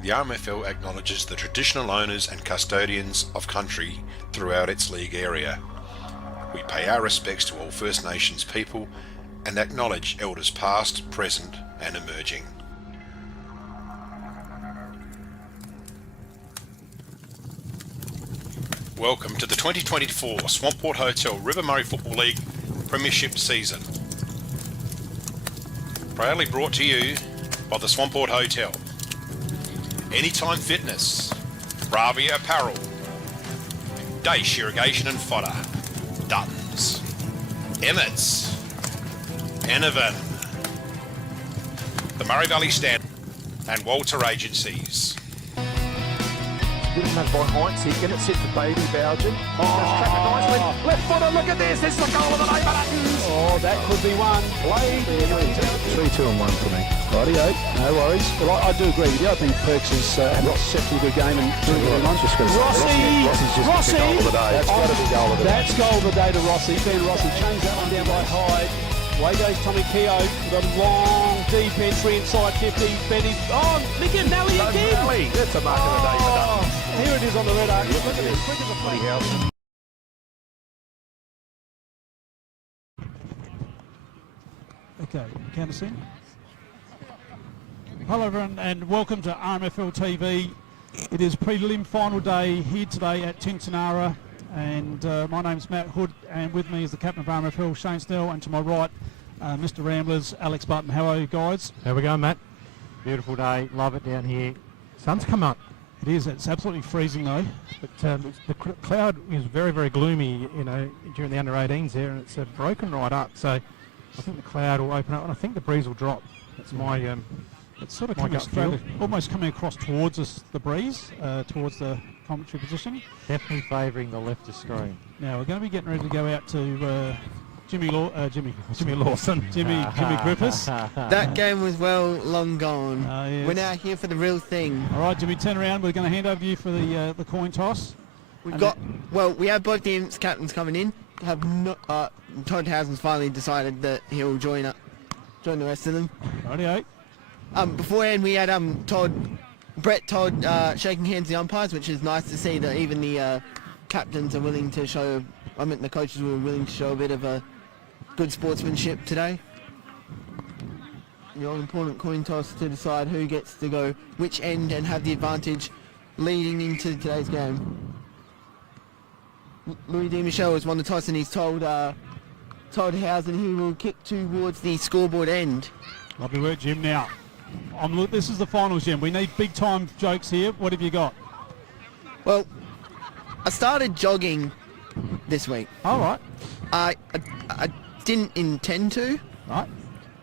The RMFL acknowledges the traditional owners and custodians of country throughout its league area. We pay our respects to all First Nations people and acknowledge elders past, present and emerging. Welcome to the 2024 Swamport Hotel River Murray Football League Premiership season. Proudly brought to you by the Swamport Hotel, Anytime Fitness, Bravia Apparel, Dace Irrigation and Fodder, Duttons, Emmett's, Enovan, the Murray Valley Stand and Walter Agencies. Good enough by Heinz, he can it sit for Baby Bougen. Oh, track it nicely. Left footer, look at this. This is the goal of the day, Buttons. Oh, that could be one. Played. 3, 2 and 1 for me. Rightio, no worries. Well, I do agree with you. I think Perks has had a exceptionally good game and doing very much. Rossi's just the goal of the day. That's got to be goal of the day. That's goal of the day to Rossi. Ben Rossi changed that one down by Hyde. Away goes Tommy Keogh with a long deep entry inside 50. Benny. Oh, Nick and Nelly again. That's a mark of the day for Duttons. Here it is on the red arc. Look at this. Quick as a play. Okay, Candace. Hello everyone and welcome to RMFL TV. It is prelim final day here today at Tintinara and my name's Matt Hood and with me is the captain of RMFL, Shane Snell, and to my right, Mr. Ramblers, Alex Button. How are you guys? How we going, Matt? Beautiful day, love it down here. Sun's come up. It is, it's absolutely freezing though. But the cloud is very, very gloomy, you know, during the under-18s there, and it's broken right up. So I think the cloud will open up, and I think the breeze will drop. That's my it's sort of almost coming across towards us, the breeze, towards the commentary position. Definitely favouring the left of screen. Now we're going to be getting ready to go out to Jimmy Lawson, Jimmy Griffiths. That game was long gone. Yes. We're now here for the real thing. All right, Jimmy, turn around. We're going to hand over to you for the coin toss. We have both teams' captains coming in. Todd Housen's finally decided that he'll join the rest of them. Rightio. Beforehand, we had Brett Todd shaking hands with the umpires, which is nice to see that even the captains are willing to show. The coaches were willing to show a bit of a good sportsmanship today. The all-important coin toss to decide who gets to go which end and have the advantage leading into today's game. Louis D. Michel has won the toss and he's told Housen he will kick towards the scoreboard end. Lovely work, Jim. Now, this is the finals, Jim. We need big-time jokes here. What have you got? Well, I started jogging this week. All right. I didn't intend to. Right.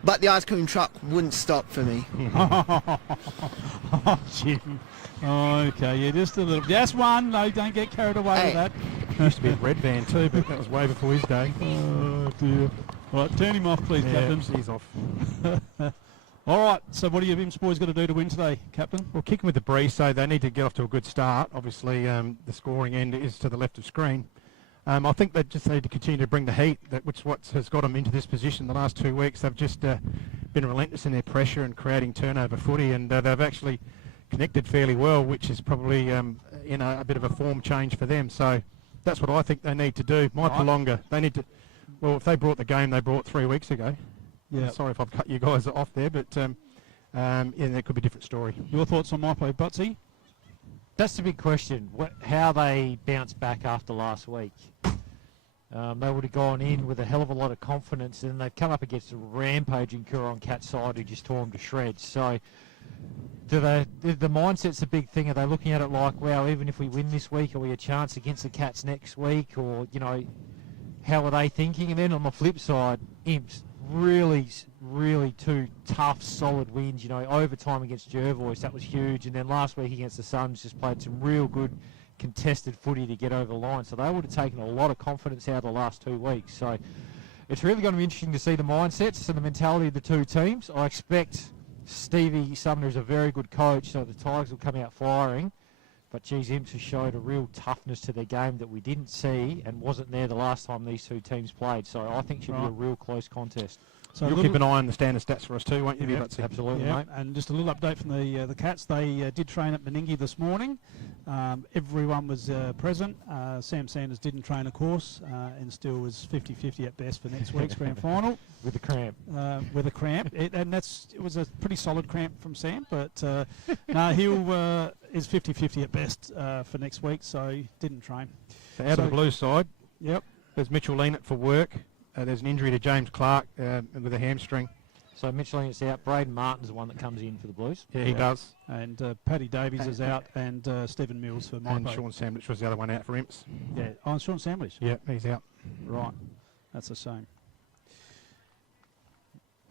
But the ice cream truck wouldn't stop for me. Oh, Jim. Okay, yeah, just a little. Just one. No, don't get carried away with that. Used to be a red band too, but that was way before his day. Oh, dear. All right, turn him off, please, Captain. He's off. All right, so what are your Imps boys got to do to win today, Captain? Well, kicking with the breeze, so they need to get off to a good start. Obviously, the scoring end is to the left of screen. I think they just need to continue to bring the heat, which has got them into this position the last 2 weeks. They've just been relentless in their pressure and creating turnover footy, and they've actually connected fairly well, which is probably a bit of a form change for them. So that's what I think they need to do. Mypolonga, they need to. Well, if they brought the game they brought 3 weeks ago. Yeah. Sorry if I've cut you guys off there, but that could be a different story. Your thoughts on Mypo, Butsy? That's the big question, how they bounce back after last week. They would have gone in with a hell of a lot of confidence, and they've come up against a rampaging Coorong Cat side who just tore them to shreds. So the mindset's a big thing. Are they looking at it like, wow, even if we win this week, are we a chance against the Cats next week? Or, how are they thinking? And then on the flip side, Imps, really two tough, solid wins. Overtime against Jervois, that was huge. And then last week against the Suns, just played some real good contested footy to get over the line. So they would have taken a lot of confidence out of the last 2 weeks. So it's really going to be interesting to see the mindsets and the mentality of the two teams. I expect Stevie Sumner is a very good coach, so the Tigers will come out firing. But geez, Imps has showed a real toughness to their game that we didn't see and wasn't there the last time these two teams played. So I think it should be a real close contest. So You'll keep an eye on the standard stats for us too, won't you? Yep, Butsy? Absolutely, Yeah, mate. and just a little update from the Cats. They did train at Meningie this morning. Everyone was present. Sam Sanders didn't train, of course, and still was 50-50 at best for next week's grand final. With the cramp. With a cramp, it was a pretty solid cramp from Sam, but no, he'll is 50-50 at best for next week, so he didn't train. So out of the Blues side, Yep. there's Mitchell Leanett for work. There's an injury to James Clark with a hamstring. So Mitchell Leannett's out. Braden Martin's the one that comes in for the Blues. Yeah, he does. And Paddy Davies is out, and Stephen Mills for And Mypolonga. Sean Sandwich was the other one out for Imps. Yeah, oh, and Sean Sandwich. Yeah, he's out. Right, that's a shame.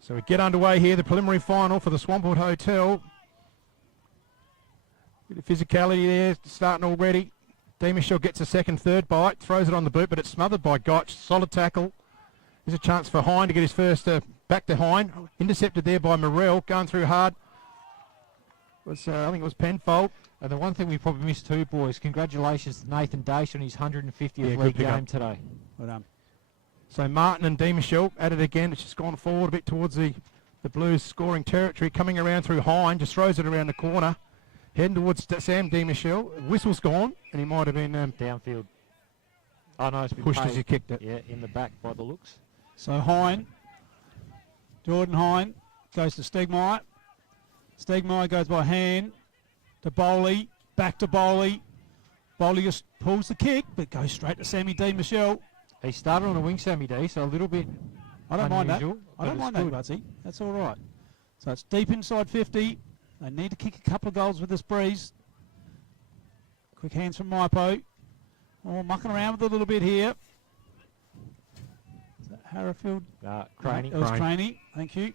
So we get underway here, the preliminary final for the Swampwood Hotel. Bit of physicality there, starting already. Michelle gets a second, third bite, throws it on the boot, but it's smothered by Gotch. Solid tackle. There's a chance for Hine to get his first back to Hine. Intercepted there by Morrell, going through hard. I think it was Penfold. And the one thing we probably missed too, boys, congratulations to Nathan Daish on his 150th Yeah, good league pick up. game today. Well done. So Martin and Michelle at it again. It's just gone forward a bit towards the Blues scoring territory. Coming around through Hine, just throws it around the corner. Heading towards Sam Michelle. Whistle's gone, and he might have been Downfield. Oh, no, it's been pushed paid. as he kicked it. Yeah, in the back by the looks. So Hine, Jordan Hine goes to Stegmeyer. Stegmeyer goes by hand to Bowley, back to Bowley. Bowley just pulls the kick, but goes straight to Sammy D. Michelle. He started on a wing, Sammy D, so a little bit I don't mind that. unusual, I don't but mind it's that, good. Butsy. That's all right. So it's deep inside 50. They need to kick a couple of goals with this breeze. Quick hands from Mypo. Oh, mucking around with it a little bit here. Is that Harrowfield? Craney. It was Craney. Thank you.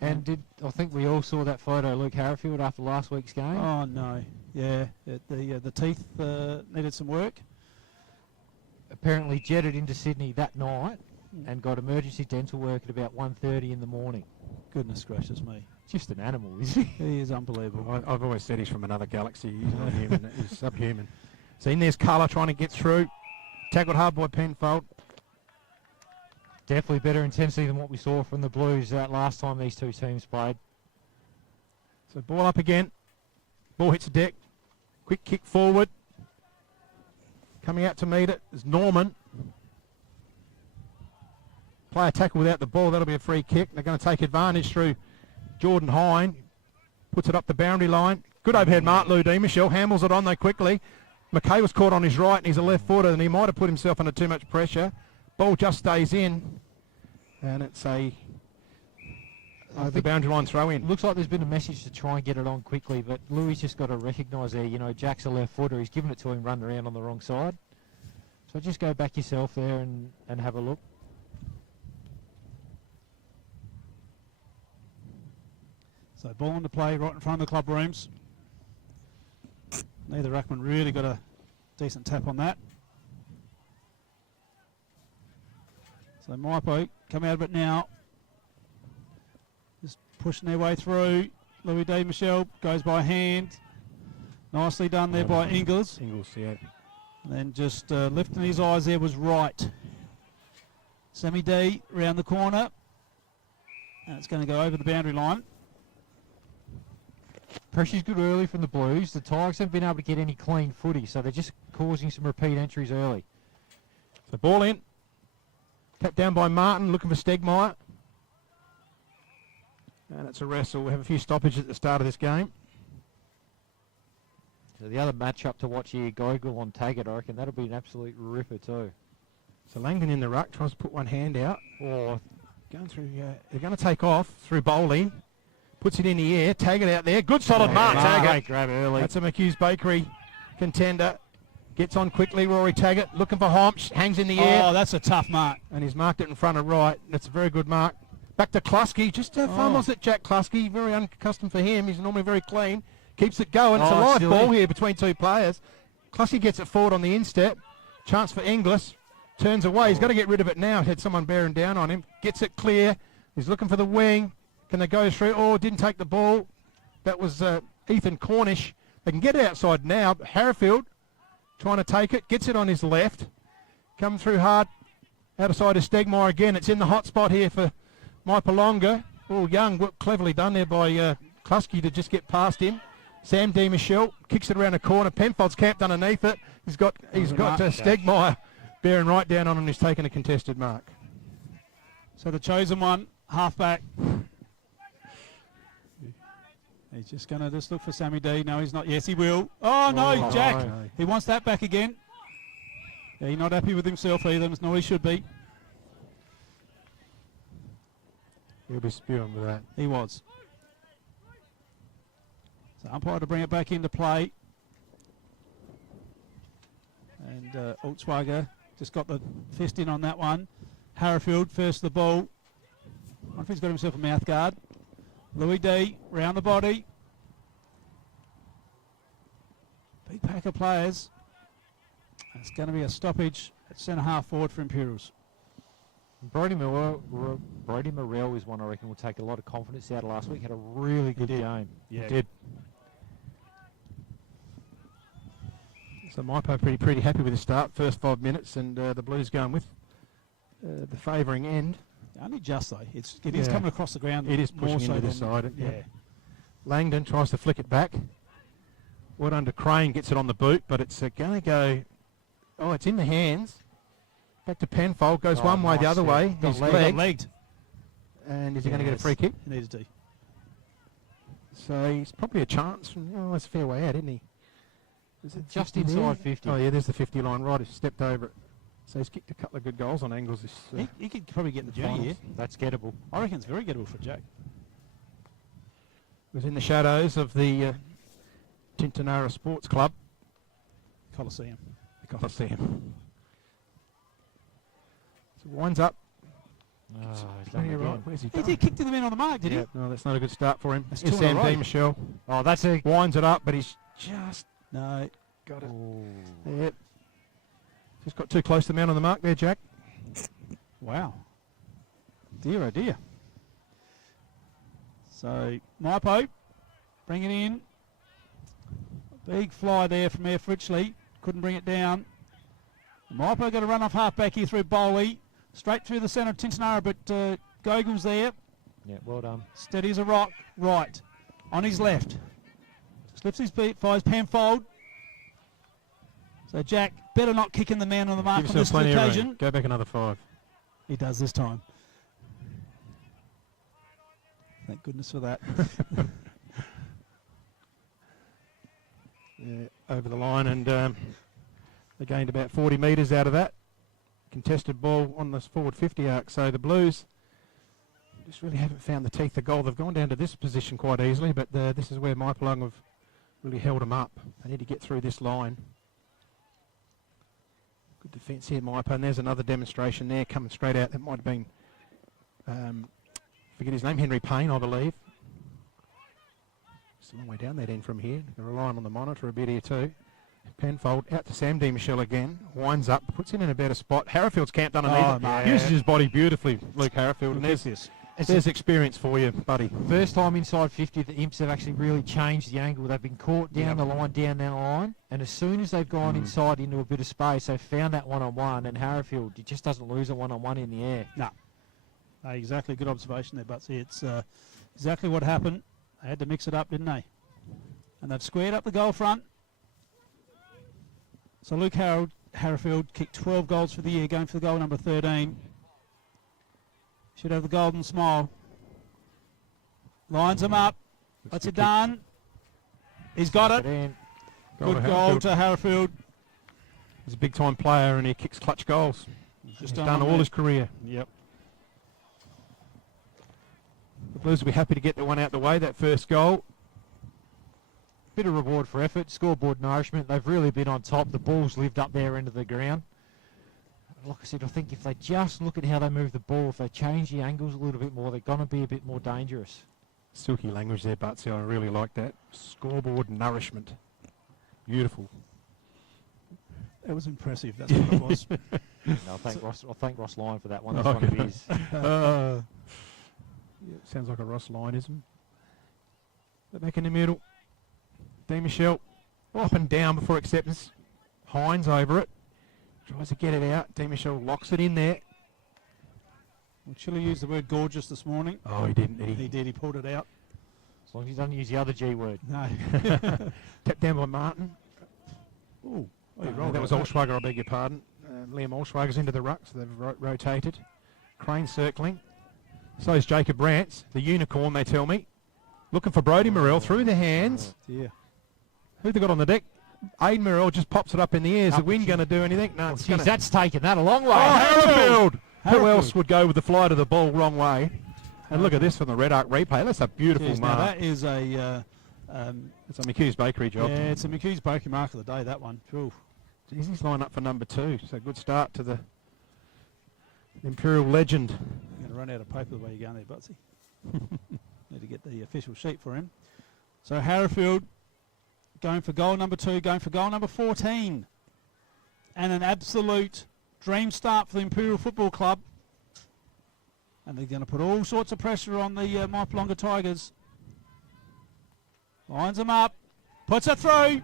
And I think we all saw that photo of Luke Harrowfield after last week's game. Oh, no. Yeah, the teeth needed some work. Apparently jetted into Sydney that night and got emergency dental work at about 1:30 in the morning. Goodness gracious me. Just an animal, isn't he? He is unbelievable. I've always said he's from another galaxy. He's not human. He's subhuman. So in there's Carla trying to get through. Tackled hard by Penfold. Definitely better intensity than what we saw from the Blues last time these two teams played. So ball up again. Ball hits the deck. Quick kick forward. Coming out to meet it is Norman. Play a tackle without the ball. That'll be a free kick. They're going to take advantage through Jordan Hine. Puts it up the boundary line. Good overhead mark, Lou D. Michelle handles it on though quickly. McKay was caught on his right and he's a left footer and he might have put himself under too much pressure. Ball just stays in. And it's a the boundary line throw in. Looks like there's been a message to try and get it on quickly, but Louis just got to recognise there, Jack's a left footer. He's given it to him, run around on the wrong side. So just go back yourself there and have a look. So ball into play right in front of the club rooms. Neither ruckman really got a decent tap on that. So Mypo come out of it now. Just pushing their way through. Louis D. Michelle goes by hand. Nicely done there by Ingles. Ingles, yeah. And then just lifting his eyes there was right. Sammy D round the corner. And it's going to go over the boundary line. Pressure's good early from the Blues. The Tigers haven't been able to get any clean footy, so they're just causing some repeat entries early. So ball in. Tapped down by Martin, looking for Stegmeyer. And it's a wrestle. We have a few stoppages at the start of this game. So the other matchup to watch here, Gogol on Taggart, I reckon that'll be an absolute ripper too. So Langdon in the ruck, tries to put one hand out. Oh, Going through, they're going to take off through bowling. Puts it in the air. Taggart out there. Good solid mark, Taggart. Great grab early. That's a McHugh's Bakery contender. Gets on quickly, Rory Taggart. Looking for Homps. Hangs in the air. Oh, that's a tough mark. And he's marked it in front of right. That's a very good mark. Back to Klusky. Just fumbles at Jack Klusky. Very unaccustomed for him. He's normally very clean. Keeps it going. It's a live silly. ball here between two players. Klusky gets it forward on the instep. Chance for Inglis. Turns away. He's got to get rid of it now. Had someone bearing down on him. Gets it clear. He's looking for the wing. Can they go through? Oh, didn't take the ball. That was Ethan Cornish. They can get it outside now. Harrowfield trying to take it. Gets it on his left. Come through hard. Outside is Stegmaier again. It's in the hot spot here for Mypolonga. Oh, Young, cleverly done there by Klusky to just get past him. Sam D. Michelle kicks it around the corner. Penfold's camped underneath it. He's got Stegmaier bearing right down on him. He's taken a contested mark. So the chosen one, halfback. He's just going to just look for Sammy D. No, he's not. Yes, he will. Oh, no, Jack. No. He wants that back again. Yeah, he's not happy with himself either. Nor he should be. He'll be spewing with that. He was. So umpire to bring it back into play. And Oltswager just got the fist in on that one. Harrifield first the ball. I wonder if he's got himself a mouth guard. Louis D round the body. Big pack of players. It's going to be a stoppage at centre half forward for Imperials. Brody Morrell is one I reckon will take a lot of confidence out of last week. Had a really good game. Yeah. He did. So Mypo pretty happy with the start, first 5 minutes, and the Blues going with the favouring end. Only just though. It is coming across the ground. It is more pushing so into the than- side. Yeah. Langdon tries to flick it back. Well done to Crane, gets it on the boot, but it's going to go... Oh, it's in the hands. Back to Penfold, goes one way, the other way. He's Legged. And is he going to get a free kick? He needed to. So he's probably a chance. Oh, that's a fair way out, isn't he? Is it Just 50 there? inside 50. Oh, yeah, there's the 50 line. Right, he's stepped over it. So he's kicked a couple of good goals on angles. This, He could probably get in the journey finals. here. That's gettable. I reckon it's very gettable for Jack. was in the shadows of the Tintinara Sports Club. Coliseum. The Coliseum. So winds up. Oh, he's Yeah, done it right. again. Where's he He gone? did kick to the man on the mark, did he? No, that's not a good start for him. That's It's two in a Sam D. row. Michelle. Oh, that's a... Winds it up, but he's just No. got it. Oh. Yep. Just got too close to the man on the mark there, Jack. Wow. Dear, oh dear. So, Mypo, bring it in. Big fly there from Air Fritchley. Couldn't bring it down. Mypo got a run off half-back here through Bowley. Straight through the centre of Tintinara, but Gogol's there. Yeah, well done. Steady as a rock. Right. On his left. Slips his beat, fires Penfold. So Jack, better not kicking the man on the mark Give on yourself this plenty of occasion. room. Go back another 5. He does this time. Thank goodness for that. Yeah, over the line, and they gained about 40 metres out of that. Contested ball on this forward 50 arc. So the Blues just really haven't found the teeth of goal. They've gone down to this position quite easily, but this is where Mypolonga have really held them up. They need to get through this line. Good defence here, Mypo, and there's another demonstration there coming straight out. That might have been, forget his name, Henry Payne, I believe. It's a long way down that end from here. They're relying on the monitor a bit here too. Penfold out to Sam D. Michelle again. Winds up, puts it in a better spot. Harrifield's camped underneath. Oh, it. no. Uses his body beautifully, Luke Harrifield. And there's experience for you, buddy. First time inside 50 the Imps have actually really changed the angle. They've been caught down the line, and as soon as they've gone inside into a bit of space, they've found that one-on-one, and Harrifield, he just doesn't lose a one-on-one in the air. No. Exactly. Good observation there, Butsy. It's exactly what happened. They had to mix it up, didn't they? And they've squared up the goal front. So Luke Harrifield kicked 12 goals for the year, going for the goal number 13. Should have the golden smile. Lines him up. What's it done? He's got it. In. Good goal to Harrifield. He's a big-time player, and he kicks clutch goals. He's done all his career. Yep. The Blues will be happy to get the one out the way, that first goal. Bit of reward for effort, scoreboard nourishment. They've really been on top. The ball's lived up there into the ground. Like I said, I think if they just look at how they move the ball, if they change the angles a little bit more, they're going to be a bit more dangerous. Silky language there, Butsy. I really like that. Scoreboard nourishment. Beautiful. That was impressive. That's what it was. I'll thank Ross Lyon for that one. That's one of his. Yeah, sounds like a Ross Lyonism. But back in the middle. D. Michelle up and down before acceptance. Hines over it. Tries to get it out. D. Michelle locks it in there. Well, Chile used the word gorgeous this morning. Oh, he didn't, did he? He did. He pulled it out. As long as he doesn't use the other G word. No. Tapped down by Martin. Ooh. Oh, you That rolled was out. Olschwager, I beg your pardon. Liam Olschwager's into the ruck, so they've rotated. Crane circling. So is Jacob Rance, the unicorn, they tell me. Looking for Brodie Morrell through the hands. Yeah. Who they got on the deck? Aiden Morrell just pops it up in the air. Is the wind going to do anything? No, it's going Geez, to... that's taken that a long way. Oh, Harrowfield! Who Harrowfield. else would go with the flight of the ball wrong way? And look at this from the Red Arc replay. That's a beautiful Jeez, now mark. that is a... It's a McHugh's Bakery job. yeah, it's a McHugh's Bakery mark of the day, that one. Ooh. Jeez, he's lined up for number 2. So good start to the Imperial legend. I'm going to run out of paper the way you're going there, Butsy. Need to get the official sheet for him. So Harrowfield going for goal number 2, going for goal number 14. And an absolute dream start for the Imperial Football Club. And they're going to put all sorts of pressure on the Mypolonga Tigers. Lines them up. Puts it through.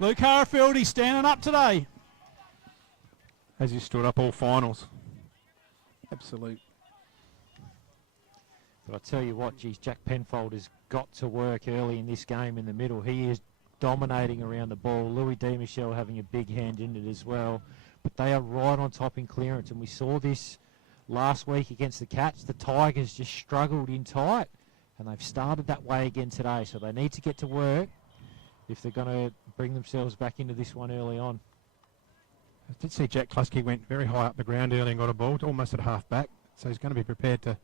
Luke Harrowfield, he's standing up today. As he stood up all finals. Absolute. But I tell you what, geez, Jack Penfold has got to work early in this game in the middle. He is dominating around the ball. Louis Demichel having a big hand in it as well. But they are right on top in clearance, and we saw this last week against the Cats. The Tigers just struggled in tight, and they've started that way again today. So they need to get to work if they're going to bring themselves back into this one early on. I did see Jack Klusky went very high up the ground early and got a ball, almost at half back. So he's going to be prepared to...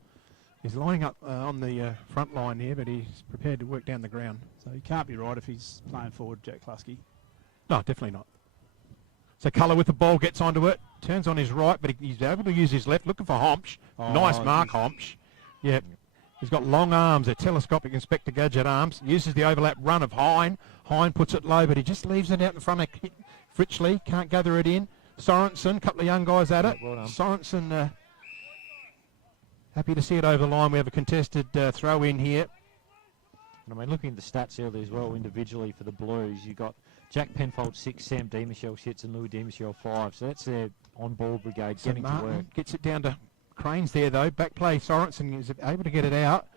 He's lining up on the front line here, but he's prepared to work down the ground. So he can't be right if he's playing forward, Jack Klusky. No, definitely not. So Colour with the ball gets onto it, turns on his right, but he's able to use his left, looking for Homsch. Oh, Nice mark, Homsch. Yep. He's got long arms, they're telescopic Inspector Gadget arms. Uses the overlap run of Hine. Hine puts it low, but he just leaves it out in front of Fritchley. Can't gather it in. Sorensen, couple of young guys at it. Well done. Sorensen, happy to see it over the line. We have a contested throw in here. And I mean, looking at the stats earlier as well, individually for the Blues, you got Jack Penfold 6, Sam Demichel 6, and Louis Demichel 5. So that's their on-ball brigade So getting to Martin work. gets it down to Cranes there, though. Back play, Sorensen is able to get it out.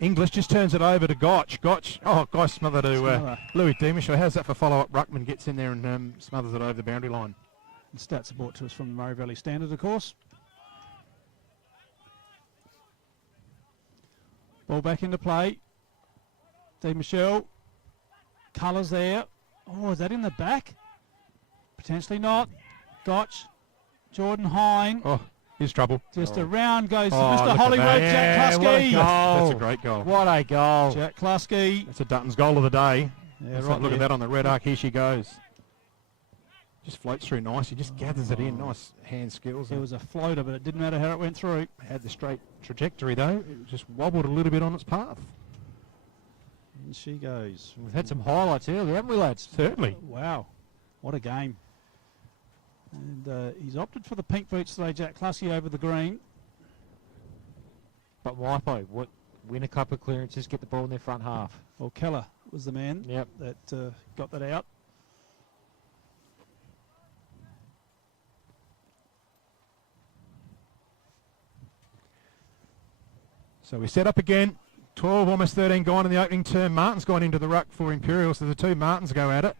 English just turns it over to Gotch. Gotch, oh, guy smother to Louis Demichel. How's that for follow-up? Ruckman gets in there and smothers it over the boundary line. The stats are brought to us from the Murray Valley Standard, of course. Ball back into play. Demichel. Colours there. Oh, is that in the back? Potentially not. Gotch. Jordan Hine. Oh, here's trouble. Just around goes Oh, Mr. look at Hollywood, that. Jack what a Klusky. goal. That's a great goal. What a goal. Jack Klusky. That's a Dutton's goal of the day. Yeah, Let's right have a look there. at that on the red arc. Here she goes. Just floats through nice. He just gathers it in. Nice hand skills. It was a floater, but it didn't matter how it went through. Had the straight trajectory, though. It just wobbled a little bit on its path. And she goes. We've had some highlights earlier, haven't we, lads? Certainly. Wow, what a game. And he's opted for the pink boots today, Jack Klusky, over the green. But Mypo, win a couple of clearances, get the ball in their front half. Well, Keller was the man Yep. that got that out. So we set up again. 12, almost 13 gone in the opening term. Martin's gone into the ruck for Imperials, so the two Martins go at it.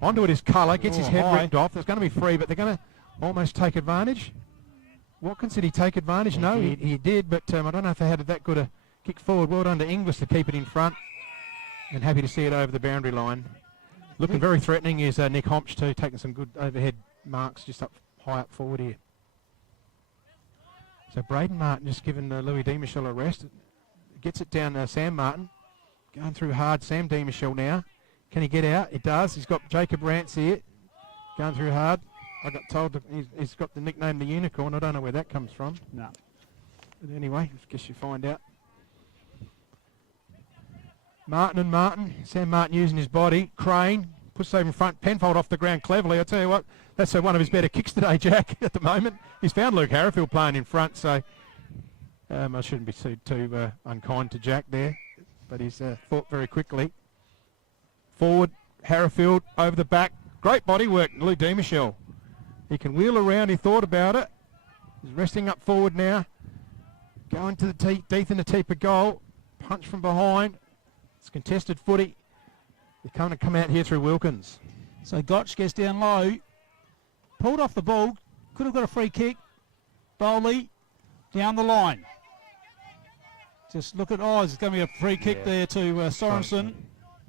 Onto it is Colour, gets his head high. ripped off. It's going to be free, but they're going to almost take advantage. Watkins, did he take advantage? No, he did, but I don't know if they had that good a kick forward. Well done to Inglis to keep it in front. And happy to see it over the boundary line. Looking very threatening is Nick Homsch too, taking some good overhead marks just up high up forward here. So Braden Martin just given Louis Demichel a rest. Gets it down Sam Martin. Going through hard, Sam Demichel now. Can he get out? He does. He's got Jacob Rance here. Going through hard. I got told that he's got the nickname the Unicorn. I don't know where that comes from. No. But anyway, I guess you find out. Martin and Martin. Sam Martin using his body. Crane puts it over in front. Penfold off the ground cleverly. I'll tell you what, that's one of his better kicks today, Jack, at the moment. He's found Luke Harrowfield playing in front, so I shouldn't be too unkind to Jack there, but he's thought very quickly. Forward, Harrowfield over the back. Great body work, Lou Demichel. He can wheel around, he thought about it. He's resting up forward now. Going to the deep in the teep of goal. Punch from behind. It's contested footy. They're going to come out here through Wilkins. So Gotch gets down low, pulled off the ball, could have got a free kick. Bowley down the line. Just look at, it's going to be a free kick there to Sorensen.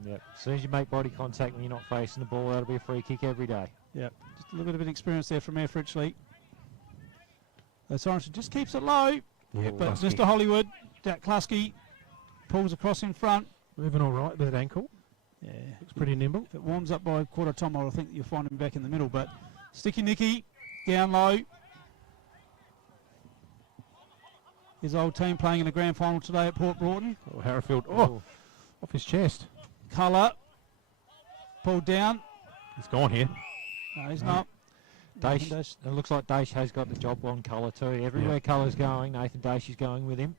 Yep. As soon as you make body contact when you're not facing the ball, that'll be a free kick every day. Yep. Just a little bit of experience there from Air Fritchley. Sorensen just keeps it low. Yeah, But Klasky. Mr. Hollywood, Jack Klasky, pulls across in front. Moving all right with that ankle. Yeah. Looks pretty nimble. If it warms up by quarter time, I think you'll find him back in the middle. But Sticky Nicky, down low. His old team playing in the grand final today at Port Broughton. Oh, Harrowfield. Oh, off his chest. Colour, pulled down. He's gone here. No, he's not. Daesh, Daesh. it looks like Daesh has got the job on Colour too. Everywhere Colour's going, Nathan Daesh is going with him.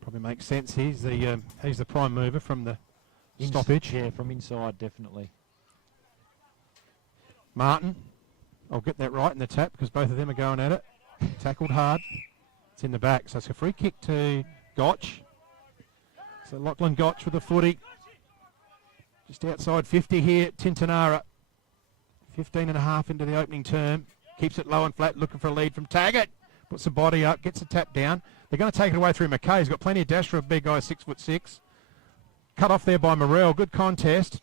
Probably makes sense. He's the prime mover from the Ins- stoppage. Yeah, from inside, definitely. Martin. I'll get that right in the tap because both of them are going at it. Tackled hard. It's in the back. So it's a free kick to Gotch. So Lachlan Gotch with the footy. Just outside 50 here at Tintinara. 15 and a half into the opening term. Keeps it low and flat, looking for a lead from Taggart. Puts the body up, gets the tap down. They're going to take it away through McKay. He's got plenty of dash for a big guy, 6'6". Cut off there by Morrell. Good contest.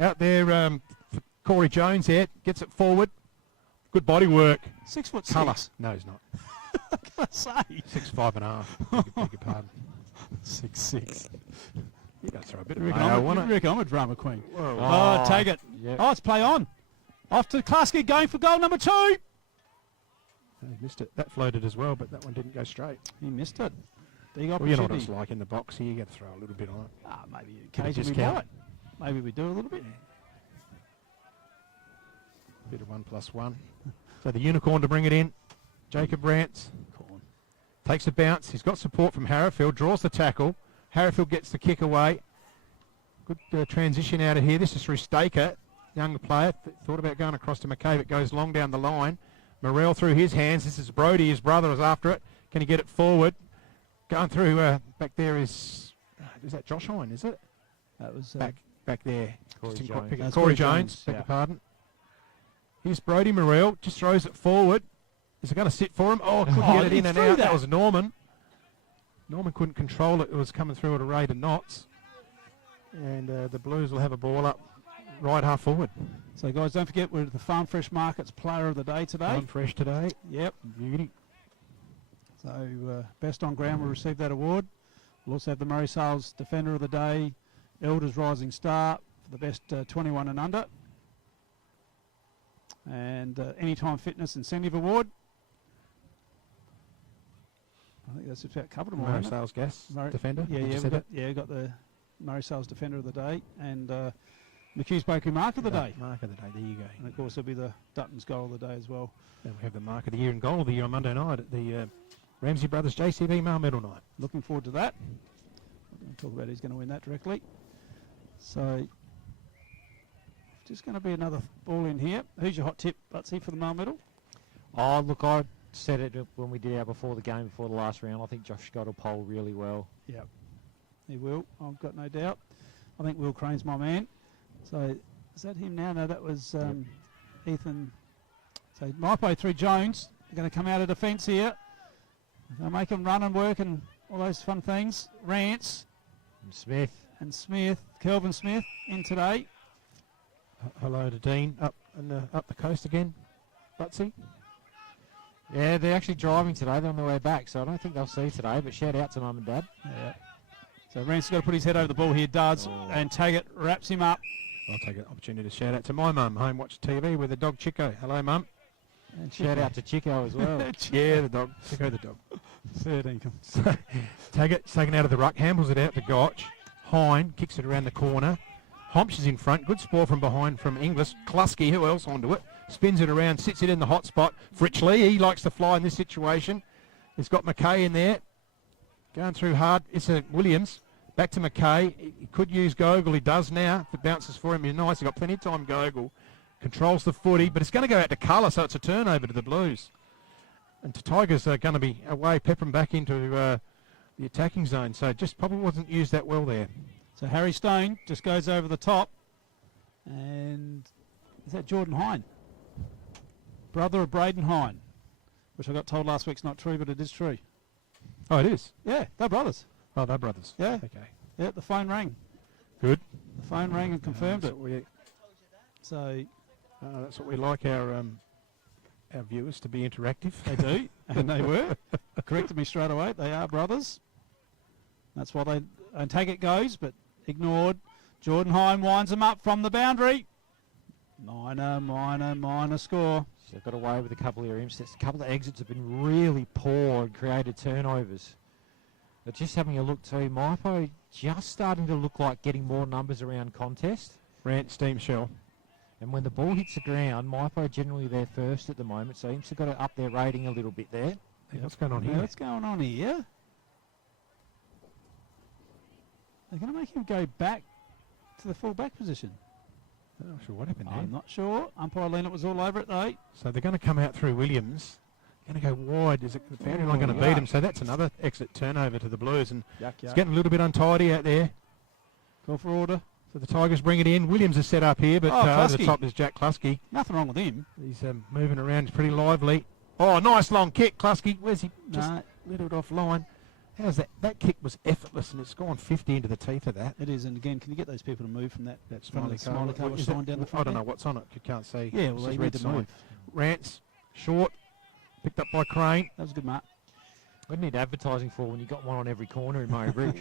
Out there, for Corey Jones here. Gets it forward. Good body work. 6'6". Colour. No, he's not. I can't say. 6'5 and a half. Beg your pardon. 6'6". You don't throw a bit You of reckon, mayo, I'm, won't you it? reckon I'm a drama queen? Whoa. Oh, take it. Yep. Oh, it's play on. Off to Klasky, going for goal number 2. He missed it. That floated as well, but that one didn't go straight. He missed it. Big Well, you know what opportunity. it's like in the box here. You got to throw a little bit on it. Maybe Bit of occasionally we discount. might. Maybe we do a little bit. Bit of 1+1. So the unicorn to bring it in. Jacob Rance takes a bounce. He's got support from Harrowfield. Draws the tackle. Harrowfield gets the kick away. Good transition out of here. This is through Staker, younger player. Thought about going across to McCabe. It goes long down the line. Morrell through his hands. This is Brody. His brother is after it. Can he get it forward? Going through back there is that Josh Hine, is it? That was Back there. Corey Just didn't quite Jones. pick it. That's Corey Corey Jones. Jones, Beg yeah. your pardon. Here's Brody Morrell. Just throws it forward. Is it going to sit for him? Oh, couldn't get it he in and threw out. that. That was Norman. Norman couldn't control it. It was coming through at a rate of knots. And the Blues will have a ball up right half forward. So, guys, don't forget we're the Farm Fresh Markets Player of the Day today. I'm fresh today. Yep. Beauty. So, Best on Ground will receive that award. We'll also have the Murray Sales Defender of the Day, Elders Rising Star for the best 21 and under. And Anytime Fitness Incentive Award. I think that's just about covered them all. Murray hasn't it? Sales Gas Murray- Defender. Yeah, I just yeah, said we've got the Murray Sales Defender of the Day and McHugh's Bakery Mark of the Day. Mark of the day. There you go. And of course, there'll be the Dutton's Goal of the Day as well. And we have the Mark of the Year and Goal of the Year on Monday night at the Ramsey Brothers JCB Male Medal Night. Looking forward to that. We're going to talk about who's going to win that directly. So, just going to be another ball in here. Who's your hot tip, Butsy, for the male medal? Oh, look, I said it when we did our before the game, before the last round. I think Josh Scott will poll really well. Yeah, he will. I've got no doubt. I think Will Crane's my man. So, is that him now? No, that was Ethan. So, Mypo through Jones. They're going to come out of defence here. They'll make him run and work and all those fun things. Rance And Smith. and Smith, Kelvin Smith, in today. Hello to Dean up the coast again. Butsy. Yeah, they're actually driving today. They're on their way back, so I don't think they'll see today, but shout out to Mum and Dad. Yeah. So Rance has got to put his head over the ball here, does, and Taggart wraps him up. I'll take an opportunity to shout out to my mum, home watch TV with the dog Chico. Hello, mum. And Shout out to Chico as well. Yeah, the dog. Chico the dog. 13. So, Taggart's taken out of the ruck, handles it out to Gotch. Hine kicks it around the corner. Homps is in front. Good spoil from behind from Inglis. Klusky, who else onto it? Spins it around, sits it in the hot spot. Fritchley, he likes to fly in this situation. He's got McKay in there. Going through hard. It's a Williams. Back to McKay. He could use Gogol. He does now. If it bounces for him, he's nice. He's got plenty of time, Gogol. Controls the footy, but it's going to go out to Colour, so it's a turnover to the Blues. And the Tigers are going to be away, peppering back into the attacking zone. So just probably wasn't used that well there. So Harry Stone just goes over the top. And is that Jordan Hine? Brother of Braden Hine, which I got told last week's not true, but it is true. Oh, it is? Yeah, they're brothers. Oh, they're brothers. Yeah. Okay. Yeah, the phone rang. Good. The phone rang and confirmed it. So That's what we like our viewers to be interactive. they do, and they were. Corrected me straight away. They are brothers. That's why they don't take it goes, but ignored. Jordan Hine winds them up from the boundary. Minor score. So they've got away with a couple of intercepts. A couple of exits have been really poor and created turnovers. But just having a look too, Mypo just starting to look like getting more numbers around contest. Rant, steam shell. And when the ball hits the ground, Mypo generally there first at the moment, so he's got to up their rating a little bit there. Yeah, what's going on here? What's going on here? They're going to make him go back to the full back position. I'm not sure what happened there. I'm not sure. Umpire Leonard was all over it though. So they're going to come out through Williams. Going to go wide. Is it the boundary line going to yuck. beat him? So that's another exit turnover to the Blues. And Yuck, it's yuck. getting a little bit untidy out there. Call for order. So the Tigers bring it in. Williams is set up here, but over the Klusky. top is Jack Klusky. Nothing wrong with him. He's moving around. He's pretty lively. Oh, nice long kick, Klusky. Where's he? Just No, little bit offline. How's that? That kick was effortless, and it's gone 50 into the teeth of that. it is. And again, can you get those people to move from that Smiley the smiley card. colour Is sign that- down the I front? don't know there? what's on it. You can't see. Yeah, It's well, just they red need to sign. move. Rants, short, picked up by Crane. That was a good mark. We need advertising for when you got one on every corner in Murray Bridge.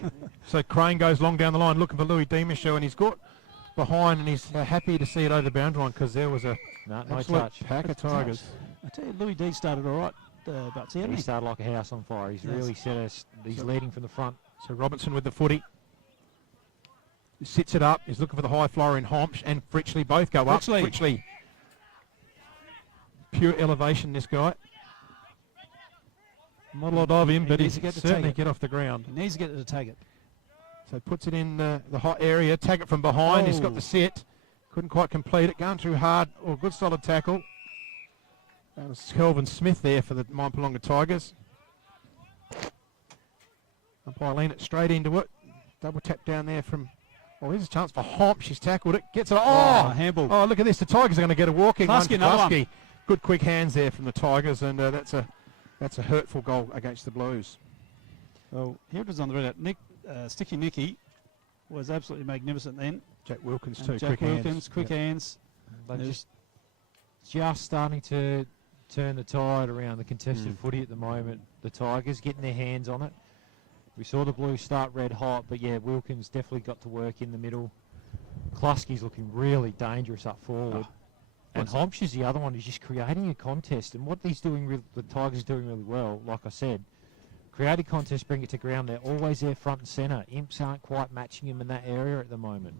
So Crane goes long down the line looking for Louis Demishow, and he's got behind, and he's happy to see it over the boundary line because there was a No absolute touch. pack of Tigers. I tell you, Louis D started all right, about He seven. started like a house on fire. He's Yes. really set us. He's leading from the front. So Robertson with the footy. He sits it up. He's looking for the high flyer in Homsch and Fritchley. Both go up. Fritchley. Fritchley. Pure elevation, this guy. Not a lot of him, He but needs he's to get to certainly take it. get off the ground. He needs to get it to take it. So puts it in the hot area. Tag it from behind. He's got Oh. the sit. Couldn't quite complete it. Going through hard. Oh, good solid tackle. That was Kelvin Smith there for the Mypolonga Tigers. Umpire lean it straight into it. Double tap down there from... Oh, here's a chance for Homp. She's tackled it. Gets it. Oh! handball. Oh, look at this. The Tigers are going to get a walking one Klusky, for another one. Klusky. Good quick hands there from the Tigers, and that's a hurtful goal against the Blues. Well, here it is on the red. Sticky Nicky was absolutely magnificent then. Jack Wilkins And too. Jack quick Wilkins, hands. quick Yep. hands. They're There's- just starting to turn the tide around the contested footy at the moment. The Tigers getting their hands on it. We saw the Blues start red hot, but yeah, Wilkins definitely got to work in the middle. Klusky's looking really dangerous up forward. And Homsch is the other one who's just creating a contest. And what he's doing, the Tigers doing really well, like I said, create a contest, bring it to ground. They're always there front and centre. Imps aren't quite matching him in that area at the moment.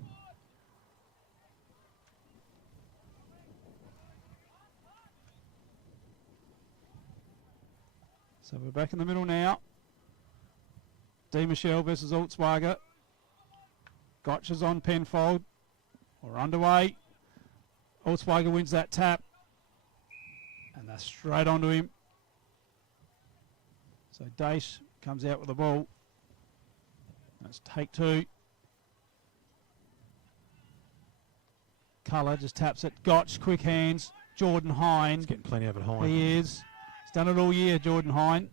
So we're back in the middle now. D. Michelle versus Altswager. Gotch is on Penfold. We're underway. Altswager wins that tap. And that's straight onto him. So Dace comes out with the ball. That's take two. Colour just taps it. Gotch, quick hands. Jordan Hine. He's getting plenty of it high. He is. He's done it all year, Jordan Hine.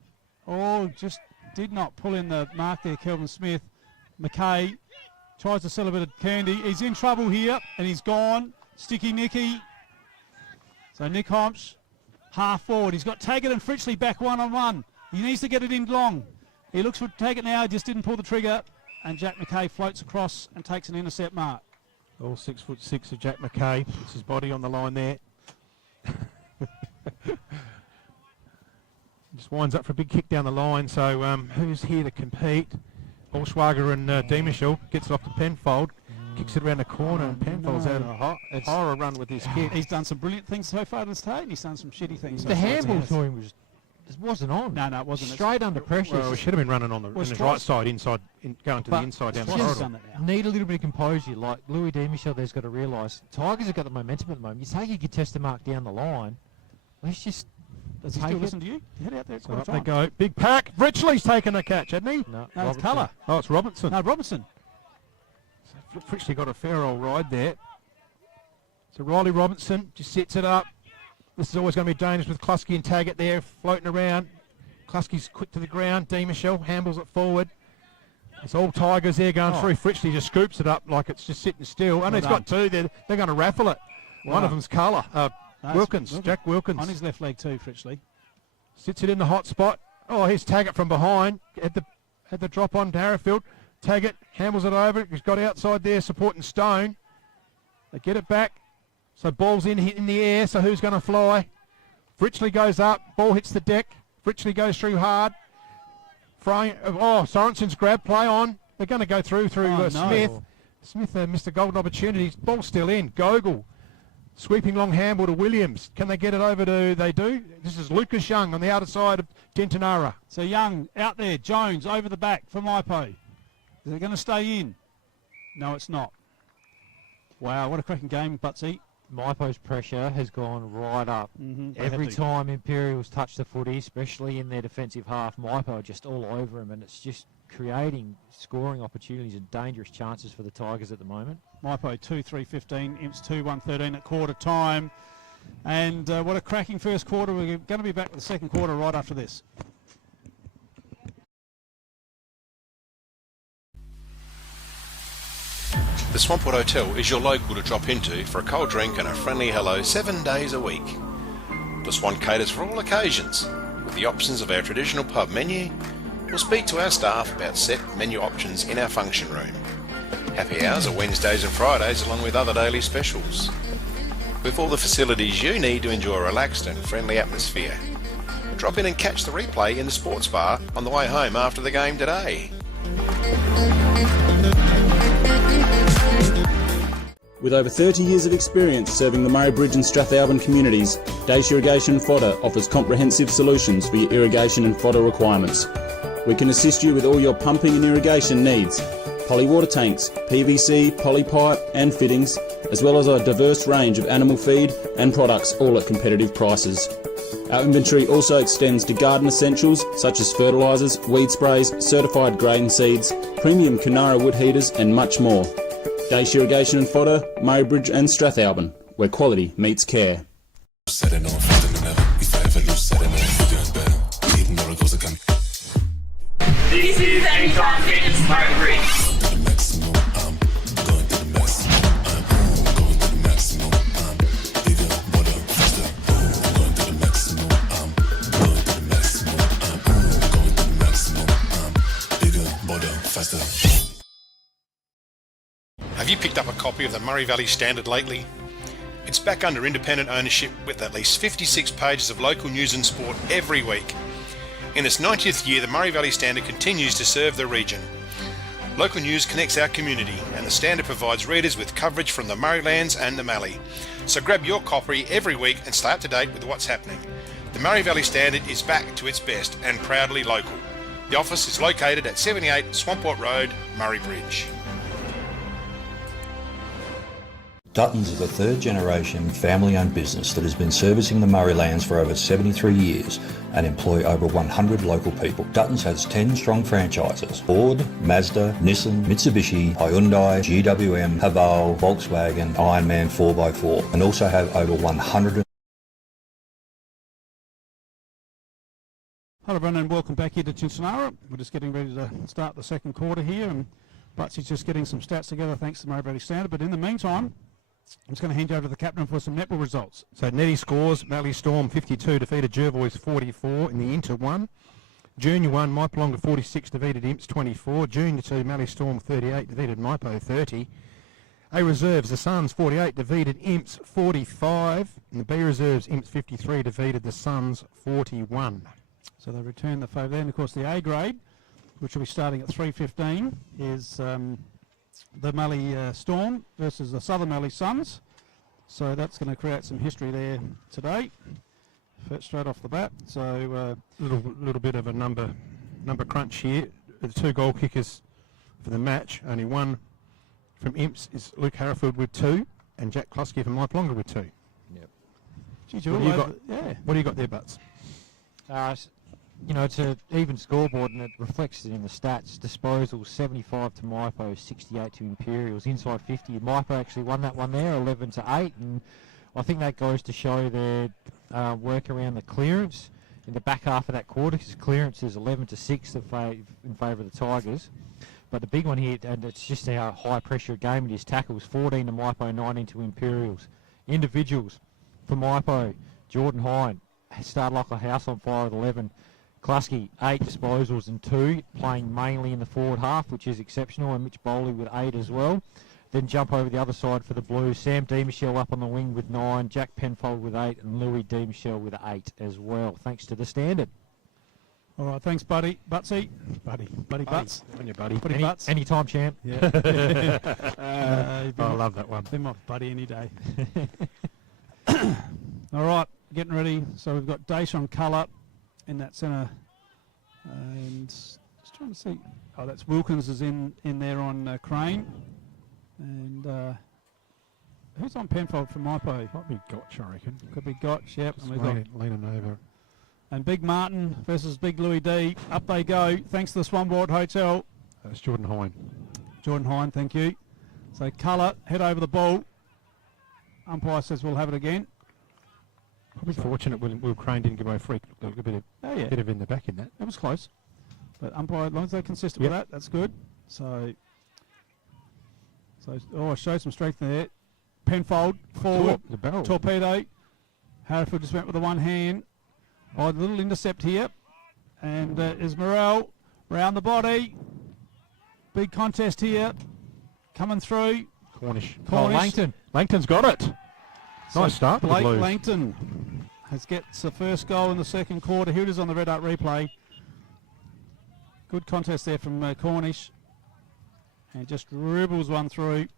Oh, just did not pull in the mark there, Kelvin Smith. McKay tries to sell a bit of candy. He's in trouble here, and he's gone. Sticky Nicky. So Nick Homsch, half forward. He's got Taggart and Fritchley back one-on-one. He needs to get it in long. He looks for Taggart now, just didn't pull the trigger. And Jack McKay floats across and takes an intercept mark. All 6'6" of Jack McKay. Puts his body on the line there. Just winds up for a big kick down the line. So who's here to compete? Allschwager and Demishow gets it off to Penfold. Kicks it around the corner, and Penfold's had a horror run with this kick. He's done some brilliant things so far this day, and he's done some shitty things. The handball to him wasn't on. No, it wasn't. Straight under pressure. Well, we should have been running on the Well, his Strauss- right side, inside, going to the But inside down the Strauss has corridor. done that now. Need a little bit of composure. Like Louis Demishow, there's got to realise Tigers have got the momentum at the moment. You take a contested mark down the line. Let's just Does he Take still it. listen to you? Head out there. So up they go. Big pack. Richley's taken the catch, hasn't he? No, No, it's Robertson. Colour. Oh, it's Robinson. No, Robertson. So Richley got a fair old ride there. So Riley Robinson just sets it up. This is always going to be dangerous with Klusky and Taggart there floating around. Klusky's quick to the ground. D. Michelle handles it forward. It's all Tigers there going through. Fritchley just scoops it up like it's just sitting still. And he's got two there. They're going to raffle it. One of them's Colour. Wilkins. Jack Wilkins. On his left leg too, Fritchley. Sits it in the hot spot. Oh, here's Taggart from behind. Had the drop on Darrowfield. Taggart handles it over. He's got outside there supporting Stone. They get it back. So ball's in the air. So who's going to fly? Fritchley goes up. Ball hits the deck. Fritchley goes through hard. Sorensen's grab. Play on. They're going to go through no. Smith. Smith missed a golden opportunity. Ball's still in. Gogol. Sweeping long handball to Williams. Can they get it over to... They do. This is Lucas Young on the outer side of Dentonara. So Young out there. Jones over the back for Mypo. Is it going to stay in? No, it's not. Wow, what a cracking game, Butsy. Mypo's pressure has gone right up. Mm-hmm. Every time Imperials touch the footy, especially in their defensive half, Mypo are just all over him, and it's just creating scoring opportunities and dangerous chances for the Tigers at the moment. Mypo 2-3-15, Imps 2-1-13 at quarter time. And what a cracking first quarter. We're going to be back with the second quarter right after this. The Swampwood Hotel is your local to drop into for a cold drink and a friendly hello 7 days a week. The Swan caters for all occasions, with the options of our traditional pub menu. We'll speak to our staff about set menu options in our function room. Happy hours are Wednesdays and Fridays along with other daily specials. With all the facilities you need to enjoy a relaxed and friendly atmosphere. Drop in and catch the replay in the sports bar on the way home after the game today. With over 30 years of experience serving the Murray Bridge and Strathalbyn communities, Dace Irrigation and Fodder offers comprehensive solutions for your irrigation and fodder requirements. We can assist you with all your pumping and irrigation needs, poly water tanks, PVC, poly pipe and fittings, as well as a diverse range of animal feed and products, all at competitive prices. Our inventory also extends to garden essentials such as fertilisers, weed sprays, certified grain seeds, premium Canara wood heaters and much more. Dace Irrigation and Fodder, Murray Bridge and Strathalbyn, where quality meets care. This is Anytime Fitness Murray Bridge. Have you picked up a copy of the Murray Valley Standard lately? It's back under independent ownership with at least 56 pages of local news and sport every week. In its 90th year, the Murray Valley Standard continues to serve the region. Local news connects our community, and the Standard provides readers with coverage from the Murraylands and the Mallee. So grab your copy every week and stay up to date with what's happening. The Murray Valley Standard is back to its best and proudly local. The office is located at 78 Swamport Road, Murray Bridge. Duttons is a third-generation family-owned business that has been servicing the Murraylands for over 73 years and employ over 100 local people. Duttons has 10 strong franchises: Ford, Mazda, Nissan, Mitsubishi, Hyundai, GWM, Haval, Volkswagen, Ironman 4x4, and also have over 100... Hello everyone and welcome back here to Chinchonara. We're just getting ready to start the second quarter here, and Butsy's just getting some stats together thanks to the Murray Valley Standard. But in the meantime, I'm just going to hand you over to the captain for some netball results. So Nettie scores. Mallee Storm 52 defeated Jervois 44 in the Inter 1. Junior 1, Mypolonga 46 defeated Imps 24. Junior 2, Mallee Storm 38 defeated Mypo 30. A Reserves, the Suns 48 defeated Imps 45. And the B Reserves, Imps 53 defeated the Suns 41. So they return the favour there. And of course the A grade, which will be starting at 3:15, is the Mallee Storm versus the Southern Mallee Suns. So that's going to create some history there today, straight off the bat. So little bit of a number crunch here. The two goal kickers for the match, only one from Imps is Luke Harrifield with 2, and Jack Klusky from Mypolonga with 2. Gee, What do you got? yeah. What do you got there, Butts? You know, it's an even scoreboard and it reflects it in the stats. Disposals 75 to Mypo, 68 to Imperials. Inside 50, Mypo actually won that one there, 11 to 8, and I think that goes to show their work around the clearance in the back half of that quarter, because clearance is 11 to 6 in favour of the Tigers. But the big one here, and it's just how high pressure game it is, tackles 14 to Mypo, 19 to Imperials. Individuals for Mypo, Jordan Hine started like a house on fire with 11. Klasky, 8 disposals and 2, playing mainly in the forward half, which is exceptional, and Mitch Bowley with 8 as well. Then jump over the other side for the Blues. Sam D. Michelle up on the wing with 9, Jack Penfold with 8, and Louis D. Michelle with 8 as well, thanks to the standard. All right, thanks, buddy. Butsy. Buddy Butts. On your buddy. Buddy Butts. Anytime, champ. Yeah. I love that one. Be my buddy any day. All right, getting ready. So we've got Dash on colour in that centre. And just trying to see. Oh, that's Wilkins is in there on Crane. And who's on Penfold for Mypo? Might be Gotch, I reckon. Could be Gotch, yep. Just And we've got leaning over. and Big Martin versus Big Louis D. Up they go, thanks to the Swanboard Hotel. That's Jordan Hine. Jordan Hine, thank you. So colour, head over the ball. Umpire says we'll have it again. Probably fortunate Will Crane didn't give away a free. Look, a bit of in the back in that. That was close. But umpire, as long as they're consistent with that, that's good. So show some strength there. Penfold, forward, The barrel. torpedo. Hereford just went with the one hand. Oh, a little intercept here. And is Morel round the body. Big contest here. Coming through. Cornish. Cornish. Oh, Langton. Langton's got it. Nice start for the Blake Blues. Langton gets the first goal in the second quarter. Here it is on the Red Art replay. Good contest there from Cornish. And just dribbles one through.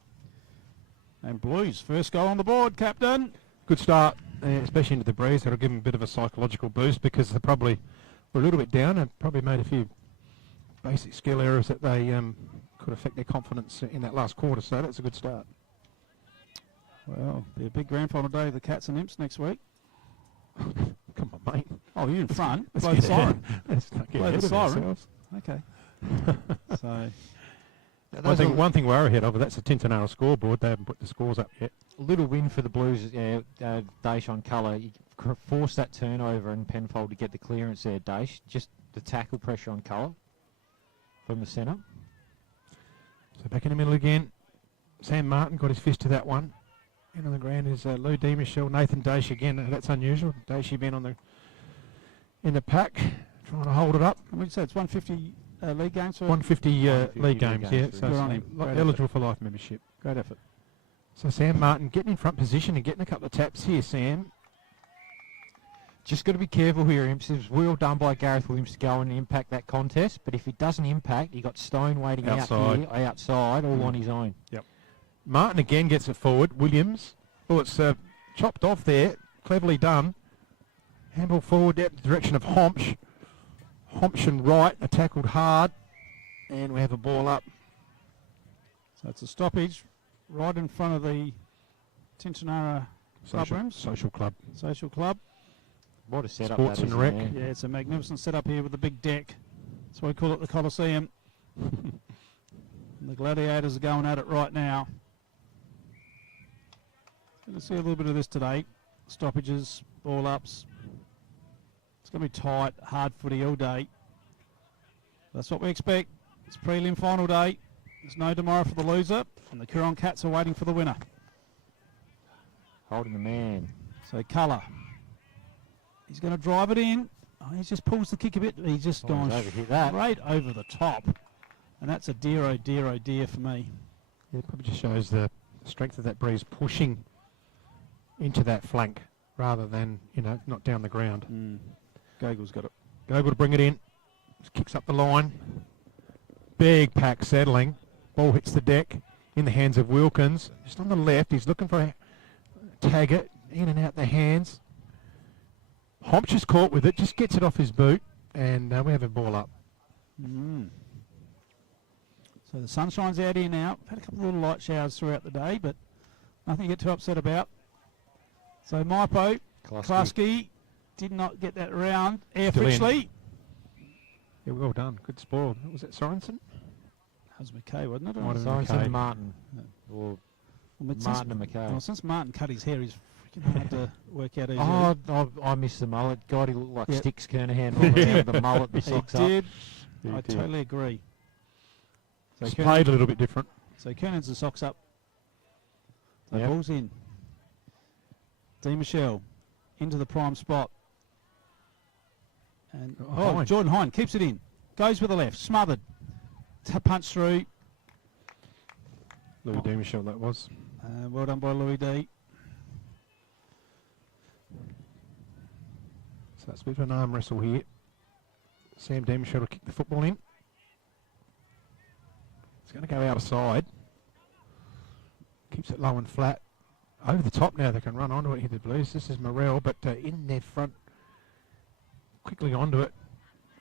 And Blues, first goal on the board, Captain. Good start, especially into the breeze. That'll give them a bit of a psychological boost because they probably were a little bit down and probably made a few basic skill errors that they could affect their confidence in that last quarter. So that's a good start. Well, be a big grand final day of the Cats and Imps next week. Come on, mate. Oh, you're in front. Let's Blow the get ahead. siren. Let's not get Blow ahead the of siren. ourselves. Okay. So, One thing we're ahead of, that's the Tintinara scoreboard. They haven't put the scores up yet. Little win for the Blues, Dash on colour. You force that turnover and Penfold to get the clearance there, Dash. Just the tackle pressure on colour from the centre. So back in the middle again. Sam Martin got his fist to that one. In on the ground is Lou D. Michelle, Nathan Dash again. That's unusual. Dash been in the pack, trying to hold it up. what did you say? It's 150 league games for 150 league games, yeah. games, So good on him. Great eligible for life membership. Great effort. So Sam Martin getting in front position and getting a couple of taps here, Sam. Just got to be careful here, Imps. It was well done by Gareth Williams to go and impact that contest, but if he doesn't impact, you got Stone waiting Outside. outside, all on his own. Yep. Martin again gets it forward. Williams. Oh, it's chopped off there. Cleverly done. Handball forward out the direction of Homsch. Homsch and Wright are tackled hard. And we have a ball up. So it's a stoppage right in front of the Tintinara club rooms. Social club. Social club. What a setup Sports that and is rec. in there. Yeah, it's a magnificent setup here with the big deck. That's why we call it the Coliseum. And the Gladiators are going at it right now. Going to see a little bit of this today. Stoppages, ball ups. It's going to be tight, hard footy all day. That's what we expect. It's prelim final day. There's no tomorrow for the loser. And the Coorong Cats are waiting for the winner. Holding the man. So Colour. He's going to drive it in. Oh, he just pulls the kick a bit. He's just gone he's overhit that. straight over the top. And that's a dear, oh dear, oh dear for me. Yeah, it probably just shows the strength of that breeze pushing into that flank rather than, not down the ground. Gogol's got it. Gogol to bring it in. Just kicks up the line. Big pack settling. Ball hits the deck in the hands of Wilkins. Just on the left, he's looking for a Taggart. In and out the hands. Homsch is caught with it, just gets it off his boot, and we have a ball up. So the sunshine's out here now. Had a couple of little light showers throughout the day, but nothing to get too upset about. So Mypo, Klasky, did not get that round. Air Still in. Fritchley. Yeah, well done. Good spoil. Was it Sorensen? That was McKay, wasn't it? Might have been Sorensen McKay. and Martin. Or Martin and McKay. Well, since Martin cut his hair, he's freaking hard to work out. I missed the mullet. God, he looked like Yep. Sticks Kernahan on the mullet and He socks up. did. He I did. totally agree. So It's Kernan- played a little bit different. So Kernan's the socks up. So Yep. ball's in. D. Michelle into the prime spot. And Hine. Jordan Hine keeps it in. Goes with the left. Smothered. Punch through. Louis Demichel, that was. Well done by Louis D. So it's a bit of an arm wrestle here. Sam Demichel will kick the football in. It's going to go out of side. Keeps it low and flat. Over the top now, they can run onto it here, the Blues. This is Morel, but in their front, quickly onto it.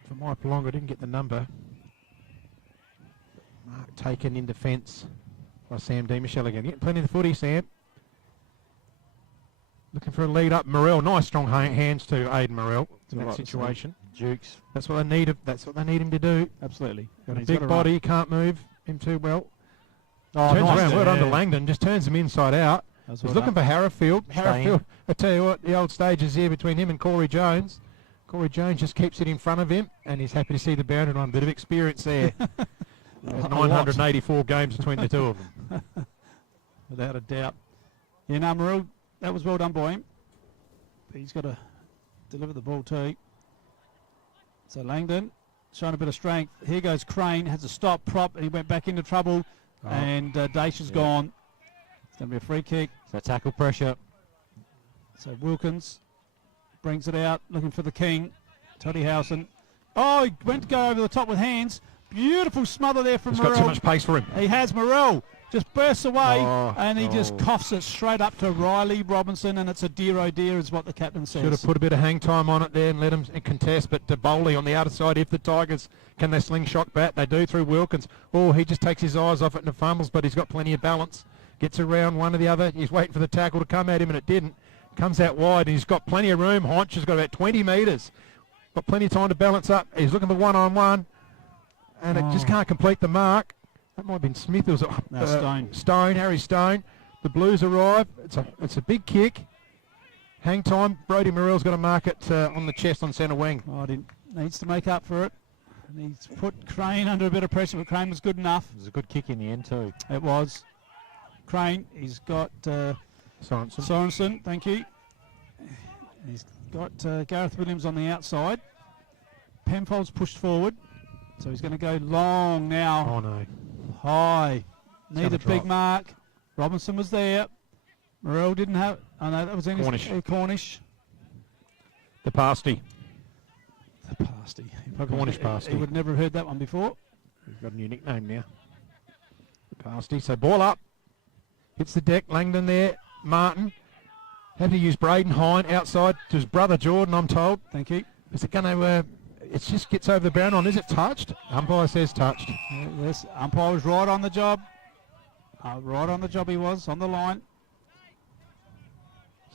For Mypolonga, didn't get the number. Mark taken in defence by Sam Demichel again. Getting plenty of the footy, Sam. Looking for a lead up. Morel, nice strong hands to Aiden Morel in that right, situation. Jukes. That's what they need. That's what they need him to do. Absolutely. Got a He's big gotta body, run. can't move him too well. Oh, Turns nice. around, well done to Yeah. Langdon, just turns him inside out. That's He's well looking done. for Harrowfield. Stay Harrowfield, in. I tell you what, the old stage is here between him and Corey Jones. Corey Jones just keeps it in front of him, and he's happy to see the boundary line. Bit of experience there. A lot. 984 games between the two of them. Without a doubt. Yeah, no, Morel, that was well done by him. But he's got to deliver the ball too. So Langdon showing a bit of strength. Here goes Crane, has a stop prop, and he went back into trouble. Oh. And Daesh is gone. It's going to be a free kick. So tackle pressure. So Wilkins brings it out, looking for the king. Toddy Howson. Oh, he went to go over the top with hands. Beautiful smother there from He's Morel. got too much pace for him. He has Morel. Just bursts away, Oh, and he just oh. coughs it straight up to Riley Robinson, and it's a dear oh dear, is what the captain says. Should have put a bit of hang time on it there and let him contest, but to Bowley on the outer side, if the Tigers, can they slingshot bat? They do through Wilkins. Oh, he just takes his eyes off it and fumbles, but he's got plenty of balance. Gets around one or the other. He's waiting for the tackle to come at him, and it didn't. Comes out wide, and he's got plenty of room. Haunch has got about 20 metres. Got plenty of time to balance up. He's looking for one-on-one, and it just can't complete the mark. That might have been Smith. It was No, Stone. Stone, Harry Stone. The Blues arrive. It's a big kick. Hang time. Brody Morell's got to mark it on the chest on centre wing. Oh, needs to make up for it. And he's put Crane under a bit of pressure, but Crane was good enough. It was a good kick in the end too. It was. Crane, he's got Sorensen. Sorensen, thank you. He's got Gareth Williams on the outside. Penfold's pushed forward, so he's going to go long now. Oh no. High. Need gonna a big drop. mark. Robinson was there. Morel didn't have. Oh no, that was in Cornish. Cornish. The pasty. The pasty. He probably- Cornish pasty. He would never have heard that one before. He's got a new nickname now. The pasty. So ball up. Hits the deck. Langdon there. Martin. Had to use Braden Hine outside to his brother Jordan, I'm told. Thank you. Is it going to... it just gets over the bound on. Is it touched? Umpire says touched. Yes, umpire was right on the job. Right on the job he was, on the line.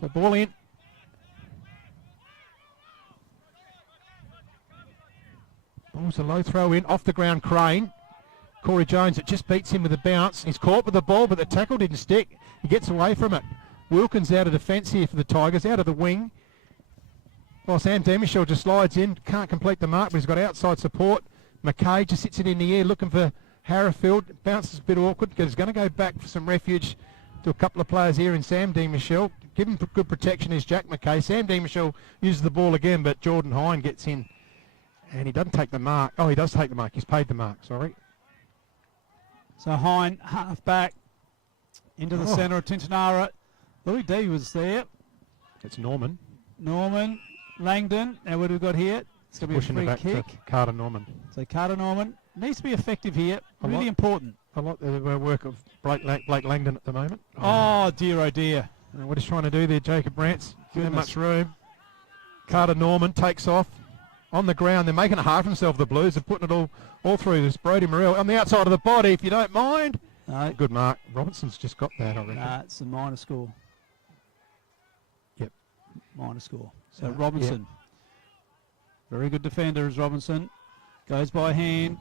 So ball in. Ball's a low throw in. Off the ground, Crane. Corey Jones, it just beats him with a bounce. He's caught with the ball, but the tackle didn't stick. He gets away from it. Wilkins out of defence here for the Tigers, out of the wing. Well, Sam Demichel just slides in, can't complete the mark, but he's got outside support. McKay just sits it in the air looking for Harrowfield. Bounces a bit awkward because he's going to go back for some refuge to a couple of players here in Sam Demichel. Give him good protection is Jack McKay. Sam Demichel uses the ball again, but Jordan Hine gets in. And he doesn't take the mark. Oh, he does take the mark. He's paid the mark, sorry. So Hine, half back, into the centre of Tintinara. Louis D was there. It's Norman. Norman, Langdon. Now what have we got here? It's going to be Pushing a it free back kick. to Carter Norman. So Carter Norman needs to be effective here. I Really like- important. I like the work of Blake Langdon at the moment. Oh dear, oh dear. What he's trying to do there, Jacob Brantz. Give him Goodness. much room. Carter Norman takes off on the ground. They're making it hard for themselves, the Blues. They're putting it all through this. Brody Morel on the outside of the body, if you don't mind. No, Good mark. Robinson's just got that, I reckon. nah, it's a minor score. Yep. Minor score. So Robinson. Yeah. Very good defender is Robinson. Goes by hand.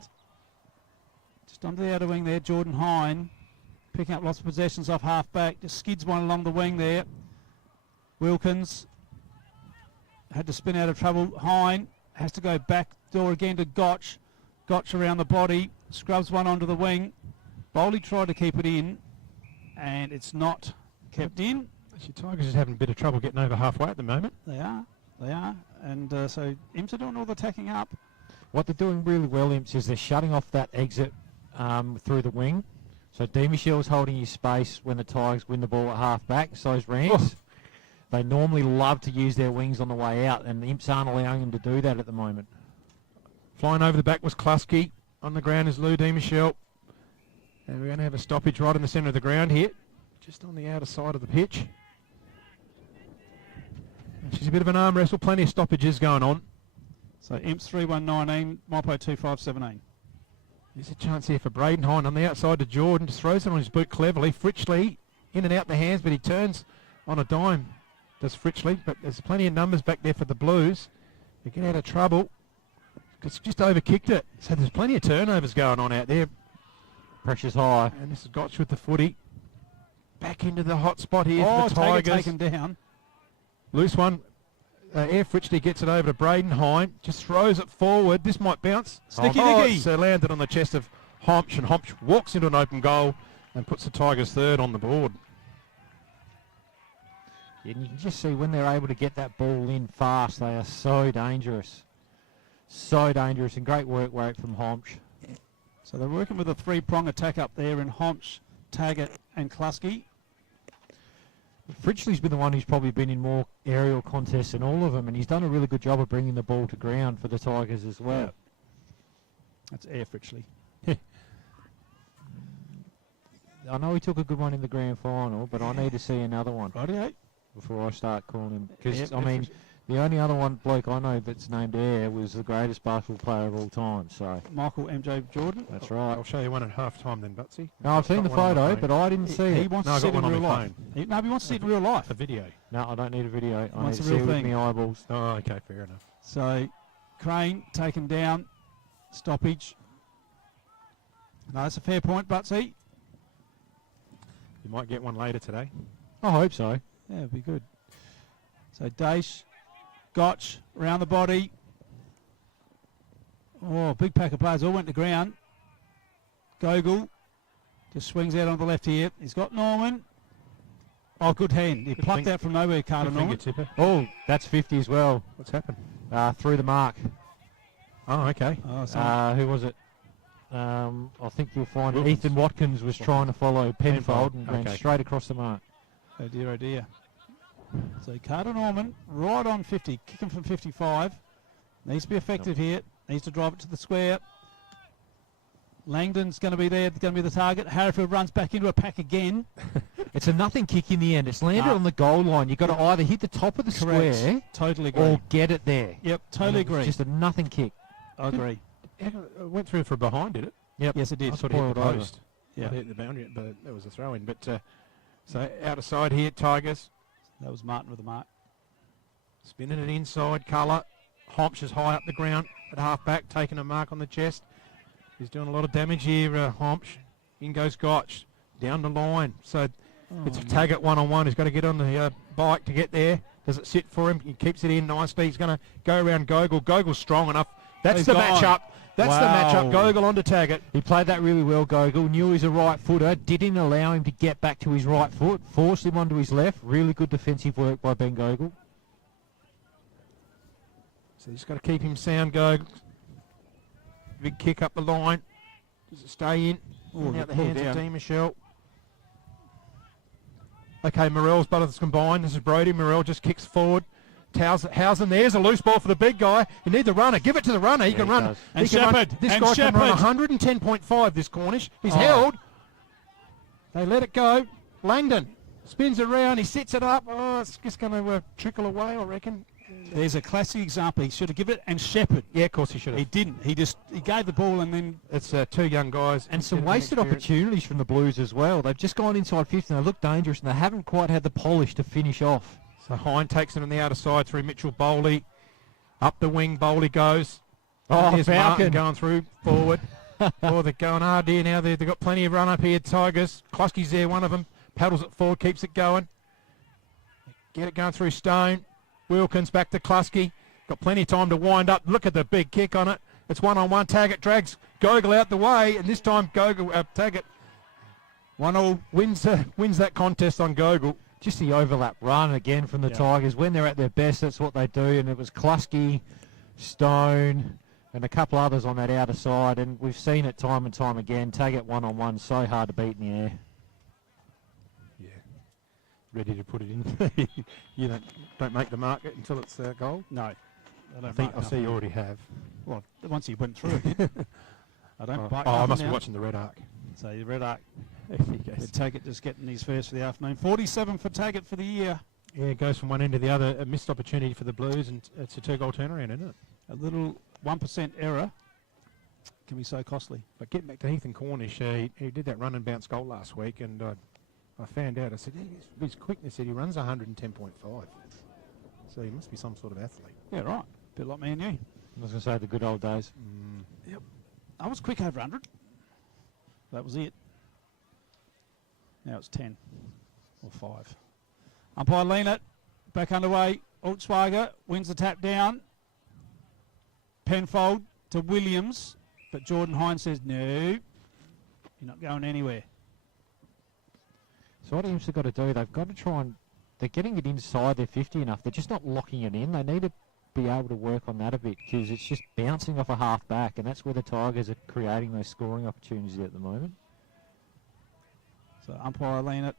Just onto the outer wing there, Jordan Hine. Picking up lots of possessions off half back. Just skids one along the wing there. Wilkins had to spin out of trouble. Hine has to go back door again to Gotch. Gotch around the body. Scrubs one onto the wing. Bowley tried to keep it in, and it's not kept in. Actually, Tigers is having a bit of trouble getting over halfway at the moment. They are. And so Imps are doing all the tacking up. What they're doing really well, Imps, is they're shutting off that exit through the wing. So D. Michelle's holding his space when the Tigers win the ball at half back. So's Rams. Oh. They normally love to use their wings on the way out, and the Imps aren't allowing them to do that at the moment. Flying over the back was Klusky. On the ground is Lou D. Michelle. And we're going to have a stoppage right in the centre of the ground here, just on the outer side of the pitch. Which is a bit of an arm wrestle, plenty of stoppages going on. So Imps 3-1-19, Mypo 2-5-17. There's a chance here for Braden Hine on the outside to Jordan, just throws it on his boot cleverly. Fritchley in and out the hands, but he turns on a dime, does Fritchley, but there's plenty of numbers back there for the Blues. They get out of trouble. It's just overkicked it, so there's plenty of turnovers going on out there. Pressure's high. And this is Gotch with the footy. Back into the hot spot here for the Tigers. Taken down. Loose one. Air Fritchley gets it over to Braden Hine. Just throws it forward. This might bounce. Sticky Nicky. It's landed on the chest of Homch, and Homch walks into an open goal and puts the Tigers third on the board. And you can just see when they're able to get that ball in fast, they are so dangerous. So dangerous, and great work rate from Homch. So they're working with a three-prong attack up there in Homch, Taggart and Klusky. Fritchley's been the one who's probably been in more aerial contests than all of them, and he's done a really good job of bringing the ball to ground for the Tigers as well. Yeah. That's Air Fritchley. I know he took a good one in the grand final, but I need to see another one Rightio. before I start calling him. Because, Yep, I mean, the only other one bloke I know that's named Air was the greatest basketball player of all time, so... Michael MJ Jordan. That's right. I'll show you one at half time then, Butsy. No, I've seen the Got one on my photo, phone. but I didn't see He it. wants No, I to see got it in one on real my life. phone. No, he wants to see it in real life. A video. No, I don't need a video. I need Wants to the see real it with thing. my eyeballs. Oh, okay, fair enough. So Crane taken down. Stoppage. No, that's a fair point, Butsy. You might get one later today. I hope so. Yeah, it'd be good. So Daesh, Gotch, around the body. Oh, big pack of players all went to ground. Gogol just swings out on the left here. He's got Norman. Oh, good hand. He Good plucked thing- out from nowhere, Carter Good Norman. finger tipper. Oh, that's 50 as well. What's happened? Through the mark. Oh, okay. Oh, so Who was it? I think you'll find Wilkins. Ethan Watkins was trying to follow Penfold and ran Okay. straight across the mark. oh dear, oh dear. So Carter Norman, right on 50, kicking from 55. Needs to be effective here. Needs to drive it to the square. Langdon's going to be there, going to be the target. Harrowfield runs back into a pack again. It's a nothing kick in the end. It's landed on the goal line. You've got to either hit the top of the square Totally agree. or get it there. Yep, totally And it was agree. just a nothing kick. I agree. It went through for behind, did it? Yep. Yes, it did. I thought it hit the Spoiled over. post. Yeah. I hit the boundary, but that was a throw-in. But so out of side here, Tigers That was Martin with the mark. spinning it inside. Colour. Homch is high up the ground at half-back, taking a mark on the chest. He's doing a lot of damage here, Homch. In goes Gotch. Down the line. So it's a Taggart one-on-one. He's got to get on the bike to get there. Does it sit for him? He keeps it in nicely. He's going to go around Gogol. Gogol's strong enough. That's He's the gone. matchup. That's the matchup. Wow. Gogol onto Taggart. He played that really well, Gogol. Knew he's a right footer. Didn't allow him to get back to his right foot. Forced him onto his left. Really good defensive work by Ben Gogol. So he's got to keep him sound, Gogol. Big kick up the line. Does it stay in? Out the hands of Dean Michelle. Okay, Morell's brothers combined. This is Brody. Morell just kicks forward. Housen, there's a loose ball for the big guy. You need the runner. Give it to the runner. He can he run. does. And he can run. Shepherd. This And guy can run Shepherd. 110.5, this Cornish. He's held. They let it go. Langdon spins around. He sets it up. Oh, it's just going to trickle away, I reckon. There's a classic example. He should have given it, and Shepherd. Yeah, of course he should He have. didn't. He gave the ball and then It's two young guys. And some Bit of wasted inexperience. opportunities from the Blues as well. They've just gone inside 50 and they look dangerous and they haven't quite had the polish to finish off. So Hine takes it on the outer side through Mitchell Bowley. Up the wing, Bowley goes. Oh, Here's Martin Falcon. going through forward. Oh, they're going hard here now. They've got plenty of run up here. Tigers. Kluski's there, one of them. Paddles it forward, keeps it going. Get it going through Stone. Wilkins back to Kluski. Got plenty of time to wind up. Look at the big kick on it. It's one-on-one. Taggart drags Gogol out the way, and this time Taggart 1-1 wins that contest on Gogol. Just the overlap run again from the Tigers. When they're at their best, that's what they do. And it was Kluski, Stone, and a couple others on that outer side. And we've seen it time and time again. Taggart one-on-one, so hard to beat in the air. Yeah, ready to put it in. You don't make the market until it's goal. No. I think I see you already have. Well, once you went through it. I don't bite I must now. be watching the Red Arc. So the Red Arc. Yes. Taggart just getting his first for the afternoon. 47 for Taggart for the year. Yeah, it goes from one end to the other. A missed opportunity for the Blues, and it's a 2-goal turnaround, isn't it? A little 1% error can be so costly. But getting back to Heath and Cornish, he did that run and bounce goal last week, and I found out, I said, his quickness, said he runs 110.5. So he must be some sort of athlete. Yeah, right. Bit like me and you. I was going to say the good old days. Yep. I was quick over 100. That was it. Now it's 10 or 5. Umpire Leanert back underway. Altswager wins the tap down. Penfold to Williams, but Jordan Hines says, no, you're not going anywhere. So what Imps have got to do, they've got to try and, they're getting it inside their 50 enough. They're just not locking it in. They need to be able to work on that a bit because it's just bouncing off a half back, and that's where the Tigers are creating those scoring opportunities at the moment. So umpire Leanert.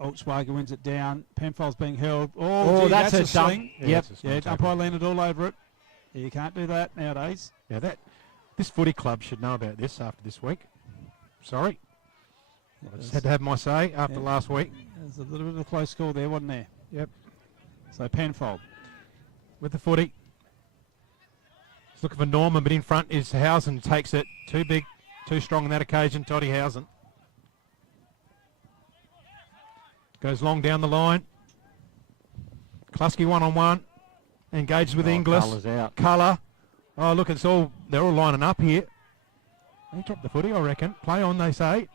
Altswager wins it down. Penfold's being held. Oh, gee, that's a sling. Yep. Yeah, umpire Leanert all over it. You can't do that nowadays. Yeah, this footy club should know about this after this week. Sorry. I just had to have my say after last week. There's a little bit of a close call there, wasn't there? Yep. So Penfold. With the footy. He's looking for Norman, but in front is Housen. Takes it. Too big, too strong on that occasion, Toddy Housen. Goes long down the line. Kluski one-on-one. Engages with Inglis. Colour's out. Colour. Oh, look, they're all lining up here. They dropped the footy, I reckon. Play on, they say.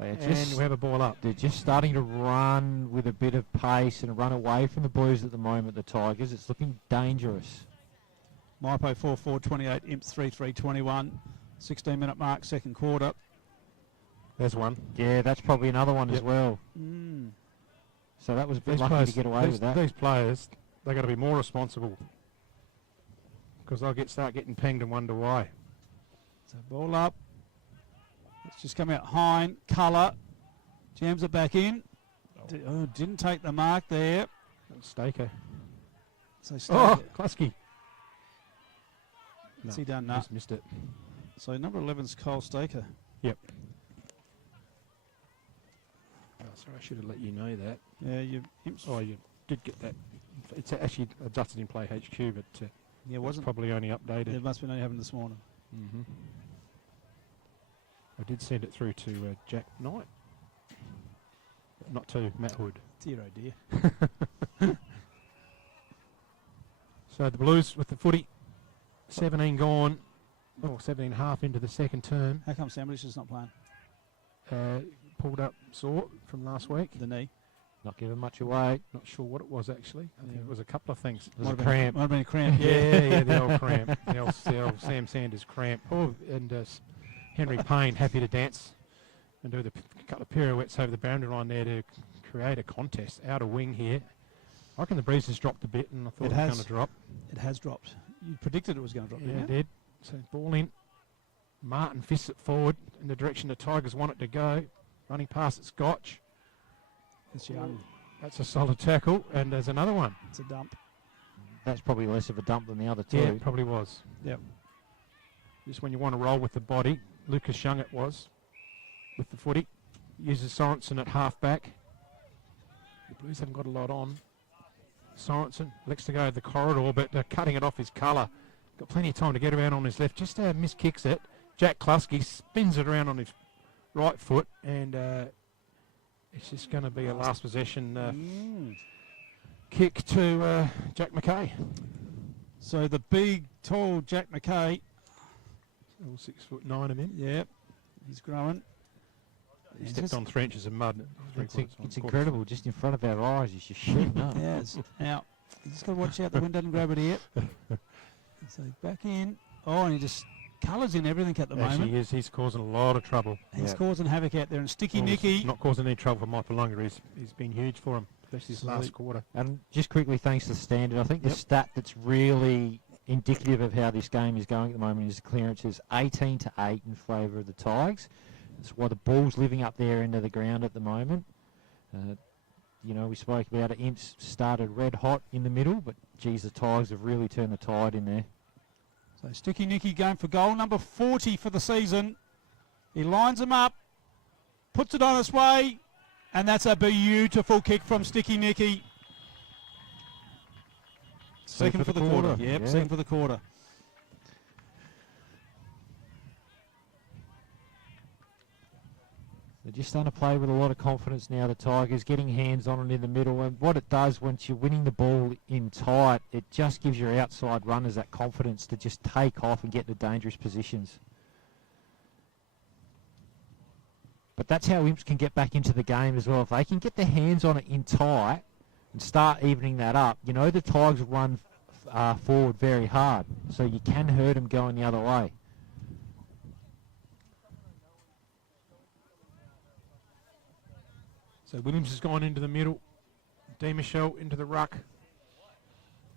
And we have a ball up. They're just starting to run with a bit of pace and run away from the Blues at the moment, the Tigers. It's looking dangerous. Mypo 4-4-28, Imps 3-3-21. 16-minute mark, second quarter. There's one. Yeah, that's probably another one as well. So that was a bit lucky to get away with that. These players, they've got to be more responsible because they'll start getting pinged and wonder why. So ball up. It's just come out. Hine, Colour, jams it back in. Didn't take the mark there. Staker. So Staker. Oh, Kluski. What's he done? No. Just missed it. So number 11's Cole Staker. Yep. Oh, sorry, I should have let you know that. Yeah, you Imps. Oh, you did get that. It's actually adjusted in Play HQ, but Yeah, it wasn't. probably only updated. It must have been only happened this morning. I did send it through to Jack Knight, but not to Matt Hood. Dear oh dear. So the Blues with the footy, 17 gone, 17 and a half into the second term. How come Sandwich is not playing? Pulled up sore from last week. The knee. Not giving much away. Not sure what it was actually. I think it was a couple of things. There's a cramp. Might have been a cramp. Yeah, the old cramp. The old Sam Sanders cramp. Oh, and Henry Payne happy to dance and do the couple of pirouettes over the boundary line there to create a contest. Out of wing here. I reckon the breeze has dropped a bit and I thought it was going to drop. It has dropped. You predicted it was going to drop, Yeah, didn't it you? did. So ball in. Martin fists it forward in the direction the Tigers want it to go. Running past it, Scotch. It's young. That's a solid tackle, and there's another one. It's a dump. That's probably less of a dump than the other two. Yeah, it probably was. Yep. Just when you want to roll with the body, Lucas Young it was, with the footy. Uses Sorensen at half-back. The Blues haven't got a lot on. Sorensen looks to go the corridor, but cutting it off his colour. Got plenty of time to get around on his left. Just miskicks it. Jack Kluski spins it around on his right foot, and it's just going to be a last possession kick to Jack McKay. So the big, tall Jack McKay. All 6'9" of him. Yep, he's growing. He stepped on 3 inches of mud. It's incredible, just in front of our eyes. He's just shooting up. Yes. Now, you just got to watch out the wind doesn't grab it here. So back in. Oh, and he just colours in everything at the moment. He is. He's causing a lot of trouble. He's causing havoc out there. And Sticky Nicky. Not causing any trouble for Mypolonga. He's been huge for him, especially this last quarter. And just quickly, thanks to the standard, I think the stat that's really indicative of how this game is going at the moment is the clearances 18-8 in favour of the Tigers. That's why the ball's living up their end of the ground at the moment. You know, we spoke about it. Imps started red hot in the middle, but geez, the Tigers have really turned the tide in there. So Sticky Nicky going for goal number 40 for the season. He lines them up, puts it on its way, and that's a beautiful kick from Sticky Nicky. Second for the quarter. Yep, second for the quarter. They're just starting to play with a lot of confidence now, the Tigers, getting hands on it in the middle. And what it does once you're winning the ball in tight, it just gives your outside runners that confidence to just take off and get into dangerous positions. But that's how Imps can get back into the game as well. If they can get their hands on it in tight and start evening that up, you know the Tigers run forward very hard, so you can hurt them going the other way. So Williams has gone into the middle. D. Michelle into the ruck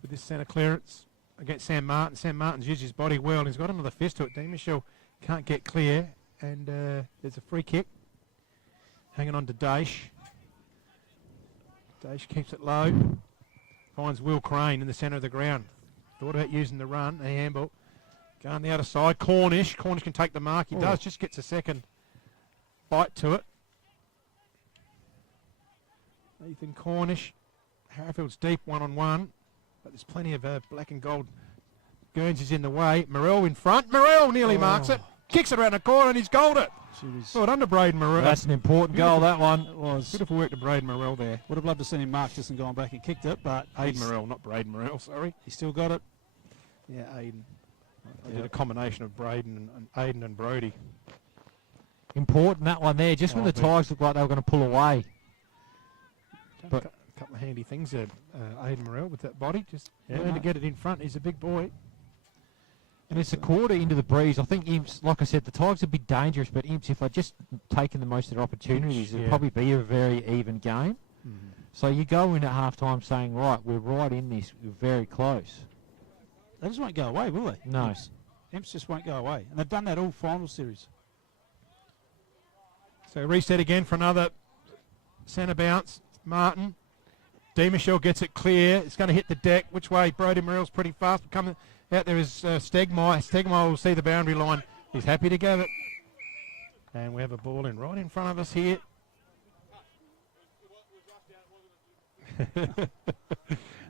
with this centre clearance against Sam Martin. Sam Martin's used his body well. He's got another fist to it. D. Michelle can't get clear. And there's a free kick. Hanging on to Daish. Daish keeps it low. Finds Will Crane in the centre of the ground. Thought about using the run. A handball. Going the other side. Cornish. Cornish can take the mark. He does. Just gets a second bite to it. Ethan Cornish. Harrowfield's deep one-on-one. But there's plenty of black and gold. Guernseys in the way. Morrell in front. Morrell nearly marks it. Kicks it around the corner and he's goaled it. Well done to Braden Morrell. That's an important goal, that one. It was. Beautiful work to Braden Morrell there. Would have loved to see him mark this and gone back and kicked it, but Aiden Morrell, not Braden Morrell, sorry. He still got it. Yeah, Aiden. I did a combination of Braden and Aiden and Brody. Important, that one there, just when the Tigers looked like they were going to pull away. But a couple of handy things there, Aiden Morrell with that body. Just learn to get it in front. He's a big boy. And it's a quarter into the breeze. I think Imps, like I said, the Tigers would be dangerous, but Imps, if they're just taking the most of their opportunities, it'll probably be a very even game. So you go in at half-time saying, right, we're right in this, we're very close. They just won't go away, will they? No. Imps just won't go away. And they've done that all final series. So reset again for another centre bounce. Martin. D. Michelle gets it clear. It's going to hit the deck. Which way? Brody Morrell's pretty fast. Coming out there is Stegmaier. Stegmaier will see the boundary line. He's happy to get it. And we have a ball in right in front of us here.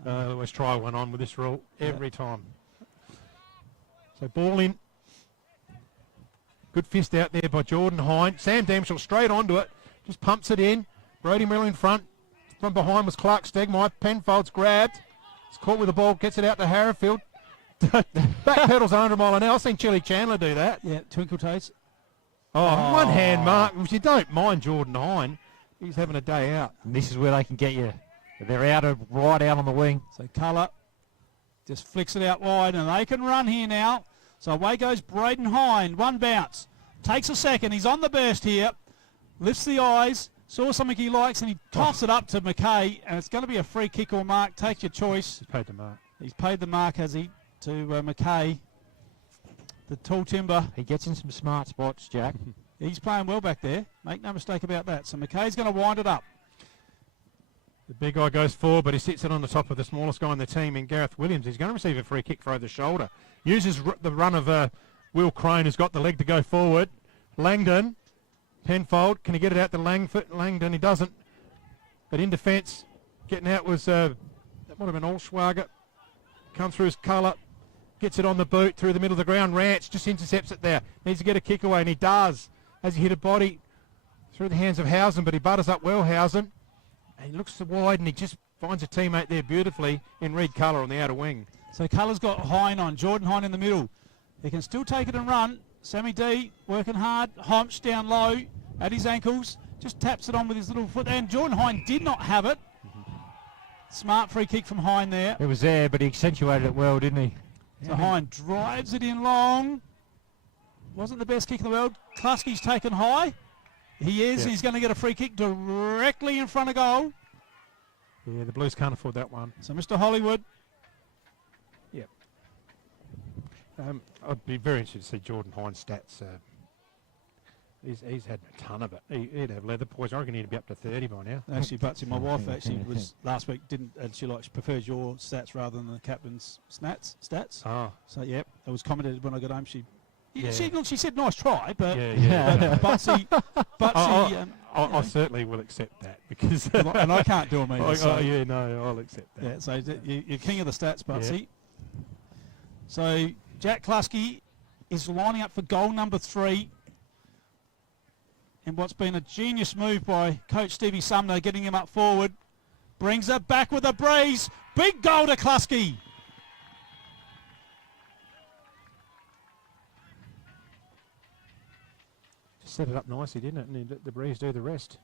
Always try one on with this rule every time. So ball in. Good fist out there by Jordan Hine. Sam Damshall straight onto it. Just pumps it in. Brody Morrell in front. From behind was Clark Stegmaier. Penfold's grabbed. It's caught with the ball. Gets it out to Harrowfield. Back pedals 100 mile an hour. I've seen Chili Chandler do that. Yeah, Twinkle Toes. One hand mark. Which you don't mind Jordan Hine. He's having a day out. And this is where they can get you. They're right out on the wing. So Colour just flicks it out wide, and they can run here now. So away goes Braden Hine. One bounce. Takes a second. He's on the burst here. Lifts the eyes. Saw something he likes, and he tossed it up to McKay, and it's going to be a free kick or mark. Take your choice. He's paid the mark. He's paid the mark, has he, to McKay, the tall timber. He gets in some smart spots, Jack. He's playing well back there. Make no mistake about that. So McKay's going to wind it up. The big guy goes forward, but he sits it on the top of the smallest guy in the team, in Gareth Williams. He's going to receive a free kick for over the shoulder. Uses the run of Will Crane, who's got the leg to go forward. Langdon. Penfold, can he get it out to Langdon? He doesn't. But in defence, getting out was, that might have been Allschwager. Comes through his colour, gets it on the boot through the middle of the ground. Rance just intercepts it there. Needs to get a kick away, and he does. As he hit a body through the hands of Housen, but he butters up well, Housen. And he looks wide, and he just finds a teammate there beautifully in Reed Colour on the outer wing. So Colour's got Hine on, Jordan Hine in the middle. He can still take it and run. Sammy D working hard, Homch down low at his ankles, just taps it on with his little foot, and Jordan Hine did not have it. Smart free kick from Hine there. It was there, but he accentuated it well, didn't he? So Hine drives it in long. Wasn't the best kick in the world. Klusky's taken high. He is. Yeah. He's going to get a free kick directly in front of goal. Yeah, the Blues can't afford that one. So Mr. Hollywood. Yep. I'd be very interested to see Jordan Hine's stats. He's had a ton of it. He'd have leather poison. I reckon he'd be up to 30 by now. Actually, Butsy, my wife actually was last week. She prefers your stats rather than the captain's stats. Oh. So yeah, it was commented when I got home. She Yeah. She said nice try, but Yeah. Butsy, I certainly will accept that because and I can't do them either. I'll accept that. Yeah, so you're king of the stats, Butsy. Yeah. So Jack Klusky is lining up for goal number 3. And what's been a genius move by Coach Stevie Sumner, getting him up forward. Brings it back with a breeze. Big goal to Klusky. Just set it up nicely, didn't it? And he let the breeze do the rest.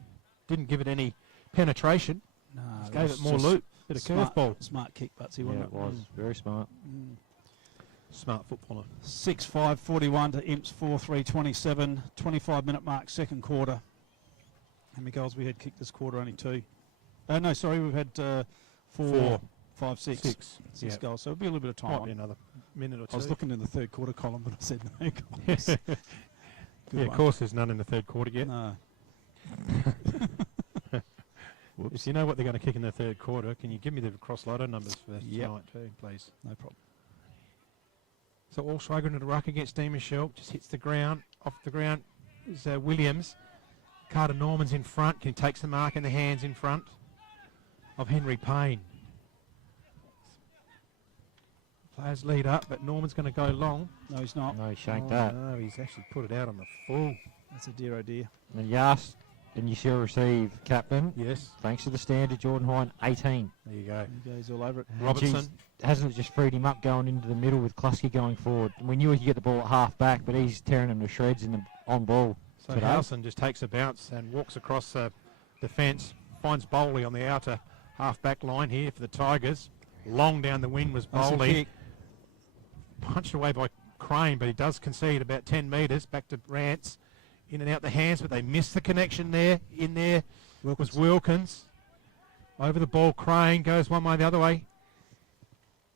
Didn't give it any penetration. No, just gave it more loop. Bit of curveball. Smart kick, Butsy, Yeah, wasn't it was. Very smart. Smart footballer. 6-5-41 to Imps 4-3-27. 25-minute mark, second quarter. How many goals we had kicked this quarter? Only 2. No, sorry, we've had 4, 5, 6. 6 goals, so it'll be a little bit of time. Might be another minute or 2. I was looking in the third quarter column, but I said no goals. Yeah, of course there's none in the third quarter yet. No. If you know what they're going to kick in the third quarter, can you give me the cross-loader numbers for tonight too, please? No problem. So all Schwager into the ruck against Dean Michelle. Just hits the ground. Off the ground is Williams. Carter Norman's in front. He takes the mark in the hands in front of Henry Payne. Players lead up, but Norman's going to go long. No, he's not. No, he shanked that. No, he's actually put it out on the full. That's a dear, oh dear. And Yas, and you shall receive, Captain. Yes. Thanks to the standard, Jordan Hine, 18. There you go. He goes all over it. Robertson. Hasn't it just freed him up going into the middle with Klusky going forward? We knew he could get the ball at half back, but he's tearing him to shreds in the on ball. So Howson just takes a bounce and walks across defence, finds Bowley on the outer half-back line here for the Tigers. Long down the wing was Bowley. Punched away by Crane, but he does concede about 10 metres. Back to Rance. In and out the hands, but they missed the connection there. In there was Wilkins. Over the ball, Crane goes one way, the other way.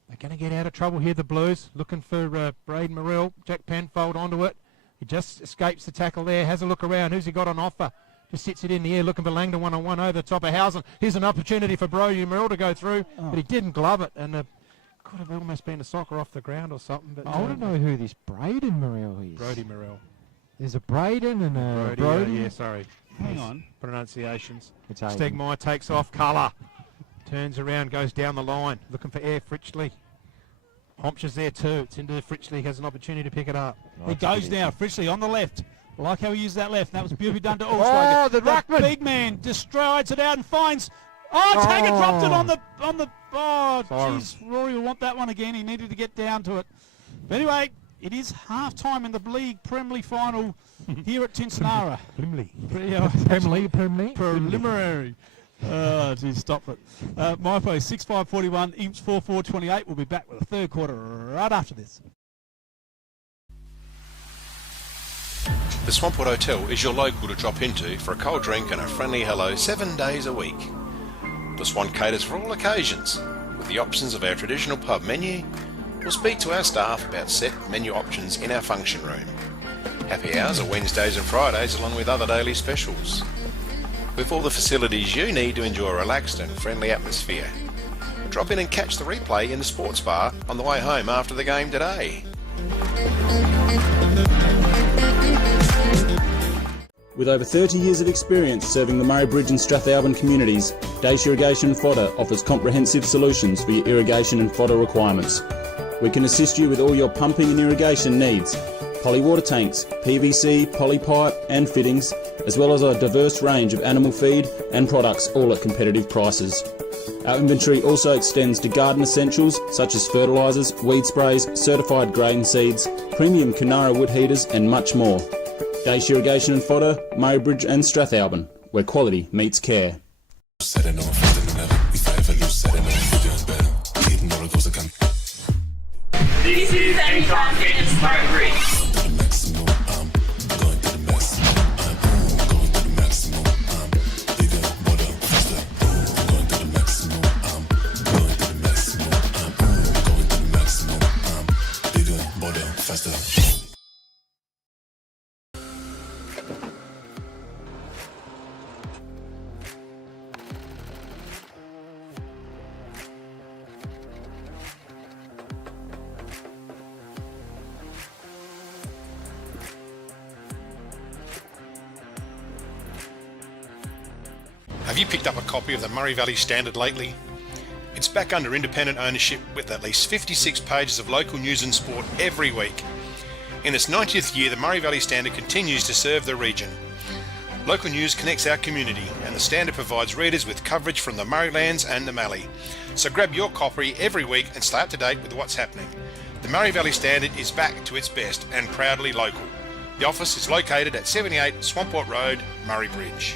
They're going to get out of trouble here, the Blues. Looking for Braden Morrell. Jack Penfold onto it. He just escapes the tackle there. Has a look around. Who's he got on offer? Just sits it in the air, looking for Langdon one-on-one over the top of Housen. Here's an opportunity for Brody Morrell to go through, but he didn't glove it. And could have almost been a soccer off the ground or something. But I want to know who this Braden Morrell is. Brody Morrell. There's a Braden and a Brody. Yeah, sorry. Hang on. Pronunciations. It's Aiden. Stegmeyer takes off. Colour. Turns around, goes down the line. Looking for Air Fritchley. Homch is there too. It's into Fritchley. Has an opportunity to pick it up. He goes now. Fritchley on the left. I like how he used that left. That was beautifully done to Oh, the ruckman. big man just strides it out and finds. Oh, Taggart dropped it on the. Oh, jeez, Rory will want that one again. He needed to get down to it. But anyway, it is half time in the League Premier League final here at Tinsanara. Preliminary. Oh, geez, stop it. Mypo 6-5-41, Imps 4-4-28. We'll be back with the third quarter right after this. The Swampwood Hotel is your local to drop into for a cold drink and a friendly hello 7 days a week. The Swan caters for all occasions, with the options of our traditional pub menu. We'll speak to our staff about set menu options in our function room. Happy hours are Wednesdays and Fridays along with other daily specials. With all the facilities you need to enjoy a relaxed and friendly atmosphere. Drop in and catch the replay in the sports bar on the way home after the game today. With over 30 years of experience serving the Murray Bridge and Strathalbyn communities, Dace Irrigation and Fodder offers comprehensive solutions for your irrigation and fodder requirements. We can assist you with all your pumping and irrigation needs, poly water tanks, PVC, poly pipe and fittings, as well as a diverse range of animal feed and products, all at competitive prices. Our inventory also extends to garden essentials such as fertilisers, weed sprays, certified grain seeds, premium Canara wood heaters and much more. Dace Irrigation and Fodder, Murraybridge and Strathalbyn, where quality meets care. This is Anytime Fitness Murraybridge. Have you picked up a copy of the Murray Valley Standard lately? It's back under independent ownership with at least 56 pages of local news and sport every week. In its 90th year, the Murray Valley Standard continues to serve the region. Local news connects our community, and the Standard provides readers with coverage from the Murraylands and the Mallee. So grab your copy every week and stay up to date with what's happening. The Murray Valley Standard is back to its best and proudly local. The office is located at 78 Swamport Road, Murraybridge.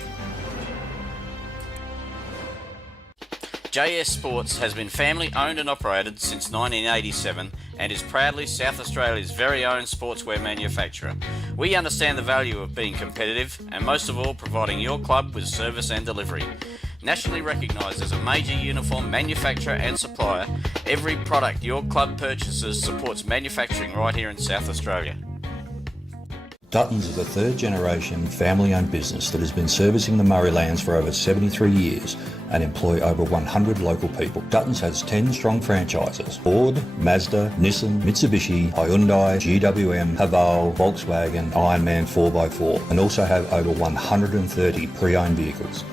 JS Sports has been family owned and operated since 1987 and is proudly South Australia's very own sportswear manufacturer. We understand the value of being competitive and most of all providing your club with service and delivery. Nationally recognised as a major uniform manufacturer and supplier, every product your club purchases supports manufacturing right here in South Australia. Duttons is a third-generation family-owned business that has been servicing the Murraylands for over 73 years and employ over 100 local people. Duttons has 10 strong franchises: Ford, Mazda, Nissan, Mitsubishi, Hyundai, GWM, Haval, Volkswagen, Ironman 4x4, and also have over 130 pre-owned vehicles.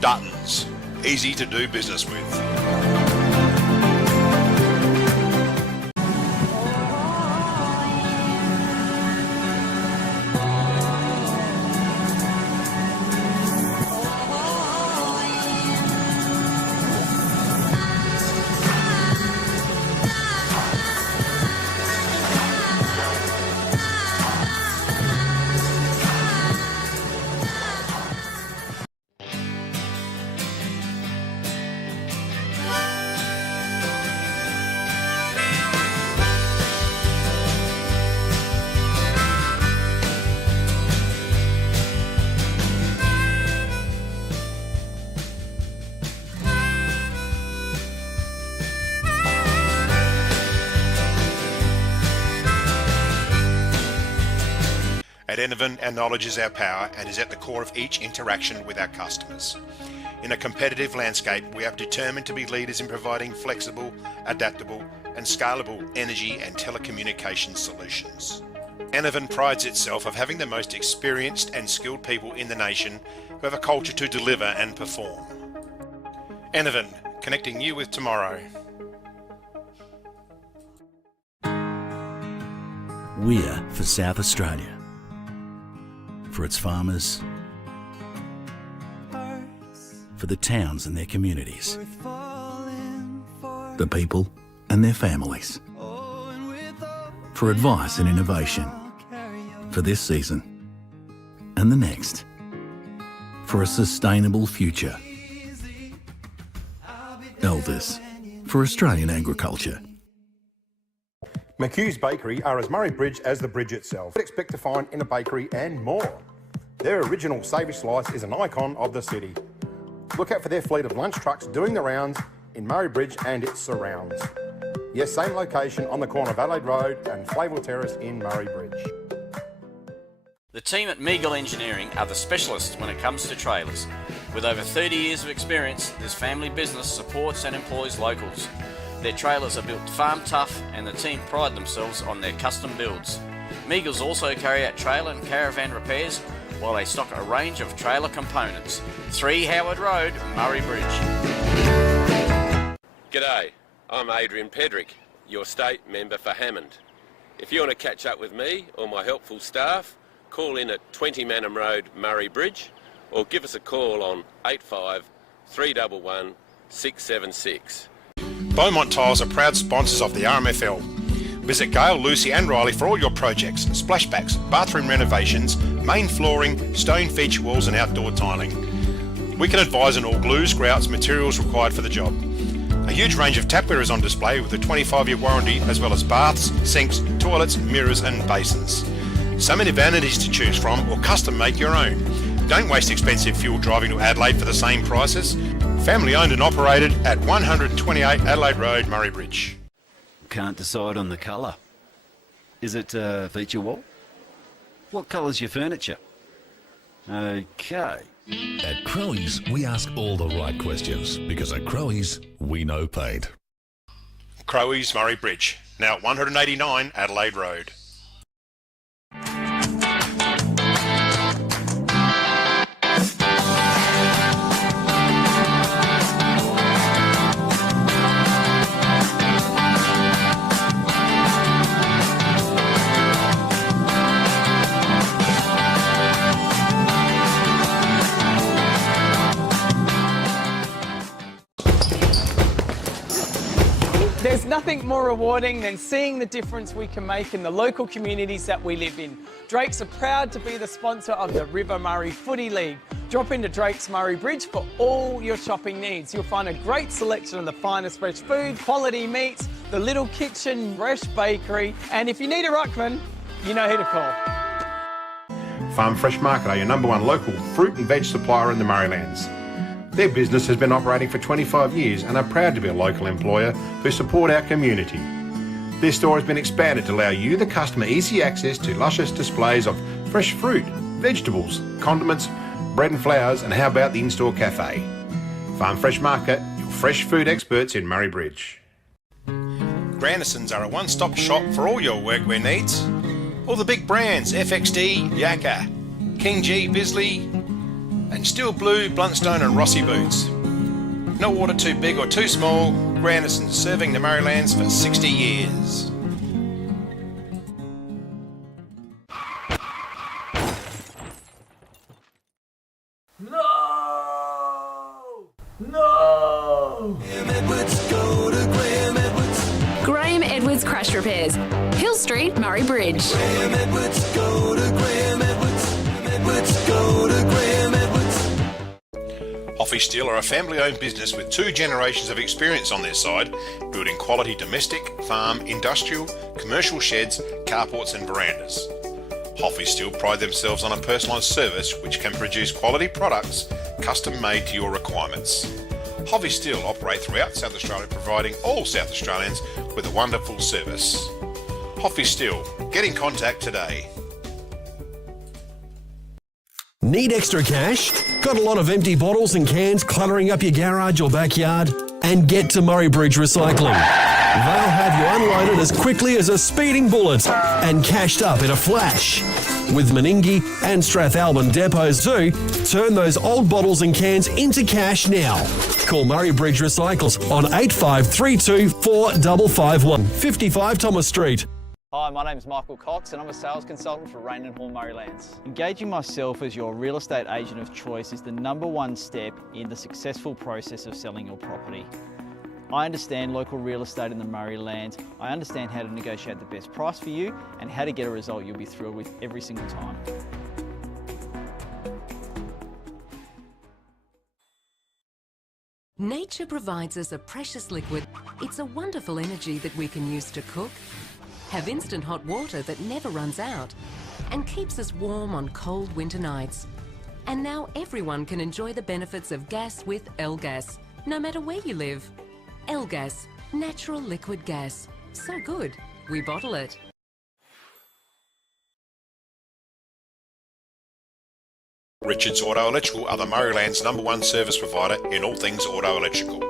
Duttons, easy to do business with. At Enervin, our knowledge is our power and is at the core of each interaction with our customers. In a competitive landscape, we are determined to be leaders in providing flexible, adaptable and scalable energy and telecommunications solutions. Enervin prides itself of having the most experienced and skilled people in the nation who have a culture to deliver and perform. Enervin, connecting you with tomorrow. We're for South Australia. For its farmers, for the towns and their communities, the people and their families, for advice and innovation, for this season and the next, for a sustainable future. Elders, for Australian agriculture. McHugh's Bakery are as Murraybridge as the bridge itself. Expect to find in a bakery and more. Their original savoury slice is an icon of the city. Look out for their fleet of lunch trucks doing the rounds in Murraybridge and its surrounds. Yes, same location on the corner of Adelaide Road and Flavell Terrace in Murraybridge. The team at Meagle Engineering are the specialists when it comes to trailers. With over 30 years of experience, this family business supports and employs locals. Their trailers are built farm tough and the team pride themselves on their custom builds. Meagles also carry out trailer and caravan repairs while they stock a range of trailer components. 3 Howard Road, Murraybridge. G'day, I'm Adrian Pedrick, your state member for Hammond. If you want to catch up with me or my helpful staff, call in at 20 Manham Road, Murraybridge, or give us a call on 85 311 676. Beaumont Tiles are proud sponsors of the RMFL. Visit Gail, Lucy and Riley for all your projects, splashbacks, bathroom renovations, main flooring, stone feature walls and outdoor tiling. We can advise on all glues, grouts, materials required for the job. A huge range of tapware is on display with a 25-year warranty, as well as baths, sinks, toilets, mirrors and basins. So many vanities to choose from, or custom make your own. Don't waste expensive fuel driving to Adelaide for the same prices. Family owned and operated at 128 Adelaide Road, Murray Bridge. Can't decide on the colour. Is it feature wall? What colour's your furniture? Okay. At Crowe's, we ask all the right questions because at Crowe's, we know paint. Crowe's, Murray Bridge, now at 189 Adelaide Road. There's nothing more rewarding than seeing the difference we can make in the local communities that we live in. Drake's are proud to be the sponsor of the River Murray Footy League. Drop into Drake's Murray Bridge for all your shopping needs. You'll find a great selection of the finest fresh food, quality meats, the little kitchen, fresh bakery, and if you need a ruckman, you know who to call. Farm Fresh Market are your #1 local fruit and veg supplier in the Murraylands. Their business has been operating for 25 years and are proud to be a local employer who support our community. Their store has been expanded to allow you, the customer, easy access to luscious displays of fresh fruit, vegetables, condiments, bread and flowers, and how about the in-store cafe? Farm Fresh Market, your fresh food experts in Murray Bridge. Grandisons are a one-stop shop for all your workwear needs. All the big brands, FXD, Yakka, King G, Bisley, and Steel Blue, Bluntstone and Rossi boots. No order too big or too small, Grandisons serving the Murraylands for 60 years. Graham Edwards Crash Repairs, Hill Street, Murray Bridge. Hoffy Steel are a family-owned business with 2 generations of experience on their side, building quality domestic, farm, industrial, commercial sheds, carports and verandas. Hoffy Steel pride themselves on a personalised service which can produce quality products custom-made to your requirements. Hoffy Steel operate throughout South Australia, providing all South Australians with a wonderful service. Hoffy Steel, get in contact today. Need extra cash? Got a lot of empty bottles and cans cluttering up your garage or backyard? And get to Murray Bridge Recycling. They'll have you unloaded as quickly as a speeding bullet and cashed up in a flash. With Meningie and Strathalbyn depots too, turn those old bottles and cans into cash now. Call Murray Bridge Recycles on 8532 4551 55 Thomas Street. Hi, my name is Michael Cox and I'm a sales consultant for Rain and Hall Murraylands. Engaging myself as your real estate agent of choice is the #1 step in the successful process of selling your property. I understand local real estate in the Murraylands. I understand how to negotiate the best price for you and how to get a result you'll be thrilled with every single time. Nature provides us a precious liquid. It's a wonderful energy that we can use to cook, have instant hot water that never runs out, and keeps us warm on cold winter nights. And now everyone can enjoy the benefits of gas with L-Gas, no matter where you live. L-Gas, natural liquid gas. So good, we bottle it. Richards Auto Electrical are the Murraylands #1 service provider in all things auto electrical.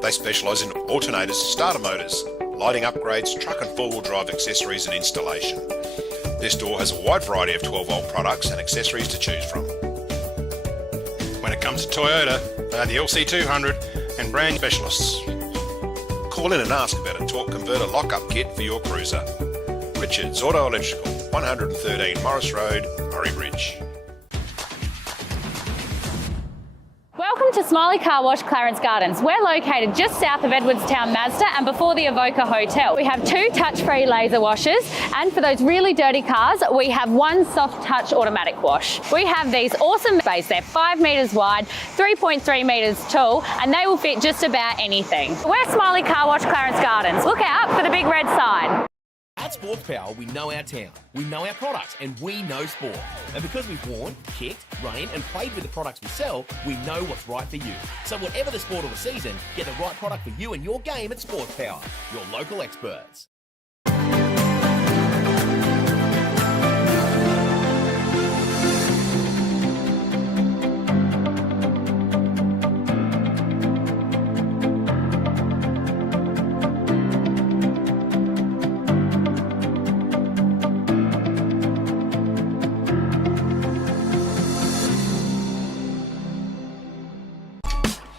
They specialise in alternators, starter motors, lighting upgrades, truck and four-wheel drive accessories and installation. Their store has a wide variety of 12-volt products and accessories to choose from. When it comes to Toyota, they are the LC200 and brand specialists. Call in and ask about a torque converter lock-up kit for your cruiser. Richards Auto Electrical, 113 Morris Road, Murray Bridge. Welcome to Smiley Car Wash, Clarence Gardens. We're located just south of Edwardstown Mazda and before the Evoca Hotel. We have 2 touch-free laser washers, and for those really dirty cars, we have 1 soft touch automatic wash. We have these awesome bays. They're 5 metres wide, 3.3 metres tall, and they will fit just about anything. We're Smiley Car Wash, Clarence Gardens. Look out for the big red sign. At Sports Power, we know our town, we know our products, and we know sport. And because we've worn, kicked, run in, and played with the products we sell, we know what's right for you. So whatever the sport or the season, get the right product for you and your game at Sports Power, your local experts.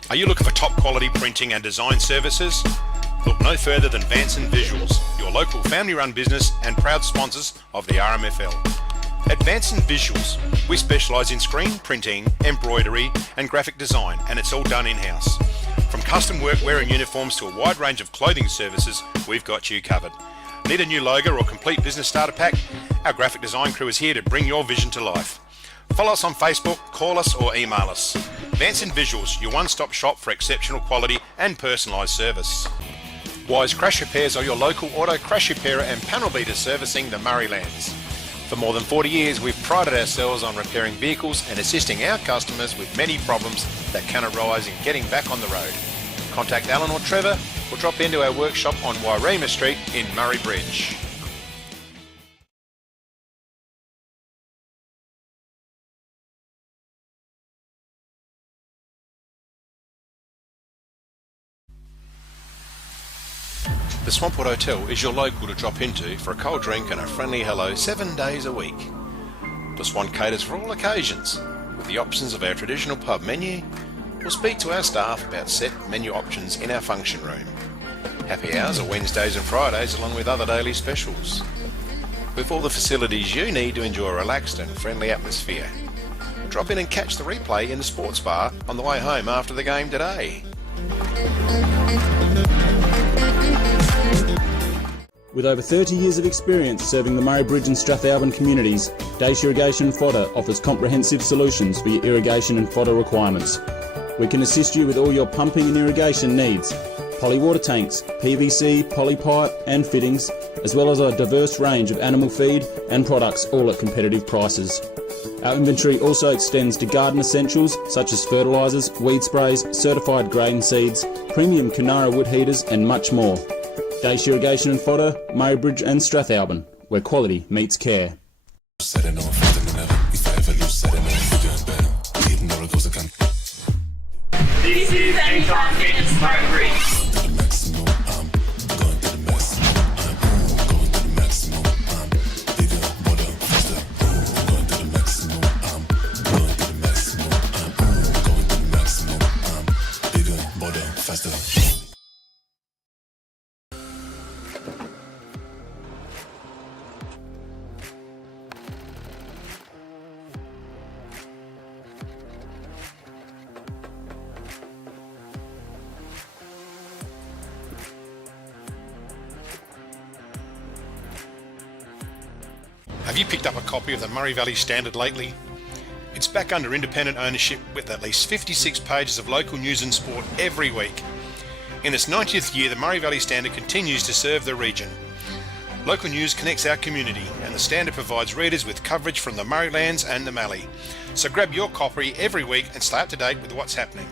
Are you looking for top quality printing and design services? Look no further than Vanson Visuals, your local family-run business and proud sponsors of the RMFL. At Vanson Visuals, we specialise in screen printing, embroidery and graphic design, and it's all done in-house. From custom workwear and uniforms to a wide range of clothing services, we've got you covered. Need a new logo or complete business starter pack? Our graphic design crew is here to bring your vision to life. Follow us on Facebook, call us or email us. Vanson Visuals, your one-stop shop for exceptional quality and personalised service. Wise Crash Repairs are your local auto crash repairer and panel beater servicing the Murraylands. For more than 40 years, we've prided ourselves on repairing vehicles and assisting our customers with many problems that can arise in getting back on the road. Contact Alan or Trevor or drop into our workshop on Wairema Street in Murray Bridge. The Swampwood Hotel is your local to drop into for a cold drink and a friendly hello 7 days a week. The Swan caters for all occasions, with the options of our traditional pub menu, or speak to our staff about set menu options in our function room. Happy hours are Wednesdays and Fridays along with other daily specials. With all the facilities you need to enjoy a relaxed and friendly atmosphere. Drop in and catch the replay in the sports bar on the way home after the game today. With over 30 years of experience serving the Murray Bridge and Strathalbyn communities, Dace Irrigation Fodder offers comprehensive solutions for your irrigation and fodder requirements. We can assist you with all your pumping and irrigation needs, poly water tanks, PVC, poly pipe and fittings, as well as a diverse range of animal feed and products, all at competitive prices. Our inventory also extends to garden essentials such as fertilisers, weed sprays, certified grain seeds, premium Canara wood heaters and much more. Dace Irrigation and Fodder, Murray Bridge and Strathalbyn, where quality meets care. This is Anytime Fitness Murray Bridge. Have you picked up a copy of the Murray Valley Standard lately? It's back under independent ownership with at least 56 pages of local news and sport every week. In its 90th year, the Murray Valley Standard continues to serve the region. Local news connects our community, and the Standard provides readers with coverage from the Murraylands and the Mallee. So grab your copy every week and stay up to date with what's happening.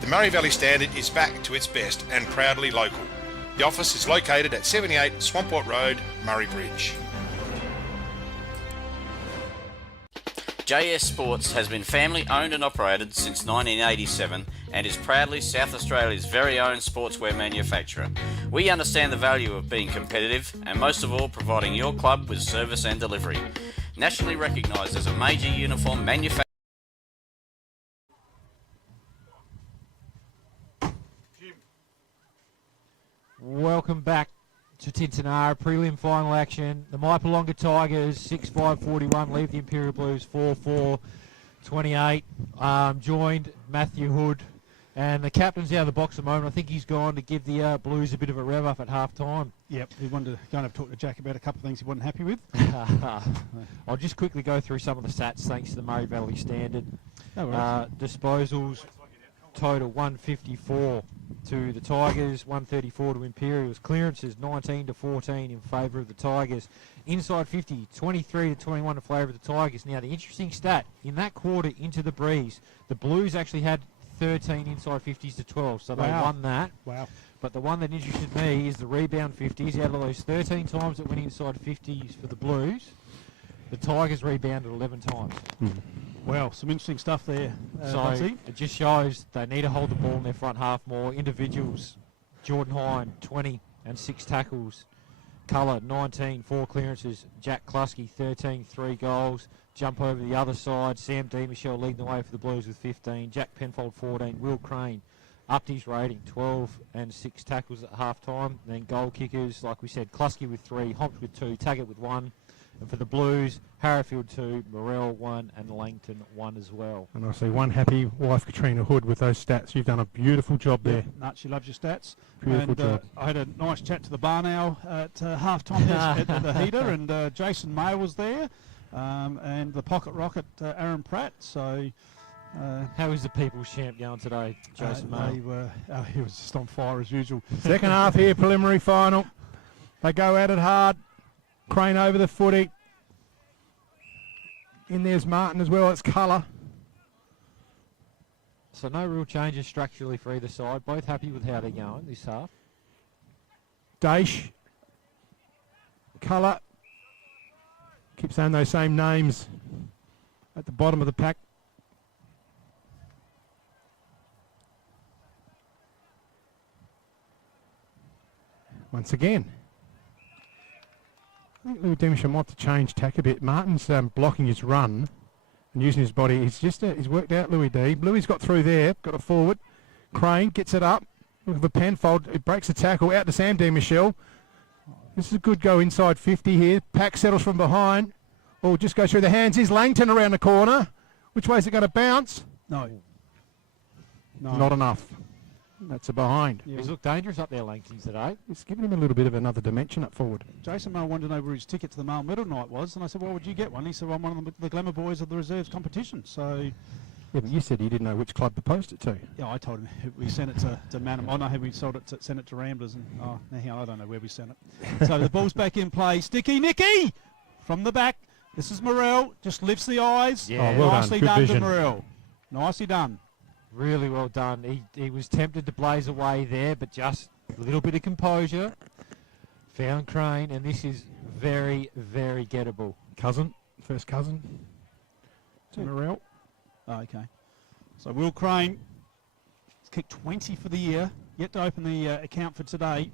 The Murray Valley Standard is back to its best and proudly local. The office is located at 78 Swampwood Road, Murray Bridge. JS Sports has been family owned and operated since 1987 and is proudly South Australia's very own sportswear manufacturer. We understand the value of being competitive and most of all providing your club with service and delivery. Nationally recognised as a major uniform manufacturer. Welcome back to Tintinara, prelim final action. The Mypolonga Tigers 6-5-41 leave the Imperial Blues 4-4 28, joined Matthew Hood. And the captain's out of the box at the moment. I think he's gone to give the Blues a bit of a rev up at half time. Yep, he wanted to go and have talk to Jack about a couple of things he wasn't happy with. I'll just quickly go through some of the stats thanks to the Murray Valley Standard. No worries. Disposals total 154 to the Tigers, 134 to Imperials. Clearances 19 to 14 in favour of the Tigers. Inside 50, 23 to 21 in favour of the Tigers. Now the interesting stat, in that quarter into the breeze, the Blues actually had 13 inside 50s to 12, so they won that. Wow. But the one that interested me is the rebound 50s. Out of those 13 times that went inside 50s for the Blues, the Tigers rebounded 11 times. Well, some interesting stuff there. So Butsy. it just shows they need to hold the ball in their front half more. Individuals, Jordan Hine, 20 and 6 tackles. Colour, 19, 4 clearances. Jack Klusky, 13, 3 goals. Jump over the other side. Sam D. Michelle leading the way for the Blues with 15. Jack Penfold, 14. Will Crane upped his rating, 12 and 6 tackles at half time. And then goal kickers, like we said, Klusky with 3, Homps with 2, Taggart with 1. And for the Blues, Harrifield 2, Morell 1, and Langton 1 as well. And I see one happy wife, Katrina Hood, with those stats. You've done a beautiful job there. Nut, she loves your stats. Beautiful and, job. I had a nice chat to the bar now at half time at the heater, and Jason May was there, and the pocket rocket Aaron Pratt. So, how is the People's Champ going today, Jason May? He was just on fire as usual. Second half here, preliminary final. They go at it hard. Crane over the footy. In there's Martin as well. It's Colour. So no real changes structurally for either side. Both happy with how they're going this half. Daish. Colour. Keep saying those same names at the bottom of the pack. Once again. I think Louis Demisha might have to change tack a bit. Martin's blocking his run and using his body. He's worked out Louis D. Louis got through there, got it forward. Crane gets it up. Look at the Penfold. It breaks the tackle out to Sam D. Michelle. This is a good go inside 50 here. Pack settles from behind. Oh, just goes through the hands. Here's Langton around the corner. Which way is it going to bounce? No. Not enough. That's a behind. Yeah. He's looked dangerous up there, Langton, today. It's giving him a little bit of another dimension up forward. Jason May wanted to know where his ticket to the male medal night was, and I said, well, would you get one? He said, well, I'm one of the glamour boys of the reserves competition. So, yeah, but you said you didn't know which club to post it to. Yeah, I told him we sent it to Manham. I know how we sent it to Ramblers, and I don't know where we sent it. So the ball's back in play. Sticky Nicky from the back. This is Morell. Just lifts the eyes. Yeah. Well Nicely done. Good done vision. to Morell. Nicely done. Really well done. He was tempted to blaze away there, but just a little bit of composure. Found Crane, and this is very, very gettable. First cousin. To Morell. Oh, okay. So Will Crane has kicked 20 for the year. Yet to open the account for today.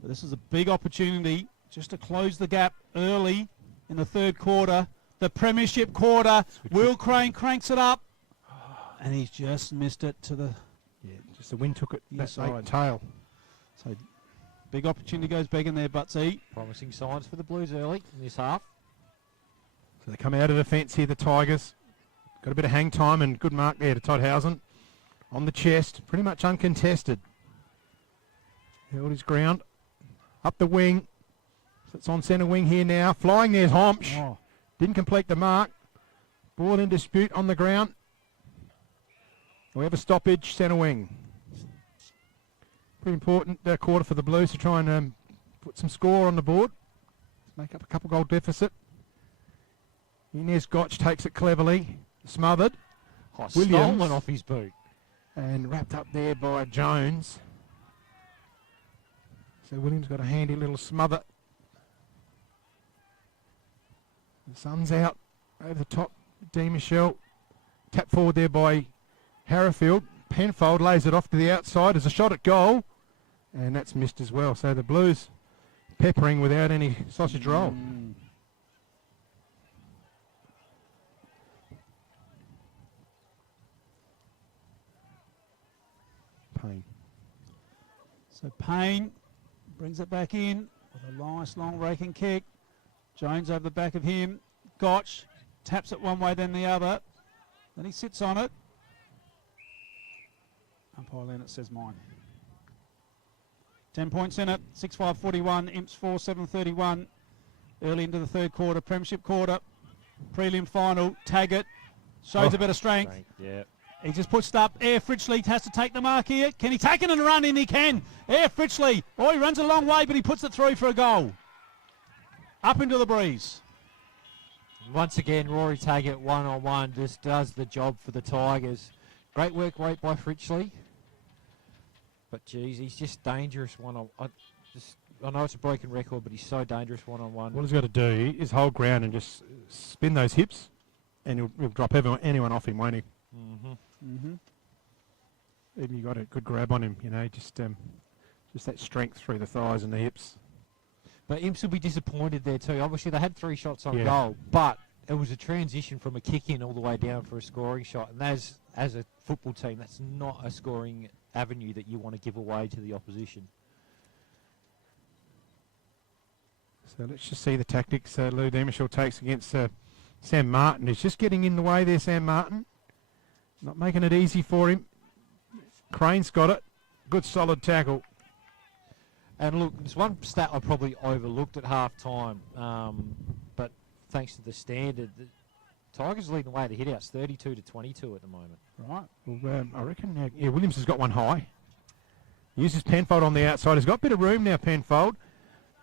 But this is a big opportunity just to close the gap early in the third quarter. The premiership quarter. Will Crane cranks it up. And he's just missed it to the... Yeah, just the wind took it that inside. tail. So big opportunity goes big in there, Butsy. Promising signs for the Blues early in this half. So they come out of defence here, the Tigers. Got a bit of hang time and good mark there to Todhausen. On the chest, pretty much uncontested. Held his ground. Up the wing. So it's on centre wing here now. Flying there's Homsch. Oh. Didn't complete the mark. Ball in dispute on the ground. We have a stoppage, centre wing. Pretty important quarter for the Blues to try and put some score on the board. Let's make up a couple goal deficit. Inez Gotch takes it cleverly. Smothered. Stolen off his boot. And wrapped up there by Jones. So Williams got a handy little smother. The sun's out over the top. D. Michelle. Tap forward there by Harrifield. Penfold lays it off to the outside as a shot at goal. And that's missed as well. So the Blues peppering without any sausage roll. Payne. So Payne brings it back in with a nice long raking kick. Jones over the back of him. Gotch taps it one way then the other. Then he sits on it. Umpire Leonard says mine. 10 points in it. 6-5-41. Imps 4-7-31. Early into the third quarter. Premiership quarter. Prelim final. Taggart shows a bit of strength. Yeah. He just pushed up. Air Fritchley has to take the mark here. Can he take it and run in? He can. Air Fritchley. Oh, he runs a long way, but he puts it through for a goal. Up into the breeze. Once again, Rory Taggart one-on-one just does the job for the Tigers. Great work rate by Fritchley. But, geez, he's just dangerous one-on-one. I know it's a broken record, but he's so dangerous one-on-one. What he's got to do is hold ground and just spin those hips, and he'll drop anyone off him, won't he? Even you got a good grab on him, you know, just that strength through the thighs and the hips. But Imps will be disappointed there too. Obviously, they had 3 shots on goal, but it was a transition from a kick-in all the way down for a scoring shot. And as a football team, that's not a scoring avenue that you want to give away to the opposition. So let's just see the tactics Lou Demishaw takes against Sam Martin. He's just getting in the way there, Sam Martin. Not making it easy for him. Crane's got it. Good solid tackle. And look, there's one stat I probably overlooked at half-time, but thanks to the standard, the Tigers leading the way to hit-outs, 32-22 at the moment. Right. Well, I reckon, Williams has got one high. Uses Penfold on the outside. He's got a bit of room now, Penfold.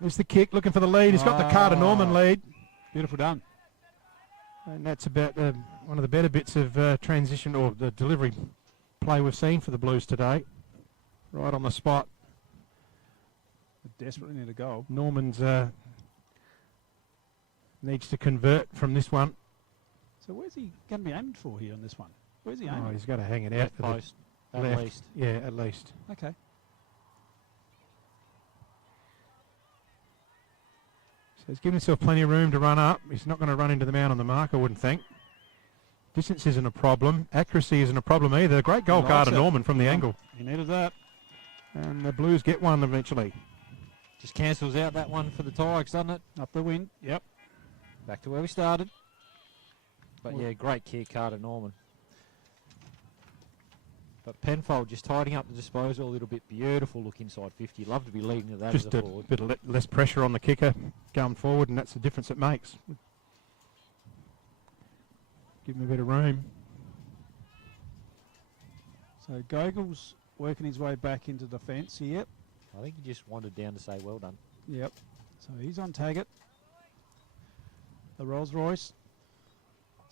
There's the kick, looking for the lead. He's got the Carter Norman lead. Beautiful done. And that's about one of the better bits of transition or the delivery play we've seen for the Blues today. Right on the spot. They desperately need a goal. Norman's needs to convert from this one. So where's he going to be aimed for here on this one? Where's he aiming? Oh, he's got to hang it out to post, the at left. least. Yeah, at least. Okay. So he's given himself plenty of room to run up. He's not going to run into the man on the mark, I wouldn't think. Distance isn't a problem. Accuracy isn't a problem either. A great goal, Carter Norman, from the angle. He needed that. And the Blues get one eventually. Just cancels out that one for the Tigers, doesn't it? Up the wing. Yep. Back to where we started. But yeah, great kick, Carter Norman. But Penfold just tidying up the disposal a little bit. Beautiful look inside 50. Love to be leading to that Just as a a forward. bit of less pressure on the kicker going forward, and that's the difference it makes. Give him a bit of room. So Gogol's working his way back into defence here. I think he just wandered down to say well done. Yep. So he's on Taggart. The Rolls Royce.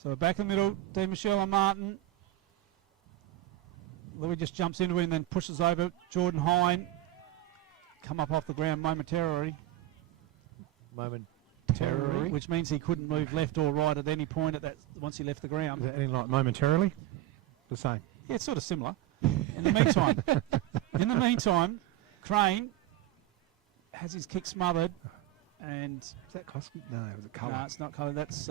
So back in the middle, Michelle and Martin. Louis just jumps into him and then pushes over Jordan Hine. Come up off the ground momentarily. Which means he couldn't move left or right at any point at that once he left the ground. Is that anything like momentarily? The same. Yeah, it's sort of similar. In the meantime, Crane has his kick smothered, and is that Koski? No, it was a colour. No, it's not colour. That's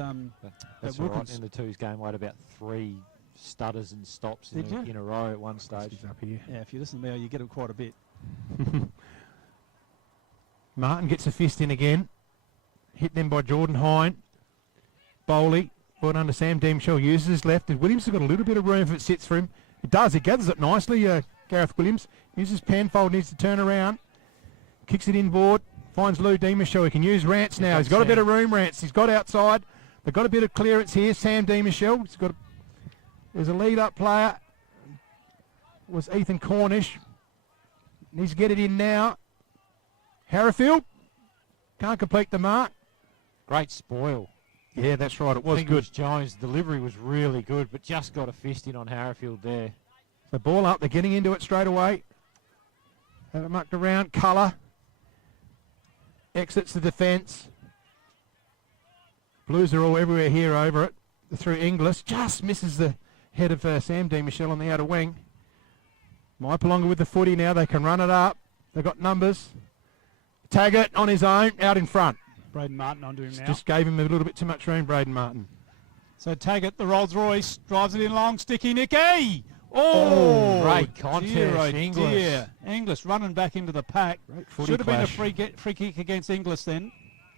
That's all right. In the twos game, we had about 3 stutters and stops in a row at one stage. Up here. Yeah, if you listen to me, you get it quite a bit. Martin gets a fist in again. Hit them by Jordan Hine. Bowley, brought under Sam Demishaw, uses his left. And Williams has got a little bit of room if it sits for him. It does. He gathers it nicely, Gareth Williams. Uses Penfold, needs to turn around. Kicks it inboard. Finds Lou Demishaw. He can use Rance now. He's got a bit of room, Rance. He's got outside. They've got a bit of clearance here. Sam Demishaw. There's a lead-up player. Was Ethan Cornish. Needs to get it in now. Harrifield. Can't complete the mark. Great spoil. Yeah, that's right. It was I think good. It was Jones' delivery was really good, but just got a fist in on Harrifield there. The ball up. They're getting into it straight away. Have it mucked around. Colour. Exits the defence. Blues are all everywhere here over it. Through Inglis. Just misses the head of Sam Demishaw on the outer wing. Mypolonga with the footy now. They can run it up. They've got numbers. Taggart on his own, out in front. Braden Martin onto him now. Just gave him a little bit too much room, Braden Martin. So Taggart, the Rolls Royce, drives it in long, sticky Nicky. Oh, great contest, Inglis. Dear. Inglis running back into the pack. Great footy Should have been a clash. free kick against Inglis then.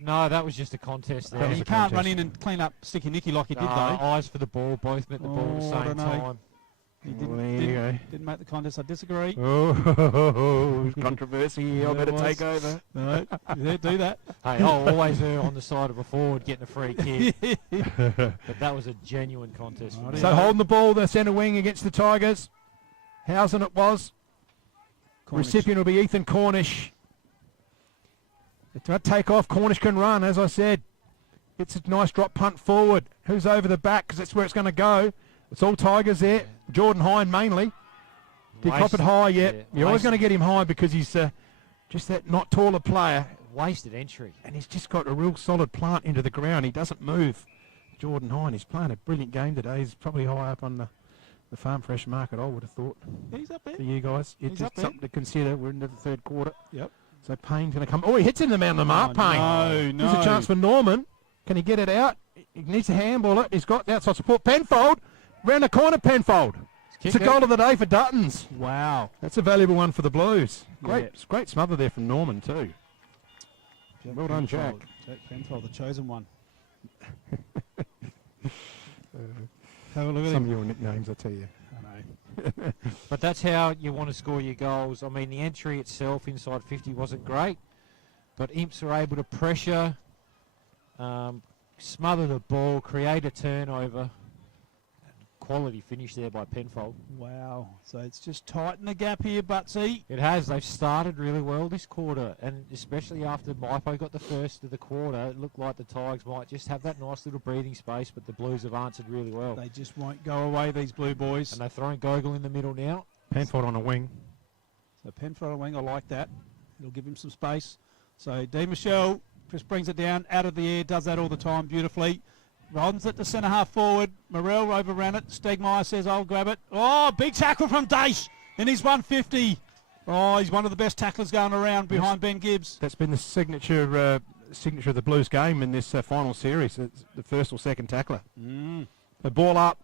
No, that was just a contest there. You can't run in and clean up Sticky Nicky like he did, though. Eyes for the ball, both met the ball at the I same don't know. time. He didn't make the contest. I disagree. Oh, controversy. I'm There going to was. take over. No, yeah, do that. Hey, I'll always err on the side of a forward getting a free kick. But that was a genuine contest. For me. So holding the ball, the centre wing against the Tigers. Housen it was. Cornish. Recipient will be Ethan Cornish. It's a take off. Cornish can run, as I said. It's a nice drop punt forward. Who's over the back? Because that's where it's going to go. It's all Tigers there. Jordan Hine mainly. Did cop it high yet? Yeah. You're always going to get him high because he's just that not taller player. Wasted entry. And he's just got a real solid plant into the ground. He doesn't move. Jordan Hine, he's playing a brilliant game today. He's probably high up on the Farm Fresh market, I would have thought. He's up there. For you guys. It's He's up just there. something to consider. We're into the third quarter. Yep. So Payne's going to come. Oh, he hits into the man on the mark, Payne. No. There's a chance for Norman. Can he get it out? He needs to handball it. He's got the outside support. Penfold. Round the corner, Penfold. It's a goal of the day for Duttons. Wow. That's a valuable one for the Blues. Yeah. Great smother there from Norman, too. Well done, Jack. Jack Penfold, the chosen one. Have a look at Some him. of your nicknames, I tell you. I know. But that's how you want to score your goals. I mean, the entry itself inside 50 wasn't great, but Imps are able to pressure, smother the ball, create a turnover. Quality finish there by Penfold. Wow. So it's just tighten the gap here, Butsy. It has. They've started really well this quarter, and especially after Mypo got the first of the quarter, it looked like the Tigers might just have that nice little breathing space, but the Blues have answered really well. They just won't go away, these Blue boys. And they're throwing Gogol in the middle now. Penfold on a wing. So Penfold on a wing, I like that. It'll give him some space. So D. Michelle just brings it down out of the air, does that all the time beautifully. Runs it to centre half forward. Morrell overran it. Stegmeyer says, I'll grab it. Oh, big tackle from Dace in his 150. Oh, he's one of the best tacklers going around behind Ben Gibbs. That's been the signature of the Blues game in this final series. It's the first or second tackler. The ball up.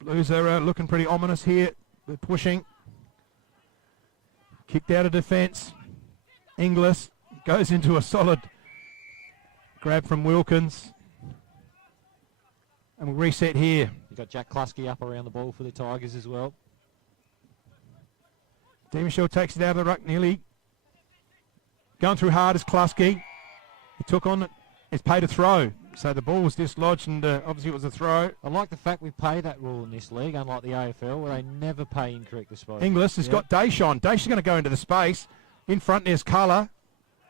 Blues are looking pretty ominous here. They're pushing. Kicked out of defence. Inglis goes into a solid grab from Wilkins. And we'll reset here. You've got Jack Klusky up around the ball for the Tigers as well. Michelle takes it out of the ruck nearly. Going through hard is Klusky. He took on it. It's paid a throw. So the ball was dislodged and obviously it was a throw. I like the fact we pay that rule in this league, unlike the AFL, where they never pay incorrect disposal. Inglis has got Dace on. Dace is going to go into the space. In front there's Colour.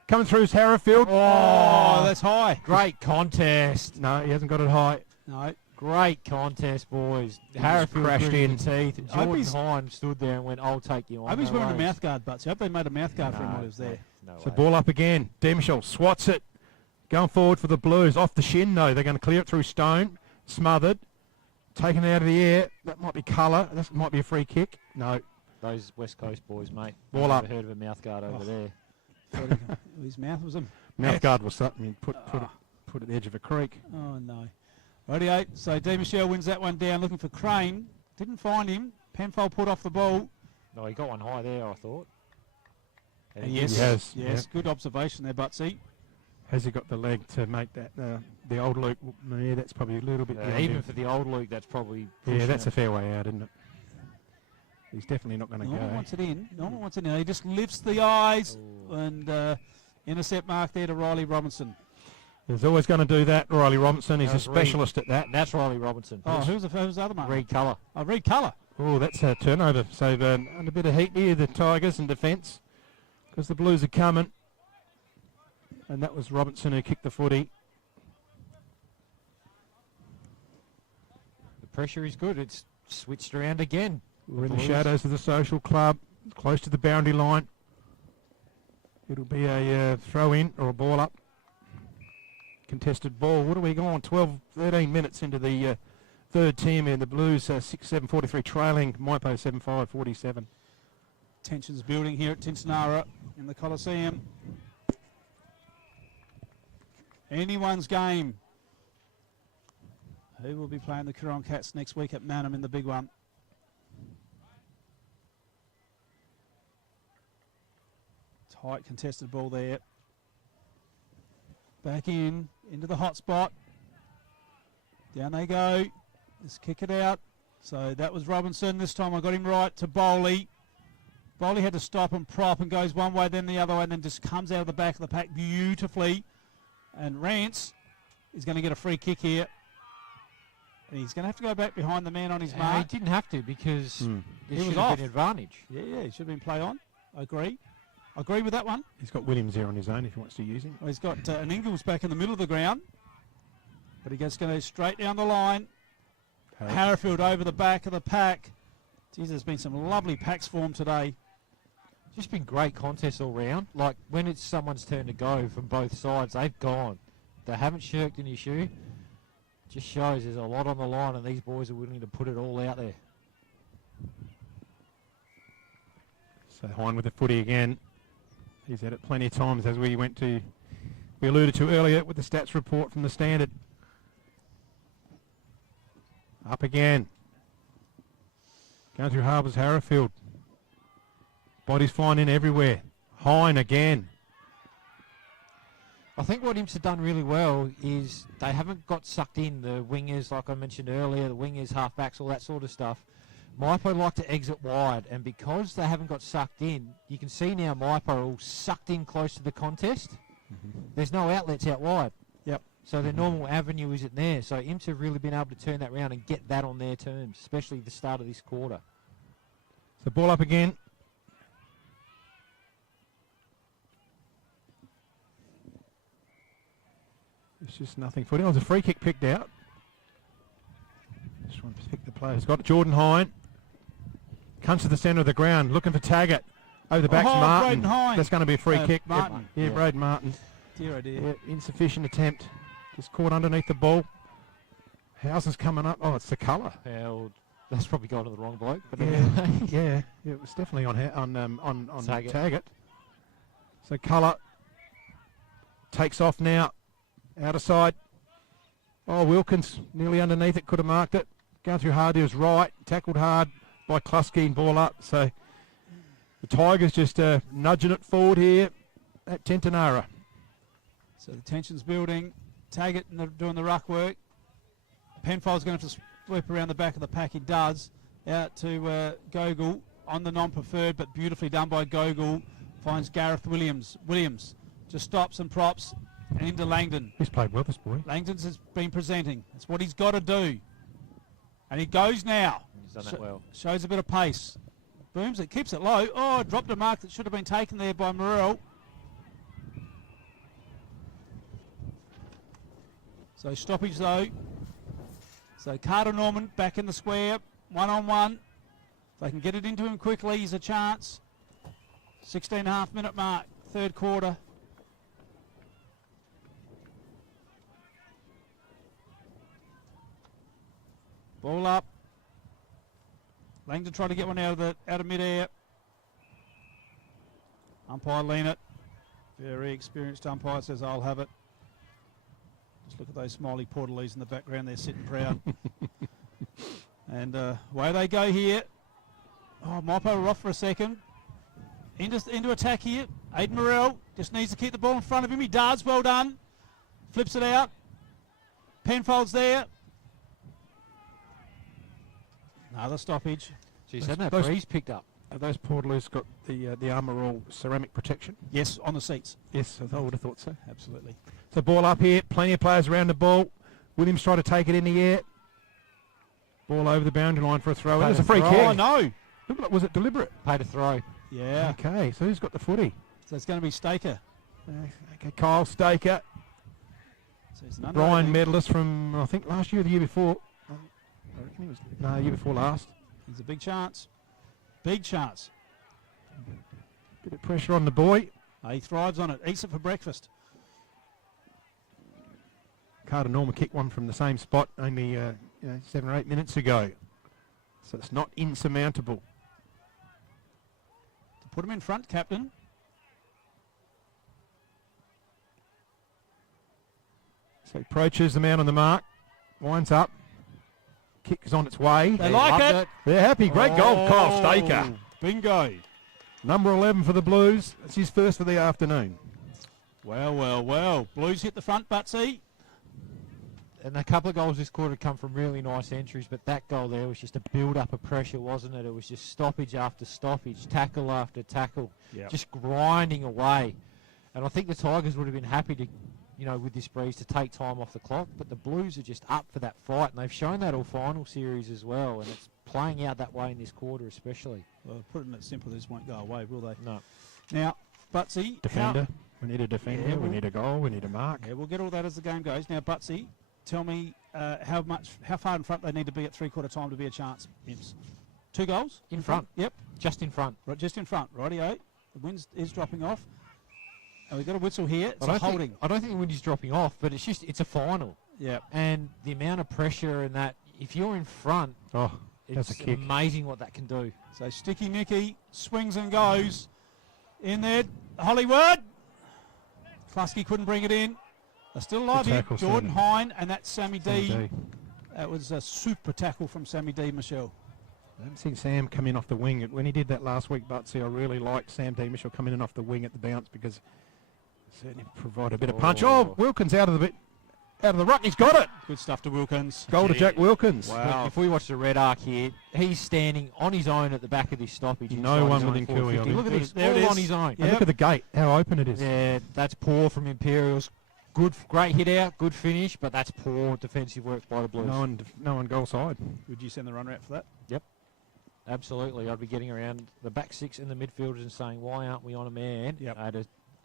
Coming through is Harrowfield. Oh, that's high. Great contest. No, he hasn't got it high. No. Great contest, boys. Harrowfield crashed gritted in. the teeth, and Jordan Hine stood there and went, I'll take you on. I hope he's no wearing a worries. mouth guard, Butsy. I hope they made a mouth guard for him while he was there. No So way. ball up again. Demichel swats it. Going forward for the Blues. Off the shin, though. They're going to clear it through Stone. Smothered. Taken out of the air. That might be Colour. That might be a free kick. No. Those West Coast boys, mate. Ball I've up. never heard of a mouth guard over there. His mouth was him. Mouth guard was something. Put at the edge of a creek. Oh, no. Rightio. So D. Michelle wins that one down, looking for Crane. Didn't find him. Penfold put off the ball. No, he got one high there, I thought. And Yes. He has, Yes. Good observation there, Butsy. Has he got the leg to make that? The old Luke, yeah, that's probably a little bit. beyond even him. for the old Luke, that's probably Yeah, that's pushing a fair way out, isn't it? He's definitely not going to Norman go. wants it in. Norman wants it in. He just lifts the eyes and intercept mark there to Riley Robinson. He's always going to do that, Riley Robinson. He's That a was specialist at that. That's Riley Robinson. Oh, who's the other man? Reed Colour. Oh, Reed Colour. Oh, that's a turnover. So under a bit of heat here, the Tigers in defence, because the Blues are coming. And that was Robinson who kicked the footy. The pressure is good. It's switched around again. We're in the Blues. shadows of the social club, close to the boundary line. It'll be a throw in or a ball up. Contested ball. What are we going? 12, 13 minutes into the third team in the Blues, 6-7-43 trailing Mypo 7-5-47. Tensions building here at Tintinara in the Coliseum. Anyone's game. Who will be playing the Coorong Cats next week at Manham in the big one? Tight contested ball there. Back into the hot spot. Down they go. Just kick it out. So that was Robinson. This time I got him right to Bowley. Bowley had to stop and prop and goes one way, then the other way, and then just comes out of the back of the pack beautifully. And Rance is going to get a free kick here. And he's going to have to go back behind the man on his mark. He didn't have to because He there was should have off. been advantage. Yeah, he should have been play on. I agree with that one. He's got Williams there on his own if he wants to use him. Well, he's got an Ingles back in the middle of the ground. But he gets going to go straight down the line. Harrifield over the back of the pack. Geez, there's been some lovely packs formed today. Just been great contests all round. Like when it's someone's turn to go from both sides, they've gone. They haven't shirked an issue. Just shows there's a lot on the line and these boys are willing to put it all out there. So Hine with the footy again. He's had it plenty of times as we alluded to earlier with the stats report from the Standard. Up again. Going through Harbour's Harrifield. Bodies flying in everywhere. Hine again. I think what Imps have done really well is they haven't got sucked in, the wingers, like I mentioned earlier, the wingers, halfbacks, all that sort of stuff. Mypo like to exit wide, and because they haven't got sucked in, you can see now Mypo are all sucked in close to the contest. There's no outlets out wide. Yep. So their normal avenue isn't there. So Imps have really been able to turn that round and get that on their terms, especially the start of this quarter. So ball up again. It's just nothing footy. Oh, there's a free kick picked out. Just want to pick the players. Got Jordan Hine. Comes to the centre of the ground, looking for Taggart. Over the back's Martin. Braden Hine. That's going to be a free kick. Martin. Yeah, Braden Martin. Dear, oh dear. Yeah, insufficient attempt. Just caught underneath the ball. Housen's coming up. Oh, it's the colour. Well, that's probably gone to the wrong bloke. But Yeah, it was definitely on Taggart. Taggart. So colour takes off now. Outer side. Oh, Wilkins nearly underneath it. Could have marked it. Going through hard. He was right. Tackled hard by Kluski and ball up. So the Tigers just nudging it forward here at Tentanara. So the tension's building. Taggart doing the ruck work. Penfold's going to have to sweep around the back of the pack. He does. Out to Gogol on the non-preferred, but beautifully done by Gogol. Finds Gareth Williams. Williams just stops and props and into Langdon. He's played well, this boy. Langdon's has been presenting. That's what he's got to do. And he goes now. He's done that well. Shows a bit of pace. Booms it, keeps it low. Oh, dropped a mark that should have been taken there by Morrell. So stoppage though. So Carter Norman back in the square, 1-on-1. If they can get it into him quickly, he's a chance. 16.5 minute mark, third quarter. Ball up. Langdon tried to get one out of mid-air. Umpire lean it. Very experienced umpire says, I'll have it. Just look at those smiley Portalees in the background. They're sitting proud. And away they go here. Oh, Mypo are off for a second. Into attack here. Aiden Morrell just needs to keep the ball in front of him. He does. Well done. Flips it out. Penfold's there. Another stoppage. Geez, hasn't that breeze picked up? Have those Portaloos got the armour all ceramic protection? Yes, on the seats. Yes, I would have thought so. Absolutely. So ball up here, plenty of players around the ball. Williams trying to take it in the air. Ball over the boundary line for a throw. It's a free kick. Oh, no. Was it deliberate? Paid a throw. Yeah. Okay, so who's got the footy? So it's going to be Staker. Okay, Kyle Staker. So it's an Brian underrated. medalist from, I think, last year or the year before. I reckon it was, no, year before last. He's a big chance. Big chance. Bit of pressure on the boy. He thrives on it. Eats it for breakfast. Carter Norman kicked one from the same spot only 7 or 8 minutes ago. So it's not insurmountable. To put him in front, captain. So he approaches the man on the mark. Winds up. Kick is on its way. They like it. They're happy. Great goal, Kyle Staker. Bingo. Number 11 for the Blues. It's his first for the afternoon. Well, well, well. Blues hit the front, Butsy. And a couple of goals this quarter come from really nice entries, but that goal there was just a build-up of pressure, wasn't it? It was just stoppage after stoppage, tackle after tackle, just grinding away. And I think the Tigers would have been happy to, with this breeze, to take time off the clock, but the Blues are just up for that fight, and they've shown that all final series as well, and it's playing out that way in this quarter especially. Well, putting it simple, this won't go away, will they? No. Now, Butsy. Defender. We need a defender. We need a goal. We need a mark. Yeah, we'll get all that as the game goes. Now, Butsy, tell me how far in front they need to be at three-quarter time to be a chance, Imps. 2 goals? In front. Yep. Just in front. Right, just in front. Rightio. The wind is dropping off. And we've got a whistle here. It's I a holding. don't think the wind is dropping off, but it's a final. Yeah. And the amount of pressure and that, if you're in front, that's a it's kick. amazing what that can do. So Sticky Nicky swings and goes. In there, Hollywood. Klusky couldn't bring it in. They're still alive here. tackle, Jordan Sam. Hine and that's Sammy D. Sammy D. That was a super tackle from Sammy D, Michelle. I haven't seen Sam come in off the wing. When he did that last week, Butsy, I really liked Sam D. Mitchell coming in off the wing at the bounce because it certainly provided a bit of punch. Oh, Wilkins out of the ruck. He's got it. Good stuff to Wilkins. Goal to Jack Wilkins. Wow. If we watch the red arc here, he's standing on his own at the back of this stoppage. No one within Cooey of him. Look at this, There it all is. on his own. And look at the gate, how open it is. Yeah, that's poor from Imperials. Great hit out, good finish, but that's poor defensive work by the Blues. No one goal side. Would you send the runner out for that? Yep, absolutely. I'd be getting around the back six and the midfielders and saying, why aren't we on a man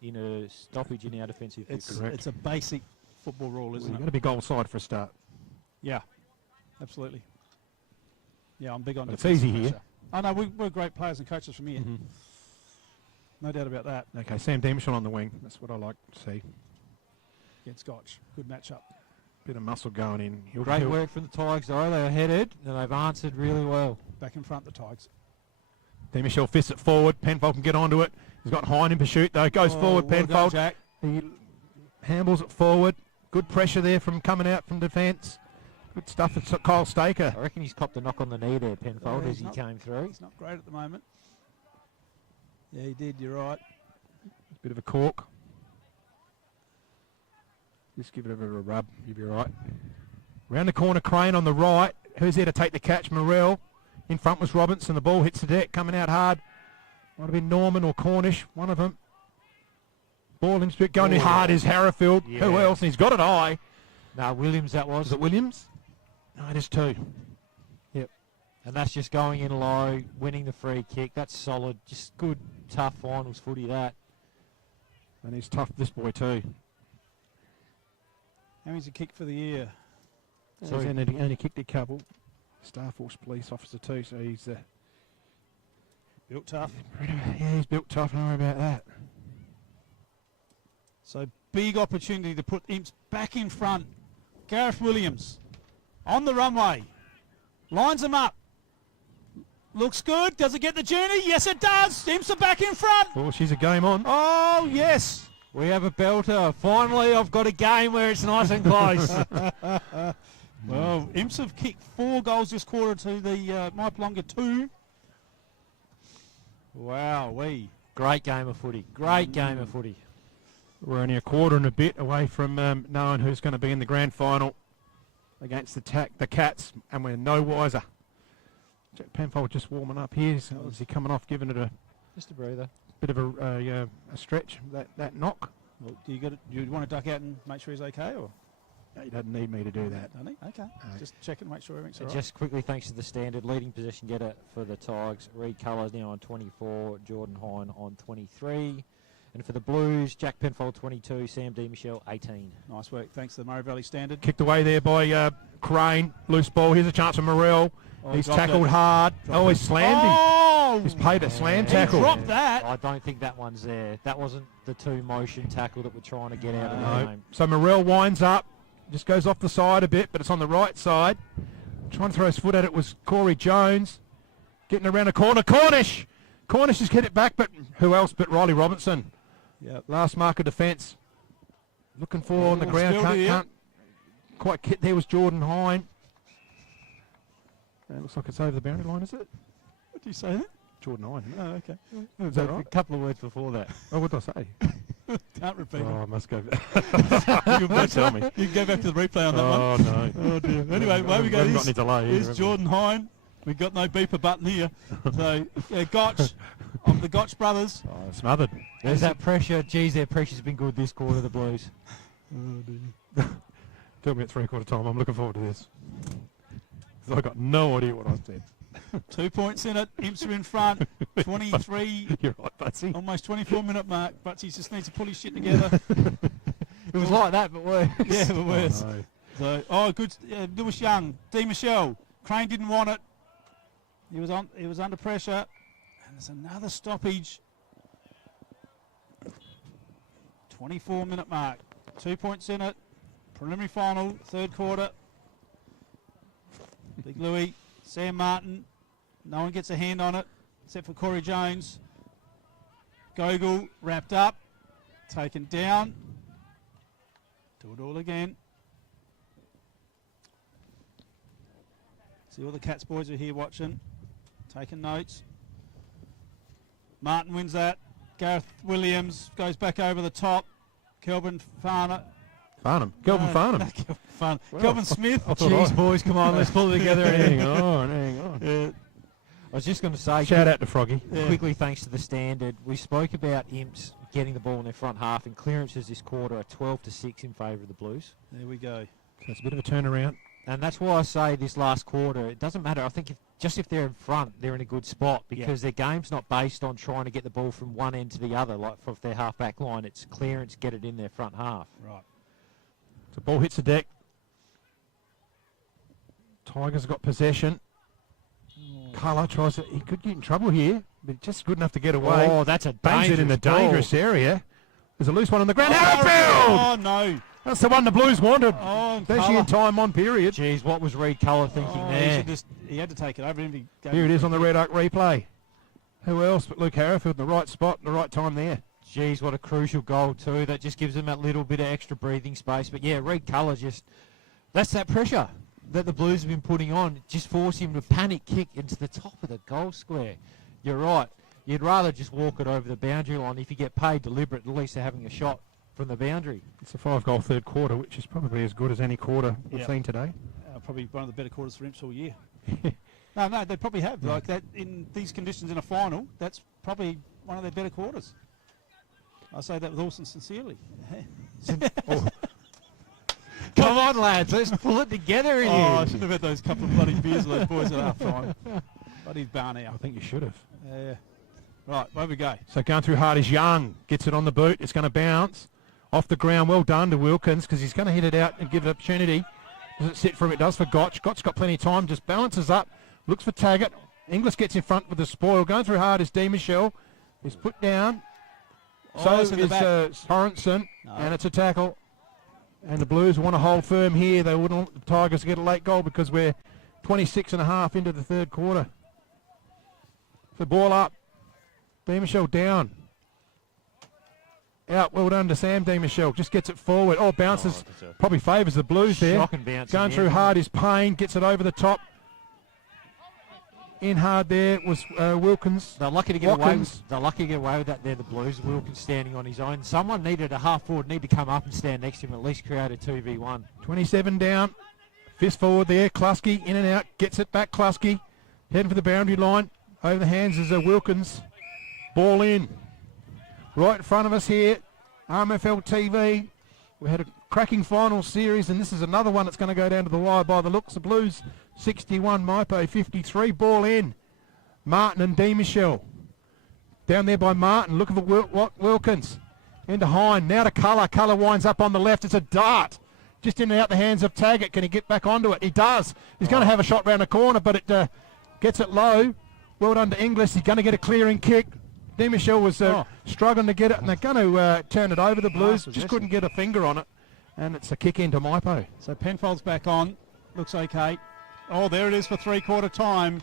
in a stoppage in our defensive? It's a basic football rule, isn't You've it? got to be goal side for a start. Yeah, absolutely. Yeah, I'm big on But it's defensive easy here. pressure. Oh, no, we're great players and coaches from here. No doubt about that. Okay, Sam D. Mitchell on the wing. That's what I like to see. Against Scotch. Good matchup. Bit of muscle going in. Great work from the Tigers, though. They were headed, and they've answered really well. Back in front, the Tigers. D. Michelle fists it forward. Penfold can get onto it. He's got Hine in pursuit, though. Goes forward, well Penfold. done, Jack. He handles it forward. Good pressure there from coming out from defence. Good stuff for Kyle Staker. I reckon he's copped a knock on the knee there, Penfold, Yeah, as he came through. He's not great at the moment. Yeah, he did. You're right. Bit of a cork. Just give it a bit of a rub. You'll be right. Round the corner, Crane on the right. Who's there to take the catch? Morrell. In front was Robinson. The ball hits the deck, coming out hard. Might have been Norman or Cornish, one of them. Ball in split, going hard is Harrifield. Yeah. Who else? And he's got it high. No, Williams that was. Is it Williams? No, it is 2. Yep. And that's just going in low, winning the free kick. That's solid. Just good, tough finals footy, that. And he's tough, this boy too. How many's a kick for the year? So he's only kicked a couple. Star Force police officer too, so he's built tough. Yeah, he's built tough. Don't worry about that. So big opportunity to put Imps back in front. Gareth Williams on the runway. Lines them up. Looks good. Does it get the journey? Yes, it does. Imps are back in front. Oh, she's a game on. Oh, yes. We have a belter. Finally, I've got a game where it's nice and close. Well, Imps have kicked 4 goals this quarter to the Mypolonga 2. Wow, Great game of footy. Great game of footy. We're only a quarter and a bit away from knowing who's going to be in the grand final against the Cats, and we're no wiser. Jack Penfold just warming up here. So is he coming off, giving it Just a breather. bit of a stretch, that knock? Well, do you want to duck out and make sure he's okay, or? No, he doesn't need me to do that. Doesn't he? Okay. Just check and make sure everything's all right. Just quickly, thanks to the standard leading possession getter for the Tigers, Reed Colours now on 24, Jordan Hine on 23. And for the Blues, Jack Penfold 22, Sam D. Michelle 18. Nice work. Thanks to the Murray Valley Standard. Kicked away there by Crane. Loose ball. Here's a chance for Morrell. Oh, He's dropped tackled it. hard. He's slammed him. He's paid a slam tackle. Dropped that. I don't think that one's there. That wasn't the 2-motion tackle that we're trying to get out of the No. game. So Morrell winds up. Just goes off the side a bit, but it's on the right side. Trying to throw his foot at it was Corey Jones. Getting around the corner. Cornish has hit it back, but who else but Riley Robinson? Yep. Last mark of defence. Looking for on the ground. Can't quite get there was Jordan Hine. Looks like it's over the boundary line, is it? What did you say then? Jordan Hine. Oh, okay. Is that A right? couple of words before that. Oh, what did I say? Can't repeat Oh, it. I must go. Don't tell me. You can go back to the replay on that one. Oh, no. Oh, dear. Anyway, where we go. haven't got any delay either, Here's have we? Jordan Hine. We've got no beeper button here. So, yeah, Gotch of the Gotch brothers. Oh, smothered. There's that pressure. Geez, their pressure's been good this quarter, the Blues. Oh, dear. Tell me at 3/4 time. I'm looking forward to this. 'Cause I got no idea what I said. 2 points in it. Imps are in front. 23. You're right, Butsy. Almost 24-minute mark. Butsy just needs to pull his shit together. It was like that, but worse. Yeah, but worse. Oh, no. So, good. Lewis Young, D. Michelle. Crane didn't want it. He was under pressure. And there's another stoppage. 24-minute mark. 2 points in it. Preliminary final, third quarter. Big Louis, Sam Martin. No one gets a hand on it except for Corey Jones. Gogol wrapped up, taken down. Do it all again. See all the Cats boys are here watching, taking notes. Martin wins that. Gareth Williams goes back over the top. Kelvin Farnham. Farnham. Kelvin Farnham. Well, Well, Kelvin Smith. Jeez, boys, come on, let's pull it together. Hang on. Yeah. I was just going to say, Shout out to Froggy. quickly, thanks to the standard, we spoke about Imps getting the ball in their front half, and clearances this quarter are 12-6 in favour of the Blues. There we go. So it's a bit of a turnaround. And that's why I say this last quarter, it doesn't matter. I think if they're in front, they're in a good spot because their game's not based on trying to get the ball from one end to the other, like for their half-back line. It's clearance, get it in their front half. Right. So ball hits the deck. Tigers got possession. Carla tries to, he could get in trouble here, but just good enough to get away. Oh, that's a bangs it in the dangerous area. There's a loose one on the ground. Harrowfield! Oh, no. That's the one the Blues wanted. Oh, Especially in time on period. Jeez, what was Reed Culler thinking there? He had to take it over. Here it is on the Red Oak replay. Who else but Luke Harrowfield in the right spot, the right time there. Jeez, what a crucial goal too. That just gives them that little bit of extra breathing space. But yeah, Reed Culler that's that pressure that the Blues have been putting on. Just force him to panic kick into the top of the goal square. You're right. You'd rather just walk it over the boundary line. If you get paid deliberate, at least they're having a shot from the boundary. It's a 5-goal third quarter, which is probably as good as any quarter we've Yep. seen today. Probably one of the better quarters for Imps all year. No, they probably have. Like that in these conditions in a final, that's probably one of their better quarters. I say that with all sincerely. Come on, lads, let's pull it together here. Oh, I should have had those couple of bloody beers with those boys at half time. Bloody barn out. I think you should have. Yeah. Right, where we go? So going through hard is Young. Gets it on the boot. It's going to bounce off the ground. Well done to Wilkins because he's going to hit it out and give it opportunity. Does it sit for him? It does for Gotch. Gotch's got plenty of time. Just balances up. Looks for Taggart. Inglis gets in front with the spoil. Going through hard is D. Michelle. He's put down. So it's in the is back. Sorensen. And it's a tackle. And the Blues want to hold firm here. They wouldn't want the Tigers to get a late goal because we're 26 and a half into the third quarter. So ball up. D. Michelle down. Out. Well done to Sam D. Michelle. Just gets it forward. Oh, bounces. Probably favours the Blues there. Shocking bounce Going in the through end. hard is Payne. Gets it over the top. In hard there was Wilkins. They're lucky to get away. Watkins. They're lucky to get away with that. They're the Blues. Wilkins standing on his own. Someone needed a half forward. Need to come up and stand next to him. At least create a 2v1. 27 down. Fist forward there. Klusky in and out. Gets it back. Klusky heading for the boundary line. Over the hands is Wilkins. Ball in. Right in front of us here. RMFL TV. We had a cracking final series, and this is another one that's going to go down to the wire by the looks. The Blues 61, Mypo 53. Ball in. Martin and D. Michelle. Down there by Martin. Looking for Wilkins. Into Hine. Now to Culler. Culler winds up on the left. It's a dart. Just in and out the hands of Taggart. Can he get back onto it? He does. He's going to have a shot round the corner, but it gets it low. Well done to Inglis. He's going to get a clearing kick. D. Michelle was struggling to get it, and they're going to turn it over. The Blues just couldn't get a finger on it. And it's a kick into Mypo. So Penfold's back on. Looks okay. Oh, there it is for three-quarter time.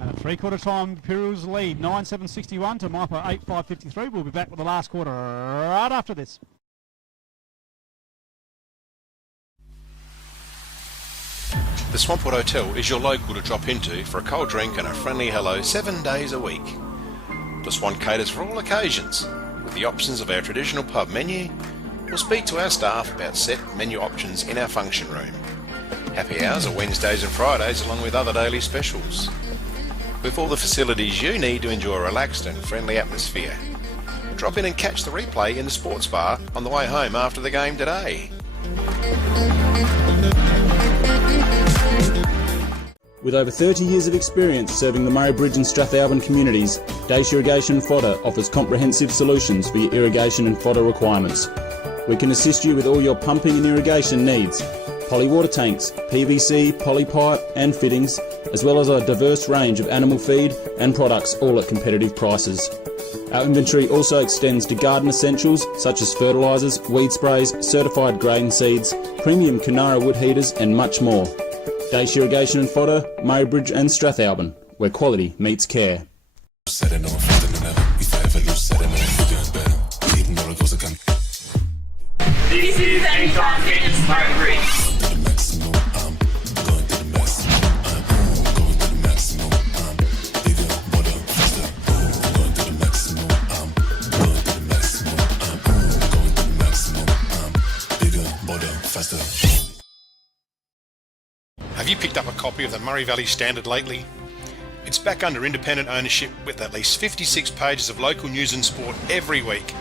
And at three-quarter time, Imperials lead 9-7-61 to Mypo 8-5-53. We'll be back with the last quarter right after this. The Swampwood Hotel is your local to drop into for a cold drink and a friendly hello 7 days a week. The Swan caters for all occasions. with the options of our traditional pub menu, or speak to our staff about set menu options in our function room. Happy hours are Wednesdays and Fridays along with other daily specials. With all the facilities you need to enjoy a relaxed and friendly atmosphere. Drop in and catch the replay in the sports bar on the way home after the game today. With over 30 years of experience serving the Murray Bridge and Strathalbyn communities, Dace Irrigation and Fodder offers comprehensive solutions for your irrigation and fodder requirements. We can assist you with all your pumping and irrigation needs, poly water tanks, PVC, poly pipe and fittings, as well as a diverse range of animal feed and products, all at competitive prices. Our inventory also extends to garden essentials such as fertilisers, weed sprays, certified grain seeds, premium Canara wood heaters and much more. Dace Irrigation and Fodder, Murray Bridge and Strathalbyn, where quality meets care. This is Anytime Fitness Murray Bridge. Have you picked up a copy of the Murray Valley Standard lately? It's back under independent ownership with at least 56 pages of local news and sport every week.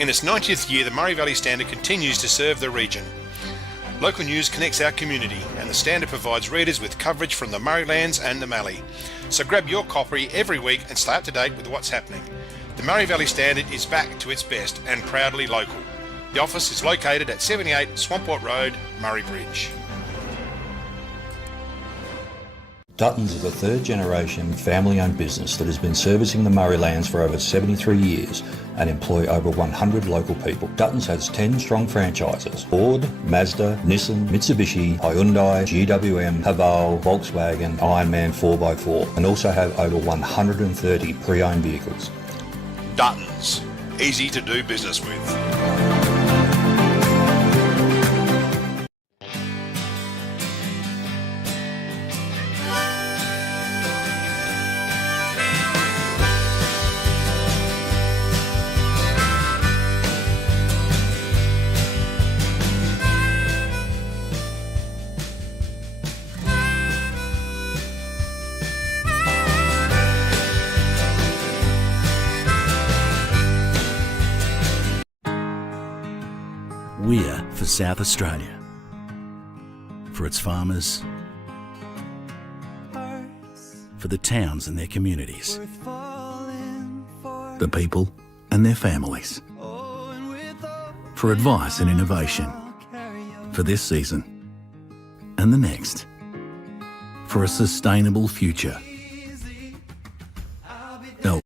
In its 90th year, the Murray Valley Standard continues to serve the region. Local news connects our community, and the Standard provides readers with coverage from the Murraylands and the Mallee. So grab your copy every week and stay up to date with what's happening. The Murray Valley Standard is back to its best and proudly local. The office is located at 78 Swamport Road, Murray Bridge. Duttons is a third-generation family-owned business that has been servicing the Murraylands for over 73 years and employ over 100 local people. Duttons has 10 strong franchises: Ford, Mazda, Nissan, Mitsubishi, Hyundai, GWM, Haval, Volkswagen, Ironman 4x4, and also have over 130 pre-owned vehicles. Duttons, easy to do business with. We're for South Australia, for its farmers, for the towns and their communities, the people and their families, for advice and innovation, for this season and the next, for a sustainable future. No.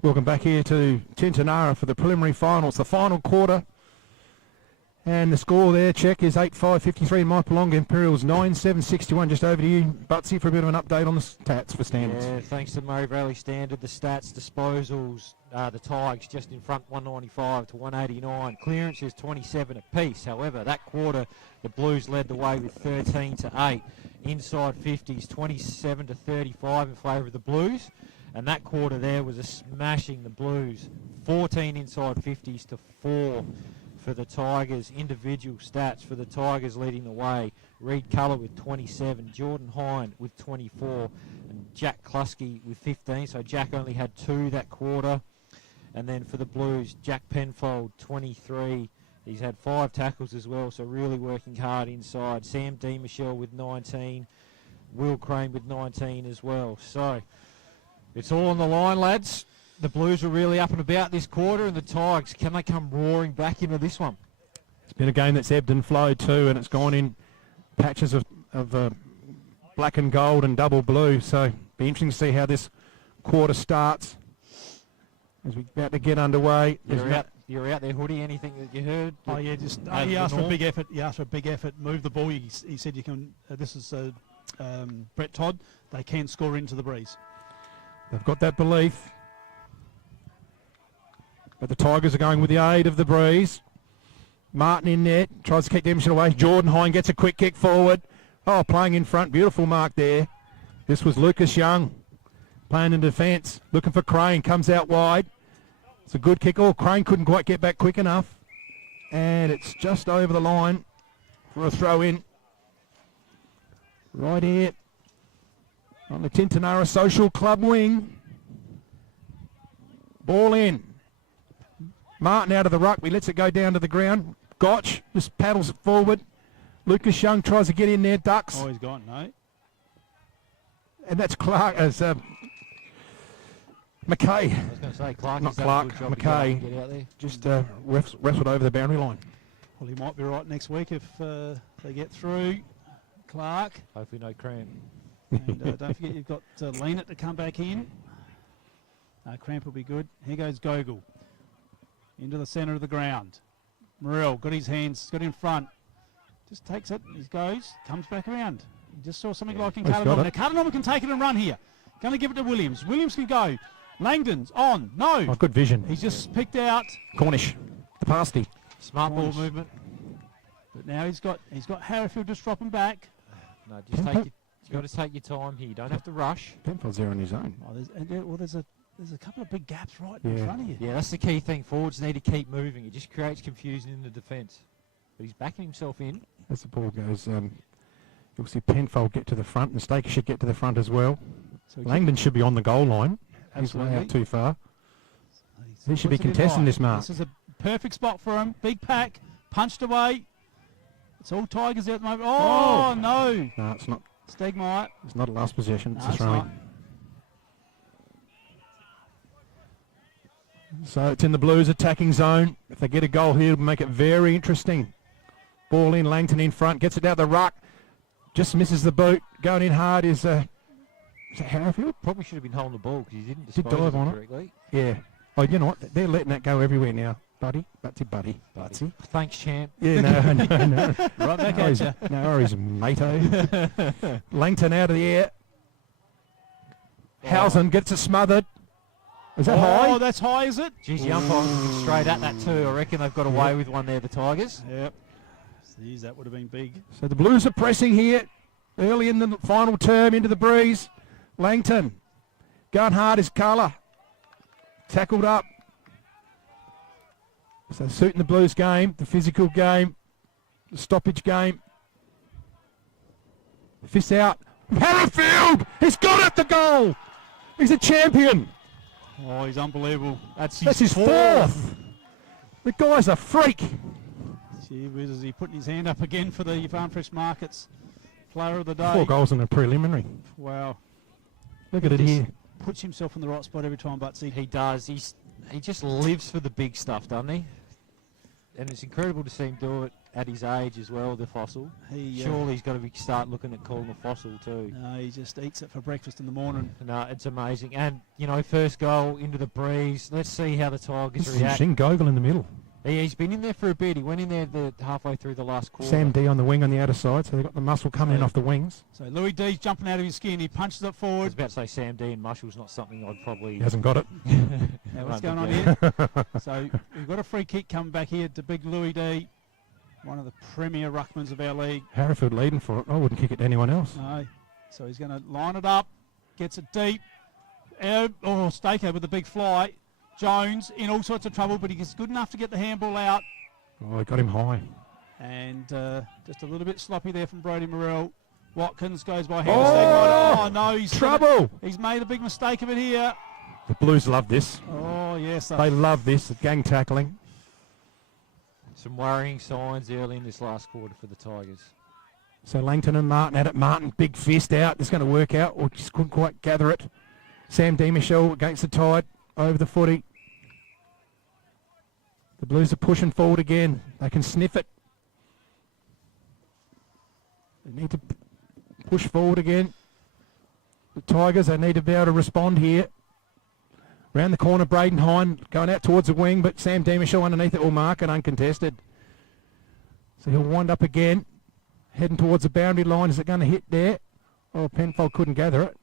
Welcome back here to Tintinara for the preliminary finals, the final quarter. And the score there, check, is 8-5-53. Mypolonga Imperials 9-7-61. Just over to you, Butsy, for a bit of an update on the stats for standards. Yeah, thanks to Murray Valley Standard, the stats, disposals, the Tigers just in front, 195 to 189. Clearances 27 apiece. However, that quarter, the Blues led the way with 13 to 8. Inside 50s, 27 to 35 in favour of the Blues. And that quarter there was a smashing the Blues. 14 inside 50s to 4 for the Tigers. Individual stats for the Tigers leading the way. Reed Culler with 27, Jordan Hind with 24, and Jack Klusky with 15. So Jack only had 2 that quarter. And then for the Blues, Jack Penfold, 23. He's had 5 tackles as well, so really working hard inside. Sam D. Michelle with 19. Will Crane with 19 as well. So it's all on the line, lads. The Blues are really up and about this quarter, and the Tigers, can they come roaring back into this one? It's been a game that's ebbed and flowed too, and it's gone in patches of black and gold and double blue. So be interesting to see how this quarter starts as we're about to get underway. You're out there, Hoodie. Anything that you heard? Oh yeah, just he asked for a big effort. He asked for a big effort. Move the ball. He said you can. This is Brett Todd. They can score into the breeze. They've got that belief. But the Tigers are going with the aid of the breeze. Martin in net, tries to kick Emerson away. Jordan Hind gets a quick kick forward. Oh, playing in front. Beautiful mark there. This was Lucas Young. Playing in defence, looking for Crane, comes out wide. It's a good kick. Oh, Crane couldn't quite get back quick enough. And it's just over the line for a throw in. Right here on the Tintinara Social Club wing. Ball in. Martin out of the ruck. He lets it go down to the ground. Gotch just paddles it forward. Lucas Young tries to get in there. Ducks. Oh, he's gone, no. And that's Clark as McKay. I was going to say Clark. Not Clark. McKay. Get out there. Just wrestled over the boundary line. Well, he might be right next week if they get through. Clark. Hopefully no cramp. And don't forget you've got Lean to come back in. Cramp will be good. Here goes Gogol. Into the centre of the ground. Morrell got his hands, got in front. Just takes it, he goes, comes back around. He just saw something like in Carter. Now Carter can take it and run here. Going to give it to Williams. Williams can go. Langdon's on. No. Oh, good vision. He's just picked out. Cornish. The pasty. Smart ball movement. But now he's got Harrowfield just dropping back. No, just you've got to take your time here. You don't have to rush. Penfold's there on his own. Oh, there's a couple of big gaps right in front of you. Yeah, that's the key thing. Forwards need to keep moving. It just creates confusion in the defence. But he's backing himself in. As the ball goes, you'll see Penfold get to the front, and Staker should get to the front as well. So Langdon should be on the goal line. Absolutely. He's way out too far. He should be contesting this mark. This is a perfect spot for him. Big pack, punched away. It's all Tigers out at the moment. Oh, no. No, it's not. Stegmeyer. It's not a last possession. It's a it's throwing. not. So it's in the Blues attacking zone. If they get a goal here, it'll make it very interesting. Ball in, Langton in front, gets it down the ruck. Just misses the boot. Going in hard is that Harrowfield? Probably should have been holding the ball because he didn't Did dispose dive of on it it. correctly. Yeah. Oh, you know what? They're letting that go everywhere now. Buddy. Butsy. Thanks, champ. Yeah, no. Right back at you. No worries, mate-o. Langton out of the air. Housen gets it smothered. Is that high? Oh, that's high, is it? Geez, the umpire's straight at that too. I reckon they've got away with one there, the Tigers. Yep. Jeez, that would have been big. So the Blues are pressing here early in the final term into the breeze. Langton. Going hard is Carla. Tackled up. So suiting the Blues game, the physical game, the stoppage game. Fist out. Harrowfield! He's got it, the goal! He's a champion! Oh, he's unbelievable. That's his fourth! The guy's a freak! Gee whiz, is he putting his hand up again for the Farm Fresh Markets player of the day? 4 goals in a preliminary. Wow. Look at it here. Puts himself in the right spot every time, Butsy. He does. He just lives for the big stuff, doesn't he? And it's incredible to see him do it at his age as well, the fossil. Surely he's got to start looking at calling the fossil too. No, he just eats it for breakfast in the morning. No, it's amazing. And, first goal into the breeze. Let's see how the Tigers react. Gogol in the middle. He's been in there for a bit. He went in there halfway through the last quarter. Sam D on the wing on the outer side, so they've got the muscle coming in off the wings. So Louis D's jumping out of his skin. He punches it forward. I was about to say Sam D and muscle's not something I'd probably... He hasn't got it. Now what's going on here? So we've got a free kick coming back here to big Louis D, one of the premier ruckmans of our league. Harrowfield leading for it. I wouldn't kick it to anyone else. No. So he's going to line it up, gets it deep. Staker with the big fly. Jones in all sorts of trouble, but he's good enough to get the handball out. Oh, he got him high. And just a little bit sloppy there from Brodie Morrell. Watkins goes by hand. Oh, no, he's trouble. He's made a big mistake of it here. The Blues love this. Oh, yes. They love this, the gang tackling. Some worrying signs early in this last quarter for the Tigers. So Langton and Martin at it. Martin, big fist out. It's going to work out, or just couldn't quite gather it. Sam D. Michelle against the tide, over the footy. The Blues are pushing forward again. They can sniff it. They need to push forward again. The Tigers, they need to be able to respond here. Round the corner, Braden Hine going out towards the wing, but Sam Demishaw underneath it will mark it uncontested. So he'll wind up again, heading towards the boundary line. Is it going to hit there? Oh, Penfold couldn't gather it.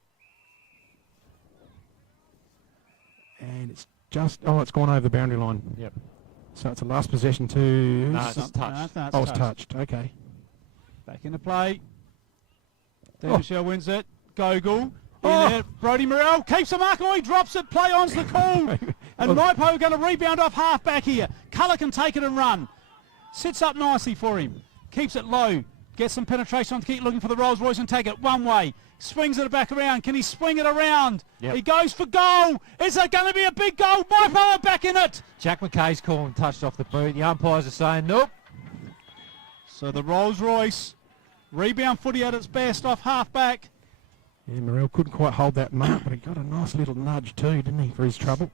And it's just, it's gone over the boundary line. Yep. So it's a last possession to... No, it's touched. Oh, it's touched. Okay. Back into play. Demishaw wins it. Gogol. In there, Brodie Morrell keeps the mark on, he drops it, play on's the call. And Mypo going to rebound off half back here. Colour can take it and run. Sits up nicely for him. Keeps it low. Gets some penetration on the kick, looking for the Rolls Royce and take it one way. Swings it back around. Can he swing it around? Yep. He goes for goal. Is it going to be a big goal? Mypo are back in it. Jack McKay's calling touched off the boot. The umpires are saying nope. So the Rolls Royce, rebound footy at its best off half back. Yeah, Morrell couldn't quite hold that mark, but he got a nice little nudge too, didn't he, for his trouble?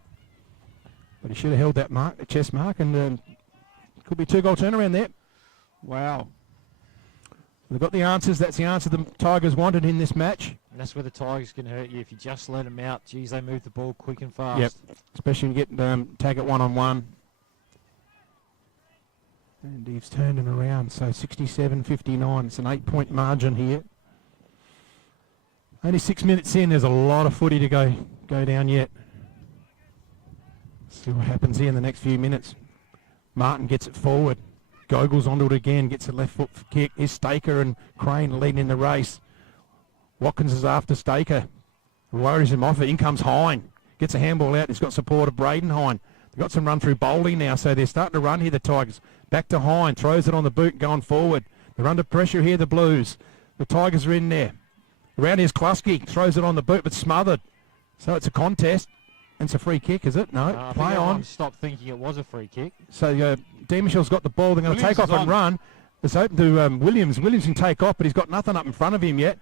But he should have held that mark, the chest mark, and could be 2-goal turnaround there. Wow. They've got the answers. That's the answer the Tigers wanted in this match. And that's where the Tigers can hurt you if you just let them out. Geez, they move the ball quick and fast. Yep, especially when you get Taggart one-on-one. And he's turned him around, so 67-59. It's an 8-point margin here. Only 6 minutes in. There's a lot of footy to go down yet. See what happens here in the next few minutes. Martin gets it forward. Gogol's onto it again, gets a left foot kick. Here's Staker and Crane leading in the race. Watkins is after Staker. Worries him off it. In comes Hine. Gets a handball out. He's got support of Braden Hine. They've got some run through bowling now, so they're starting to run here, the Tigers. Back to Hine. Throws it on the boot going forward. They're under pressure here, the Blues. The Tigers are in there. Around here's Klusky. Throws it on the boot, but smothered. So it's a contest. And it's a free kick, is it? No. I Play think on. Stop thinking it was a free kick. So D. Michel's got the ball. They're going to take off and run. It's open to Williams. Williams can take off, but he's got nothing up in front of him yet.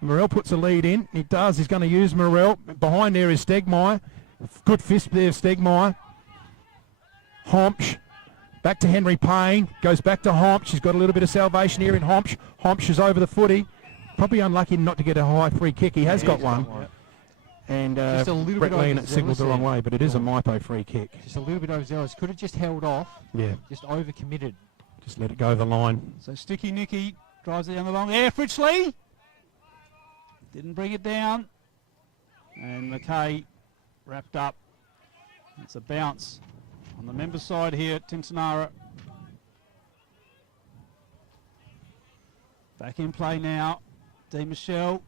Morrell puts a lead in. He does. He's going to use Morrell. Behind there is Stegmaier. Good fist there, Stegmaier. Homsch. Back to Henry Payne. Goes back to Homsch. He's got a little bit of salvation here in Homsch. Homsch is over the footy. Probably unlucky not to get a high free kick. He has got one. And Brett Lean signalled the wrong way, but it is a Mypo free kick. Just a little bit overzealous. Could have just held off. Yeah. Just overcommitted. Just let it go the line. So Sticky Nicky drives it down the line. There, Fritchley. Didn't bring it down. And McKay wrapped up. It's a bounce on the member side here at Tintinara. Back in play now. D. Michelle.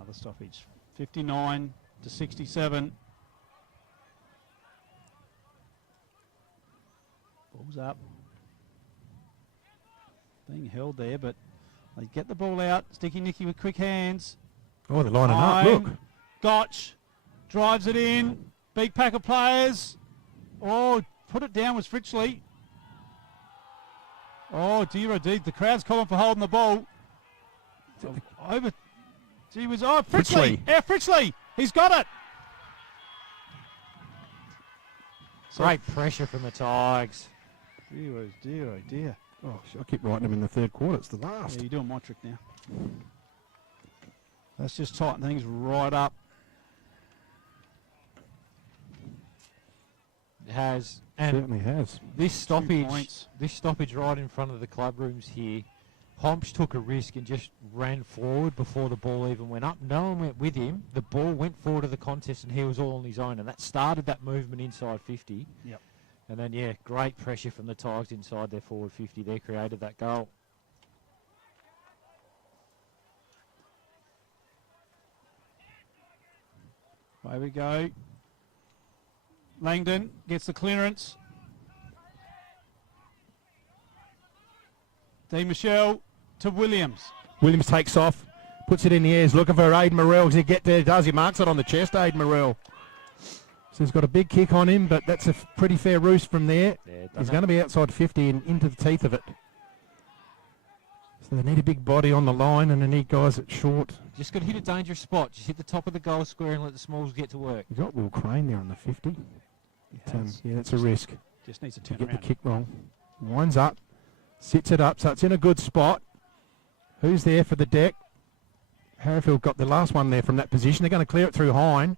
Other stoppage. 59-67. Ball's up. Being held there, but they get the ball out. Sticky Nicky with quick hands. Oh, they're lining up. Look. Gotch drives it in. Big pack of players. Oh, put it down was Fritchley. Oh, dear, indeed. The crowd's calling for holding the ball. Over. Gee whiz. Oh, Fritchley. Yeah, Fritchley. He's got it. Great pressure from the Tigers. Dear, oh dear, oh dear. Oh, I keep writing them in the third quarter. It's the last. Yeah, you're doing my trick now. Let's just tighten things right up. It has. And certainly has. This stoppage right in front of the club rooms here, Homsch took a risk and just ran forward before the ball even went up. No one went with him. The ball went forward to the contest and he was all on his own. And that started that movement inside 50. Yep. And then, yeah, great pressure from the Tigers inside their forward 50. They created that goal. Away we go. Langdon gets the clearance. D. Michelle to Williams. Williams takes off, puts it in the air. He's looking for Aiden Morrell. Does he get there? Does he? Marks it on the chest, Aiden Morrell. So he's got a big kick on him, but that's a pretty fair roost from there. Yeah, he's going to be outside 50 and into the teeth of it. So they need a big body on the line and they need guys at short. Just got to hit a dangerous spot. Just hit the top of the goal square and let the smalls get to work. You've got Will Crane there on the 50. Yeah, that's a risk. Just needs to to turn get around. the kick wrong. Winds up, sits it up, so it's in a good spot. Who's there for the deck? Harrifield got the last one there from that position. They're going to clear it through Hine.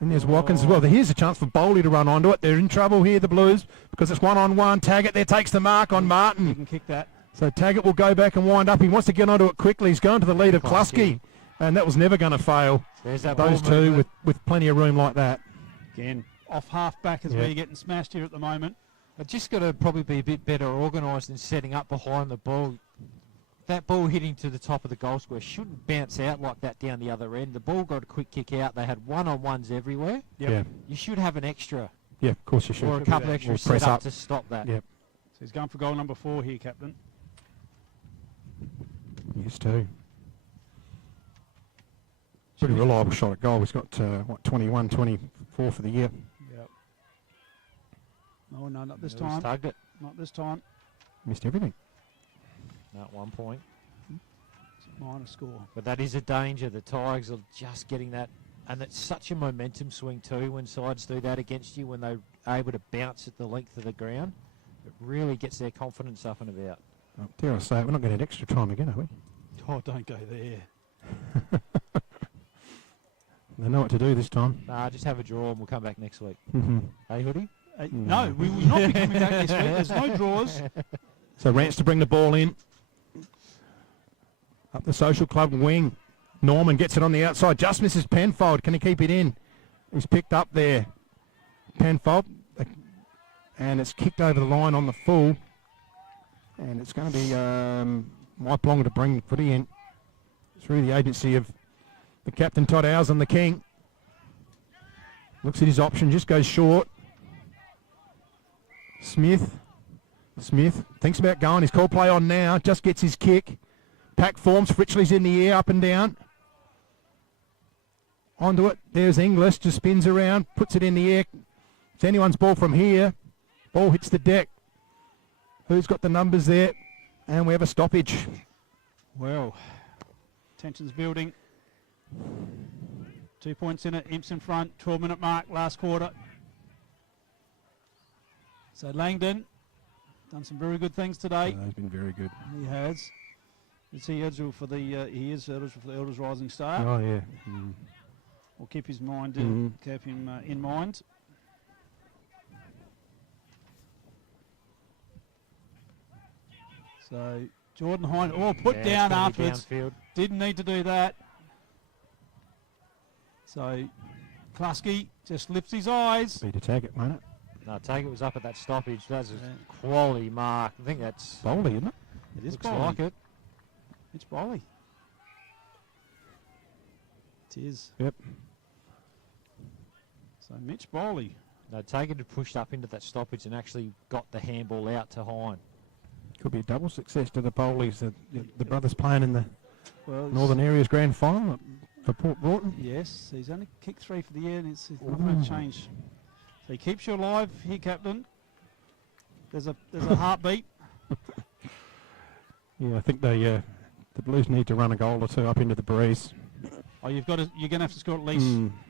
And there's Watkins as well. Here's a chance for Bowley to run onto it. They're in trouble here, the Blues, because it's one-on-one. Taggart there takes the mark on Martin. You can kick that. So Taggart will go back and wind up. He wants to get onto it quickly. He's going to the lead of Klusky. And that was never going to fail. There's that Those ball two movement. with plenty of room like that. Again, off half back is where you're getting smashed here at the moment. They've just got to probably be a bit better organised in setting up behind the ball. that ball hitting to the top of the goal square shouldn't bounce out like that down the other end. The ball got a quick kick out. They had one-on-ones everywhere. Yep. Yeah. You should have an extra. Yeah, of course you should. Or a couple extra set up to stop that. Yep. So he's going for goal number 4 here, Captain. Yes, too. Pretty reliable shot at goal. He's got, 21, 24 for the year. Yep. Oh, no, not this He's time. tugged it. Not this time. Missed everything. At 1 point. It's a minor score. But that is a danger. The Tigers are just getting that. And it's such a momentum swing too when sides do that against you, when they're able to bounce at the length of the ground. It really gets their confidence up and about. Oh, dare I say it, we're not getting extra time again, are we? Oh, don't go there. They know what to do this time. Nah, just have a draw and we'll come back next week. Hey, Hoodie? No, we will not be coming back this week. There's no draws. So Rance to bring the ball in. Up the Social Club wing. Norman gets it on the outside. Just misses Penfold. Can he keep it in? He's picked up there. Penfold. And it's kicked over the line on the full. And it's going to be Mypolonga to bring the footy in through the agency of the captain, Todd Howson, the king. Looks at his option, just goes short. Smith thinks about going. His call play on now. Just gets his kick. Pack forms. Fritchley's in the air, up and down. Onto it. There's Inglis. Just spins around. Puts it in the air. It's anyone's ball from here. Ball hits the deck. Who's got the numbers there? And we have a stoppage. Well, tension's building. 2 points in it. Imps in front. 12-minute mark. Last quarter. So Langdon done some very good things today. He's been very good. He has. Is he eligible for the? He is eligible for the Elders Rising Star. Oh yeah. We'll keep his mind. Keep him in mind. So Jordan Hind, put down afterwards. Downfield. Didn't need to do that. So Klasky just lifts his eyes. Be to tag it, won't it? No, Taggart was up at that stoppage. That's a quality mark. I think that's Bowley, isn't it? It is looks Bowley. like it. It's Bowley. It is. Yep. So Mitch Bowley. No, Taggart had pushed up into that stoppage and actually got the handball out to Hine. Could be a double success to the Bowleys. The brothers playing in the Well, Northern Areas Grand Final for Port Broughton. Yes, he's only kicked 3 for the year, and it's not going to change. So he keeps you alive here, Captain. There's a heartbeat. Yeah, I think the Blues need to run a goal or two up into the breeze. Oh, you're going to have to score at least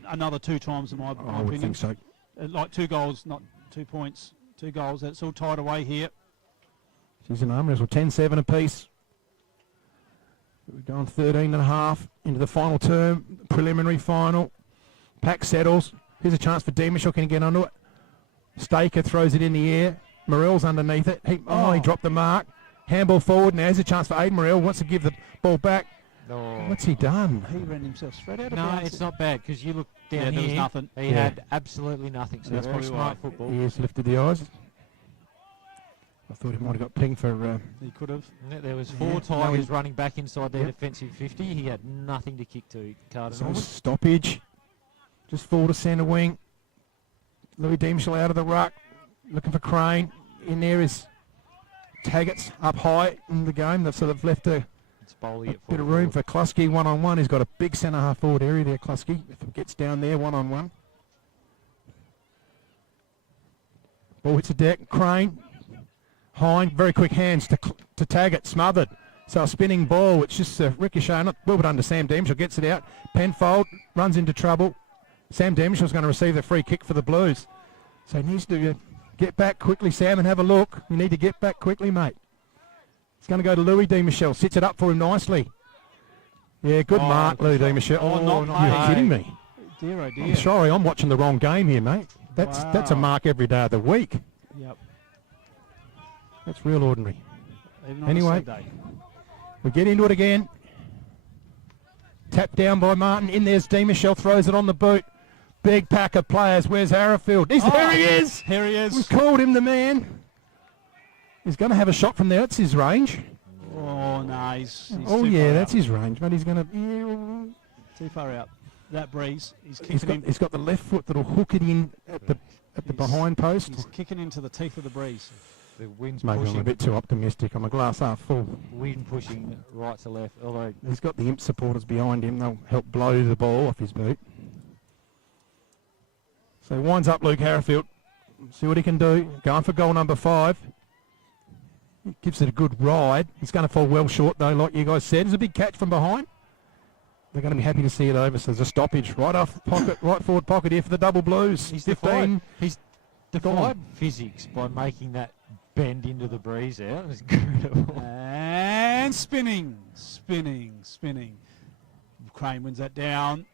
another 2 times, in my I opinion. would think so. Like 2 goals, not 2 points. 2 goals. That's all tied away here. She's an arm wrestle, 10-7 apiece. We're going 13.5 into the final term, preliminary final. Pack settles. Here's a chance for Demishaw. Can he get onto it? Staker throws it in the air. Morell's underneath it. He dropped the mark. Handball forward. Now here's a chance for Aiden Morell. Wants to give the ball back. No. What's he done? He ran himself straight out of No, bounds. it's not bad because you look down there here. was nothing. He had absolutely nothing. So That's very probably smart right. football. He has lifted the eyes. I thought he might have got pinged for... He could have. Yeah, there was 4 Tigers running back inside their defensive 50. He had nothing to kick to. So stoppage. Just full to centre wing. Louis Demishaw out of the ruck. Looking for Crane. In there is Taggart's up high in the game. They've sort of left a bit of room for Klasky one-on-one. He's got a big centre-half forward area there, Klasky. If it gets down there, one-on-one. Ball hits the deck. Crane. Hind, very quick hands to Taggart, smothered. So a spinning ball, it's just ricochet, not well, but under Sam Demishaw, gets it out. Penfold runs into trouble. Sam Demishaw's going to receive the free kick for the Blues. So he needs to get back quickly, Sam, and have a look. You need to get back quickly, mate. It's going to go to Louis Demishaw, sits it up for him nicely. Yeah, good mark, Louis Demishaw. You're kidding me. Dear, oh dear. I'm sorry, I'm watching the wrong game here, mate. That's a mark every day of the week. Yep. That's real ordinary. Even on Anyway, a Sunday. we get into it again. Tapped down by Martin. In there's Demishaw, throws it on the boot. Big pack of players. Where's Arrowfield? There he is. Here he is. We've called him the man. He's going to have a shot from there. It's his range. Oh, no, he's Oh, too yeah, far that's out. his range, mate. He's going to... Too far out. That breeze. He's got the left foot that'll hook it in at the behind post. He's kicking into the teeth of the breeze. The wind's Maybe pushing. I'm a bit too optimistic. I'm a glass half full. Wind pushing right to left. Although He's got the imp supporters behind him. They'll help blow the ball off his boot. So winds up Luke Harrifield. See what he can do. Going for goal number 5. He gives it a good ride. He's going to fall well short, though, like you guys said. There's a big catch from behind. They're going to be happy to see it over. So there's a stoppage right off pocket, right forward pocket here for the double blues. he's 15. He's defied physics by making that bend into the breeze out. It's incredible. And spinning. Crane wins that down.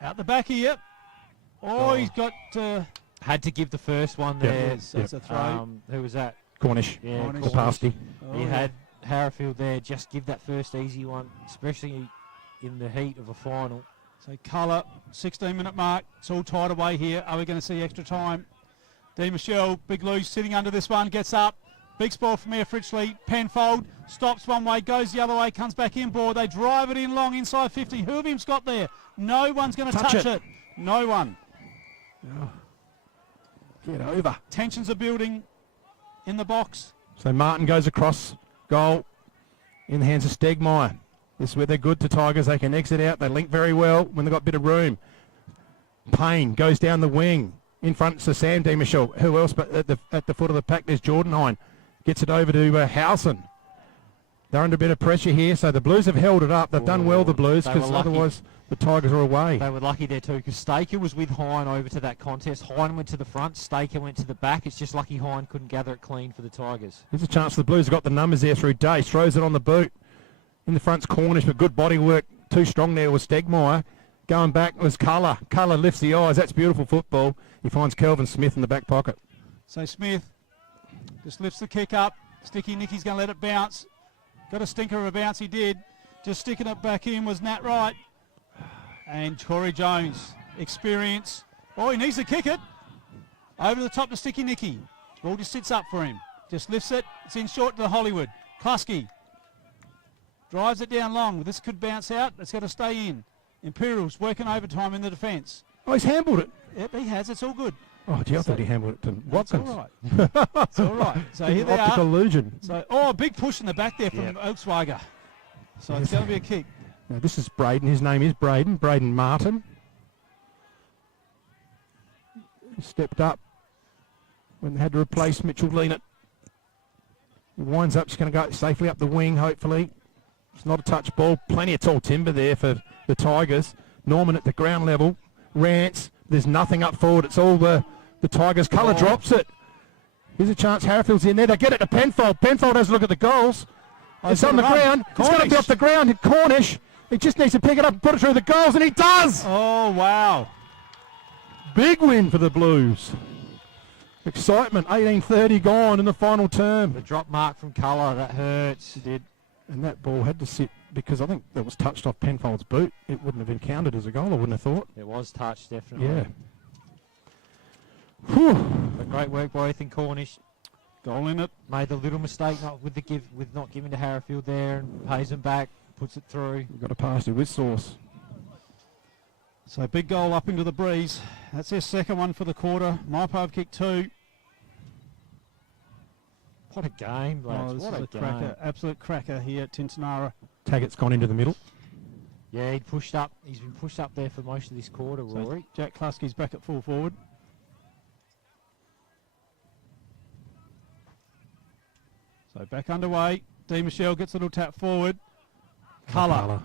Out the back here. Oh, he's got... Had to give the first one Yep. there. Yes, that's a throw. Who was that? Cornish. Yeah, Cornish. The pasty. He had Harrifield there. Just give that first easy one, especially in the heat of a final. So Colour, 16-minute mark. It's all tied away here. Are we going to see extra time? D. Michelle, Big Lou sitting under this one, gets up. Big spoil from Air Fritchley. Penfold stops one way, goes the other way, comes back inboard. They drive it in long inside 50. Who of him's got there? No one's going to touch it. No one. Oh. Get over. Tensions are building in the box. So Martin goes across goal in the hands of Stegmeyer. This is where they're good to Tigers. They can exit out. They link very well when they've got a bit of room. Payne goes down the wing. In front to Sam D. Michelle. Who else but at the foot of the pack? There's Jordan Hine. Gets it over to Howson. They're under a bit of pressure here, so the Blues have held it up. They've done well, the Blues, They were because lucky. otherwise the Tigers are away. They were lucky there too, because Staker was with Hine over to that contest. Hine went to the front, Staker went to the back. It's just lucky Hine couldn't gather it clean for the Tigers. There's a chance the Blues have got the numbers there through Dace. Throws it on the boot. In the front's Cornish, but good body work. Too strong there was Stegmeyer. Going back was Colour. Colour lifts the eyes. That's beautiful football. He finds Kelvin Smith in the back pocket. So Smith just lifts the kick up. Sticky Nicky's going to let it bounce. Got a stinker of a bounce, he did. Just sticking it back in was Nat Wright. And Corey Jones, experience. Oh, he needs to kick it. Over the top to Sticky Nicky. Ball just sits up for him. Just lifts it. It's in short to Hollywood. Klusky drives it down long. This could bounce out. It's got to stay in. Imperials working overtime in the defence. Oh, he's handled it. Yep, he has. It's all good. Oh, gee, I thought he handled it to Watkins. It's all right. It's all right. So here they Optical are. illusion. So, a big push in the back there from Oakswager. So it's going to be a kick. Now, this is Braden. His name is Braden Martin. He stepped up when they had to replace Mitchell Leanett. He winds up, just going to go safely up the wing, hopefully. It's not a touch ball. Plenty of tall timber there for the Tigers. Norman at the ground level. Rance. There's nothing up forward. It's all the Tigers. Colour drops it. Here's a chance. Harrifield's in there. They get it to Penfold. Penfold has a look at the goals. It's on the ground. It's going to be off the ground. Cornish. He just needs to pick it up and put it through the goals, and he does. Oh, wow. Big win for the Blues. Excitement. 18:30 gone in the final term. The drop mark from Colour, that hurts. It did. And that ball had to sit because I think that was touched off Penfold's boot. It wouldn't have been counted as a goal, I wouldn't have thought. It was touched, definitely. Yeah. Whew. But great work by Ethan Cornish. Goal in it. Made the little mistake with not giving to Harrifield there, and pays him back, puts it through. We've got a pass to with Sauce. So big goal up into the breeze. That's their second one for the quarter. Mypo have kicked 2. What a game, lads. This What is a a game. cracker, absolute cracker here at Tintinara. Taggart's gone into the middle. Yeah, he'd pushed up. He's been pushed up there for most of this quarter, Rory. So Jack Klusky's back at full forward. So back underway. D. Michelle gets a little tap forward. Colour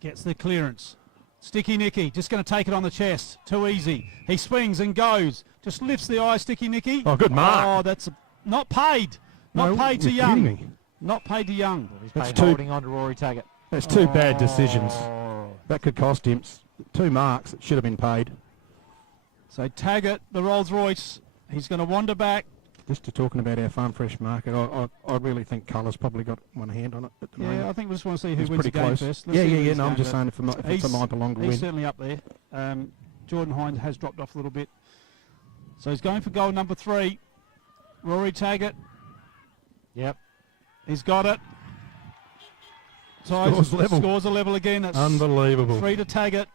gets the clearance. Sticky Nicky just going to take it on the chest. Too easy. He swings and goes. Just lifts the eye, Sticky Nicky. Oh, good mark. Oh, that's not paid. Not No, paid to you're kidding Young. me. Not paid to Young. He's That's paid two- holding on to Rory Taggart. That's two bad decisions. Oh. That could cost him 2 marks that should have been paid. So Taggart, the Rolls Royce, he's going to wander back. Just to talking about our farm fresh market, I really think Colour's probably got one hand on it at the moment. Yeah, I think we just want to see who He's wins the pretty game close. first. Let's Yeah, see who yeah, wins yeah. the No, I'm game just first. saying if it's a Mypolonga win. He's certainly up there. Jordan Hines has dropped off a little bit. So he's going for goal number 3. Rory Taggart. Yep. He's got it. Scores level. Scores a level again. It's Unbelievable. 3 to Taggart.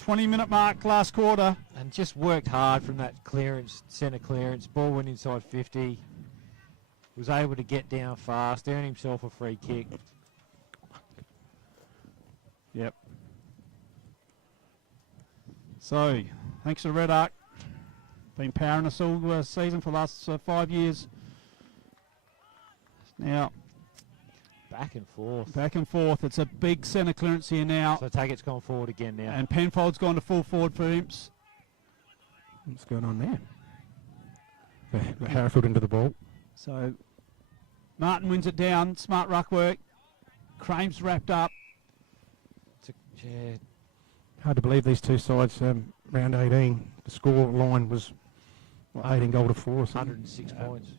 20-minute mark last quarter. And just worked hard from that clearance, centre clearance. Ball went inside 50. Was able to get down fast, earn himself a free kick. Yep. So, thanks to Red Arc. Been powering us all season for the last 5 years. Now, back and forth. Back and forth. It's a big centre clearance here now. So Taggart's gone forward again now. And Penfold's gone to full forward for Imps. What's going on there? Harrowfield into the ball. So, Martin wins it down. Smart ruck work. Crame's wrapped up. Yeah. Hard to believe these two sides, round 18, the score line was 18 goal to 4 or something. 106 points.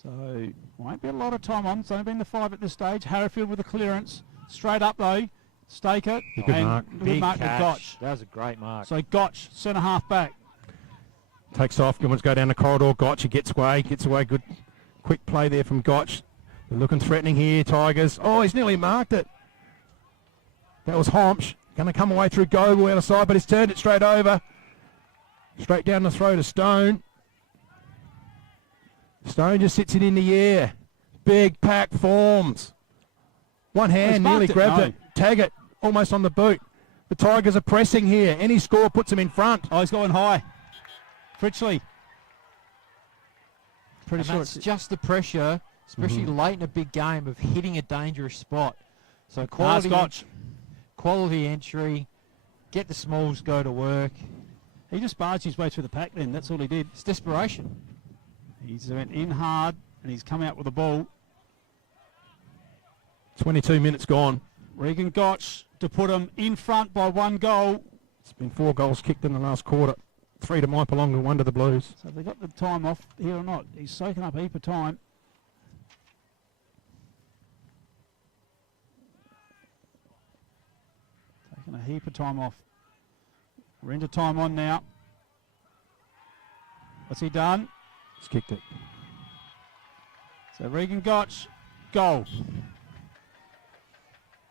So, won't be a lot of time on. It's only been the 5 at this stage. Harrowfield with the clearance. Straight up though. Stake it. Good mark. Good mark to catch. Gotch. That was a great mark. So Gotch, centre half back. Takes off, wants to go down the corridor. Gotch, he gets away. Good, quick play there from Gotch. They're looking threatening here, Tigers. Oh, he's nearly marked it. That was Homsch. Going to come away through Gogol out of side, but he's turned it straight over. Straight down the throat of Stone. Stone just sits it in the air. Big pack forms. One hand nearly grabbed it. Taggart almost on the boot. The Tigers are pressing here. Any score puts them in front. Oh, he's going high. Fritchley. Pretty sure it's just the pressure, especially late in a big game, of hitting a dangerous spot. So quality entry, get the smalls, go to work. He just barged his way through the pack then. That's all he did. It's desperation. He's went in hard and he's come out with the ball. 22 minutes gone. Regan Gotch to put him in front by 1 goal. It's been 4 goals kicked in the last quarter. 3 to Mypolonga, 1 to the Blues. So have they got the time off here or not? He's soaking up a heap of time. Taking a heap of time off. We're into time on now. What's he done? He's kicked it. So Regan Gotch, goal.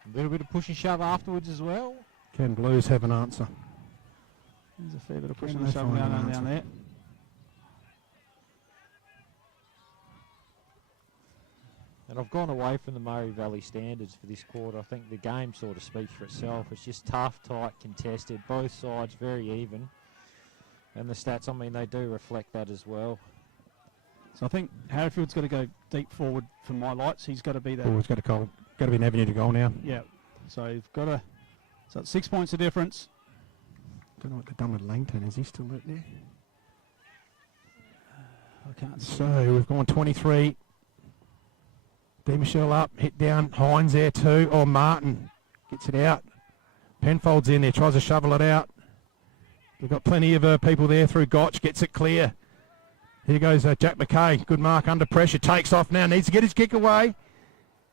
A little bit of push and shove afterwards as well. Can Blues have an answer? There's a fair bit of pushing Can and they shoving find an down answer? there. And I've gone away from the Murray Valley standards for this quarter. I think the game sort of speaks for itself. It's just tough, tight, contested. Both sides very even. And the stats, I mean, they do reflect that as well. So I think Harrowfield's got to go deep forward for my lights. He's got to be there. Oh, he's got to be an avenue to goal now. Yeah. So you've got to. So it's 6 points of difference. Don't know what they've done with Langton. Is he still out there? I can't see. So we've gone 23. D. Michelle up, hit down. Hines there too. Oh, Martin gets it out. Penfold's in there, tries to shovel it out. We've got plenty of people there through Gotch, gets it clear. Here goes Jack McKay. Good mark under pressure. Takes off now. Needs to get his kick away.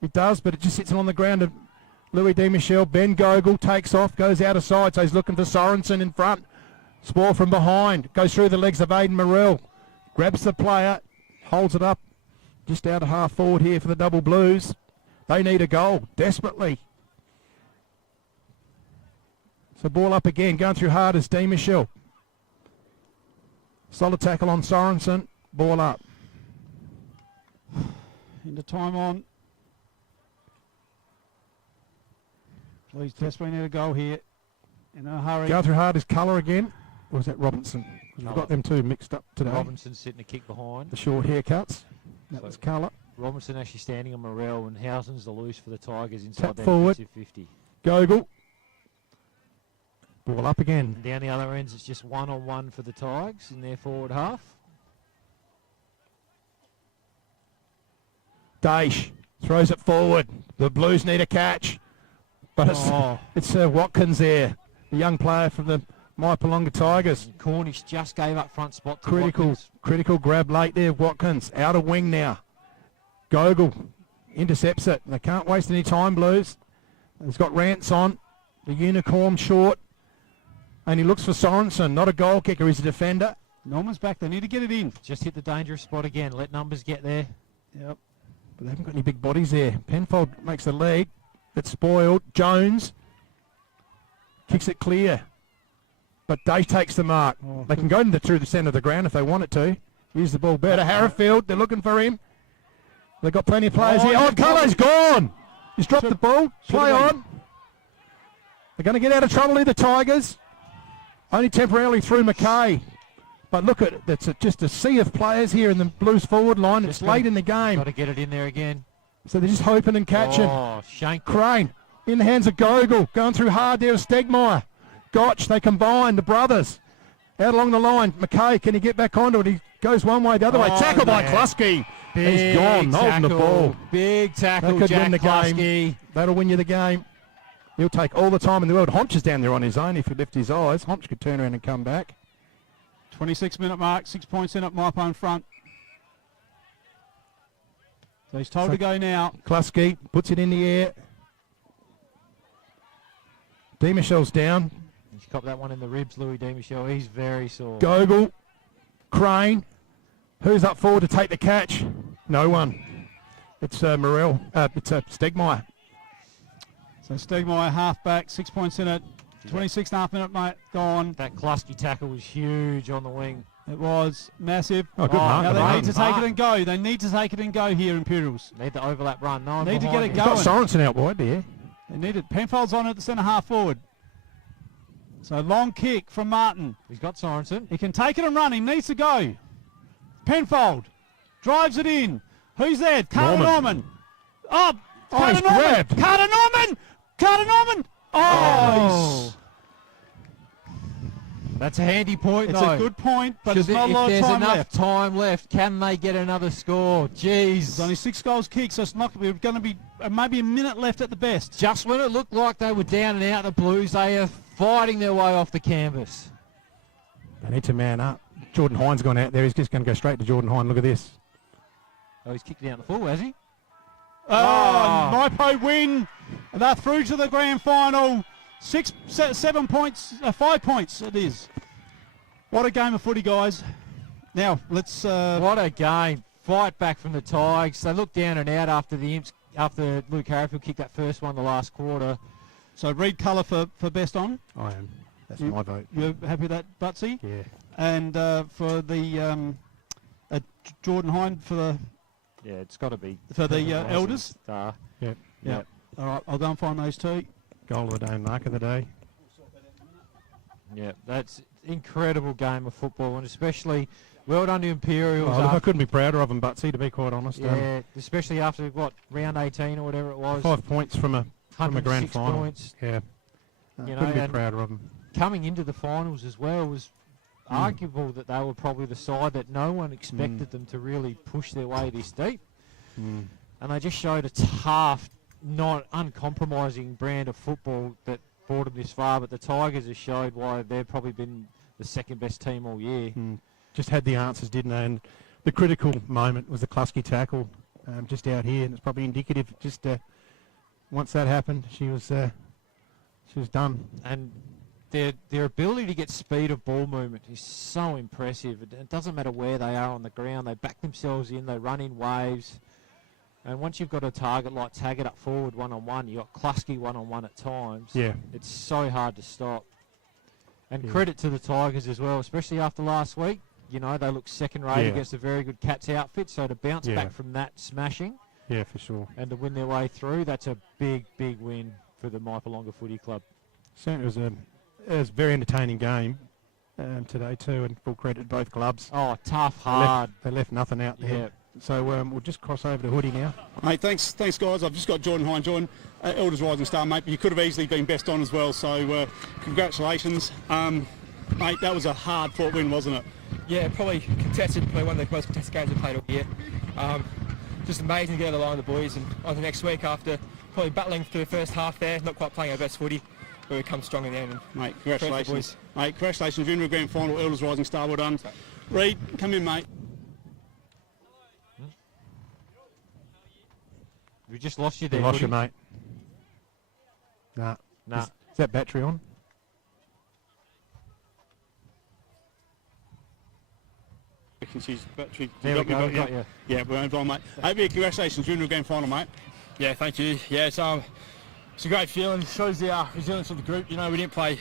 It does, but it just sits on the ground. And Louis D. Michelle. Ben Gogol takes off, goes out of side. So he's looking for Sorensen in front. Spoor from behind. Goes through the legs of Aidan Morrell. Grabs the player. Holds it up. Just out of half forward here for the Double Blues. They need a goal desperately. So ball up again. Going through hard is D. Michelle. Solid tackle on Sorensen. Ball up. Into time on. Please desperately need a goal here. In a hurry. Going through hard is Colour again. Or is that Robinson? We've got them two mixed up today. Robinson sitting a kick behind. The short haircuts. That was Colour. Robinson actually standing on Morrell, and Housen's the loose for the Tigers inside Tap their forward. defensive 50. Gogol. Ball up again. And down the other ends, it's just 1-on-1 for the Tigers in their forward half. Daish throws it forward. The Blues need a catch. But it's Watkins there, the young player from the Mypolonga Tigers. And Cornish just gave up front spot to Watkins. Critical grab late there, Watkins. Out of wing now. Gogol intercepts it. They can't waste any time, Blues. He's got Rance on. The unicorn short. And he looks for Sorensen, not a goal kicker, he's a defender. Norman's back. They need to get it in. Just hit the dangerous spot again. Let numbers get there. Yep. But they haven't got any big bodies there. Penfold makes the lead. It's spoiled. Jones kicks it clear. But Day takes the mark. They can go through the centre of the ground if they want it to. Use the ball better. Harrifield, they're looking for him. They've got plenty of players here. Oh, Culler's gone. He's dropped the ball. Play on. They're going to get out of trouble here, the Tigers. Only temporarily through McKay. But look at it. It's just a sea of players here in the Blues forward line. It's late in the game. Got to get it in there again. So they're just hoping and catching. Oh, Shank. Crane in the hands of Gogol. Going through hard there with Stegmeyer. Gotch, they combine, the brothers. Out along the line. McKay, can he get back onto it? He goes one way, the other way. Tackle by Klusky. He's gone, holding the ball. Big tackle, That could Jack win the Klusky. game. That'll win you the game. He'll take all the time in the world. Honch is down there on his own if he lifts his eyes. Honch could turn around and come back. 26-minute mark, 6 points in at Mypo in front. So he's told to go now. Klusky puts it in the air. D. Michel's down. He's copped that one in the ribs, Louis D. Michel. He's very sore. Gogol. Crane. Who's up forward to take the catch? No one. It's Morel. It's Stegmeyer. So Stegmeyer half-back, 6 points in it. 26.5 minute, mate, gone. That Klusky tackle was huge on the wing. It was massive. Oh, good mark. Now they Mark. need to take it and go. They need to take it and go here, Imperials. Need the overlap run. No, Need to get it Got going. Sorensen out wide there. They need it. Penfold's on at the centre half forward. So long kick from Martin. He's got Sorensen. He can take it and run. He needs to go. Penfold drives it in. Who's there? Carter Norman. Oh, Carter he's Norman. grabbed. Carter Norman. Carter Norman. Oh. That's a handy point, It's though. a good point, but Should there's not a lot of if time there's enough left. time left, can they get another score? Jeez. There's only 6 goals kicked, so it's not going to be maybe a minute left at the best. Just when it looked like they were down and out, the Blues, they are fighting their way off the canvas. They need to man up. Jordan Hines gone out there. He's just going to go straight to Jordan Hines. Look at this. Oh, he's kicked it out the full, has he? Mypo win. They're through to the grand final. 7 points, 5 points it is. What a game of footy, guys. Now, let's... What a game. Fight back from the Tigers. They looked down and out after the Imps, after Luke Harrifield kicked that first one the last quarter. So read colour for best on. I am. That's my vote. You're happy with that, Butsy? Yeah. And for the Jordan Hind for the... Yeah, it's got to be. For the Elders? Star. Yep. Yep. All right, I'll go and find those two. Goal of the day, mark of the day. Yeah, that's incredible game of football, and especially well done to Imperials. Oh, look, I couldn't be prouder of them, Butsy, to be quite honest. Yeah, especially after, round 18 or whatever it was. 5 points from a grand 106 final. points. Yeah. You know, Couldn't be and prouder of them. coming into the finals as well was arguable that they were probably the side that no one expected them to really push their way this deep. And they just showed a tough, not uncompromising brand of football that brought them this far. But the Tigers have showed why they've probably been the second best team all year. Just had the answers, didn't they? And the critical moment was the Klusky tackle just out here, and it's probably indicative. Just once that happened, she was done. And their ability to get speed of ball movement is so impressive. It doesn't matter where they are on the ground. They back themselves in. They run in waves. And once you've got a target like Taggart up forward one-on-one, you've got Klusky one-on-one at times. Yeah. It's so hard to stop. And Yeah. credit to the Tigers as well, especially after last week. You know, they looked second-rate Yeah. against a very good Cats outfit. So to bounce Yeah. back from that smashing Yeah, for sure. and to win their way through, that's a big, big win for the Mypolonga Footy Club. Certainly it was a very entertaining game today too, and full credit to both clubs. Oh, tough, hard. They left nothing out there. Yeah. So we'll just cross over to Hoodie now. Mate, thanks guys. I've just got Jordan Hine joined, Elders Rising Star, mate, but you could have easily been best on as well, so congratulations. Mate, that was a hard-fought win, wasn't it? Yeah, probably contested, probably one of the most contested games we've played all year. Just amazing to get on the line with the boys, and on to next week after probably battling through the first half there, not quite playing our best footy, but we come strong in the end. Mate, congratulations. Mate, congratulations. You're in the grand final, Elders Rising Star, well done. Reed, come in, mate. We just lost you there. We lost you, Woody. mate. Nah. Nah. Is that battery on? Since she's battery. There we go, got you. Yeah, we're on, mate. Hey, congratulations, you're in the grand final, mate. Yeah, thank you. Yeah, it's a great feeling. It shows the resilience of the group. You know, we didn't play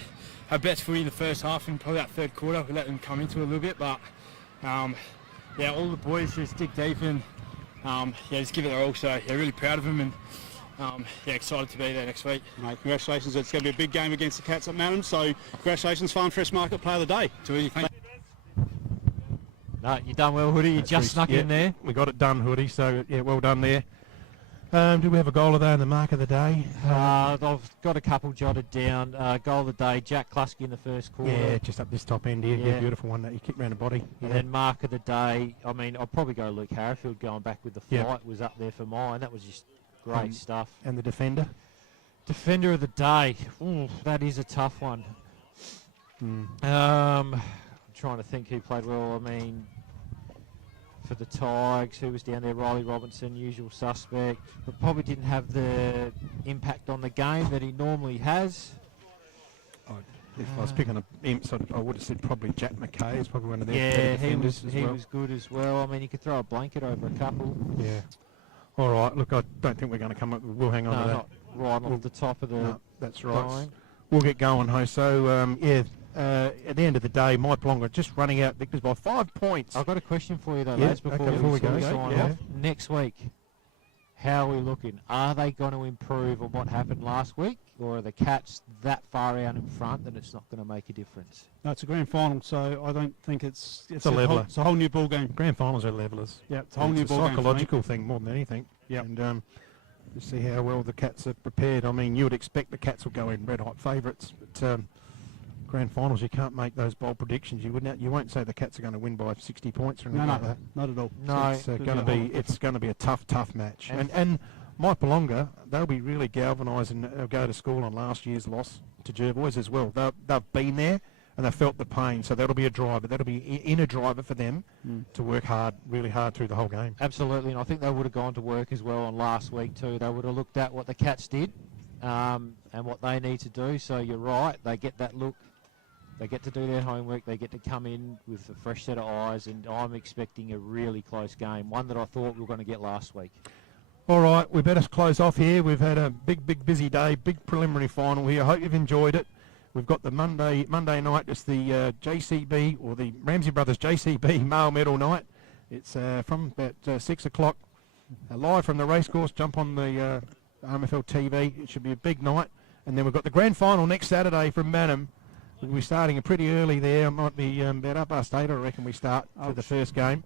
our best footy in the first half and probably that third quarter. We let them come into it a little bit, but yeah, all the boys just dig deep and just give it their all. So yeah, really proud of them and yeah, excited to be there next week. Mate, congratulations. It's going to be a big game against the Cats at Madden. So congratulations, Farm Fresh Market Player of the Day. Too easy, thank you. No, you done well, Hoodie. You just snuck in there. We got it done, Hoodie. So yeah, well done there. Do we have a goal of the day and the mark of the day? I've got a couple jotted down. Goal of the day, Jack Klusky in the first quarter. Yeah, just up this top end here. Yeah, beautiful one that you kick round the body. And then mark of the day, I mean, I'll probably go Luke Harrifield going back with the flight was up there for mine. That was just great stuff. And the defender? Defender of the day. Ooh, that is a tough one. I'm trying to think who played well. I mean, for the Tigers, who was down there? Riley Robinson, usual suspect, but probably didn't have the impact on the game that he normally has. If I was picking a imp, I would have said probably Jack McKay is probably one of their yeah, defenders he was good as well. I mean, you could throw a blanket over a couple. Yeah. All right. Look, I don't think we're going to come up. We'll hang on to that. Not right off the top of the. No, that's right. line. We'll get going, ho. So yeah. At the end of the day, Mypolonga just running out victors by 5 points. I've got a question for you though, Yeah, lads, before okay, we before we sign go. off. Next week, how are we looking? Are they going to improve on what happened last week, or are the Cats that far out in front that it's not going to make a difference? No, it's a grand final, so I don't think it's a leveler. It's a whole new ball game. Grand finals are levelers. Yeah, it's a whole new ball game. It's a psychological thing more than anything. Yeah, and to see how well the Cats are prepared. I mean, you would expect the Cats will go in red hot favourites, but grand finals, you can't make those bold predictions. You wouldn't. You won't say the Cats are going to win by 60 points or anything like that. Not at all. No, it's going to be a tough match. And Mypolonga, they'll be really galvanised and go to school on last year's loss to Jervois as well. They've been there and they've felt the pain, so that'll be a driver. That'll be inner driver for them to work hard, really hard through the whole game. Absolutely, and I think they would have gone to work as well on last week too. They would have looked at what the Cats did and what they need to do. So you're right, they get that look. They get to do their homework, they get to come in with a fresh set of eyes, and I'm expecting a really close game, one that I thought we were going to get last week. All right, we better close off here. We've had a big busy day, big preliminary final here. I hope you've enjoyed it. We've got the Monday night, it's the JCB, or the Ramsey Brothers JCB Male Medal night. It's from about 6 o'clock, live from the racecourse. Jump on the RMFL TV. It should be a big night. And then we've got the grand final next Saturday from Manham. We'll be starting pretty early there. It might be about 8:30, I reckon we start for the first game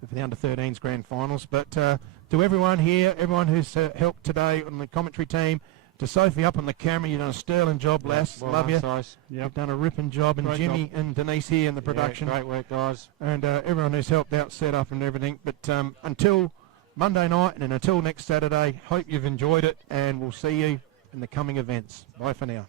for the under-13s grand finals. But to everyone here, everyone who's helped today on the commentary team, to Sophie up on the camera, you've done a sterling job, lass. Well Love you. Size. You've done a ripping job. And Great Jimmy job. and Denise here in the production. Great work, guys. And everyone who's helped out, set up and everything. But until Monday night and until next Saturday, hope you've enjoyed it, and we'll see you in the coming events. Bye for now.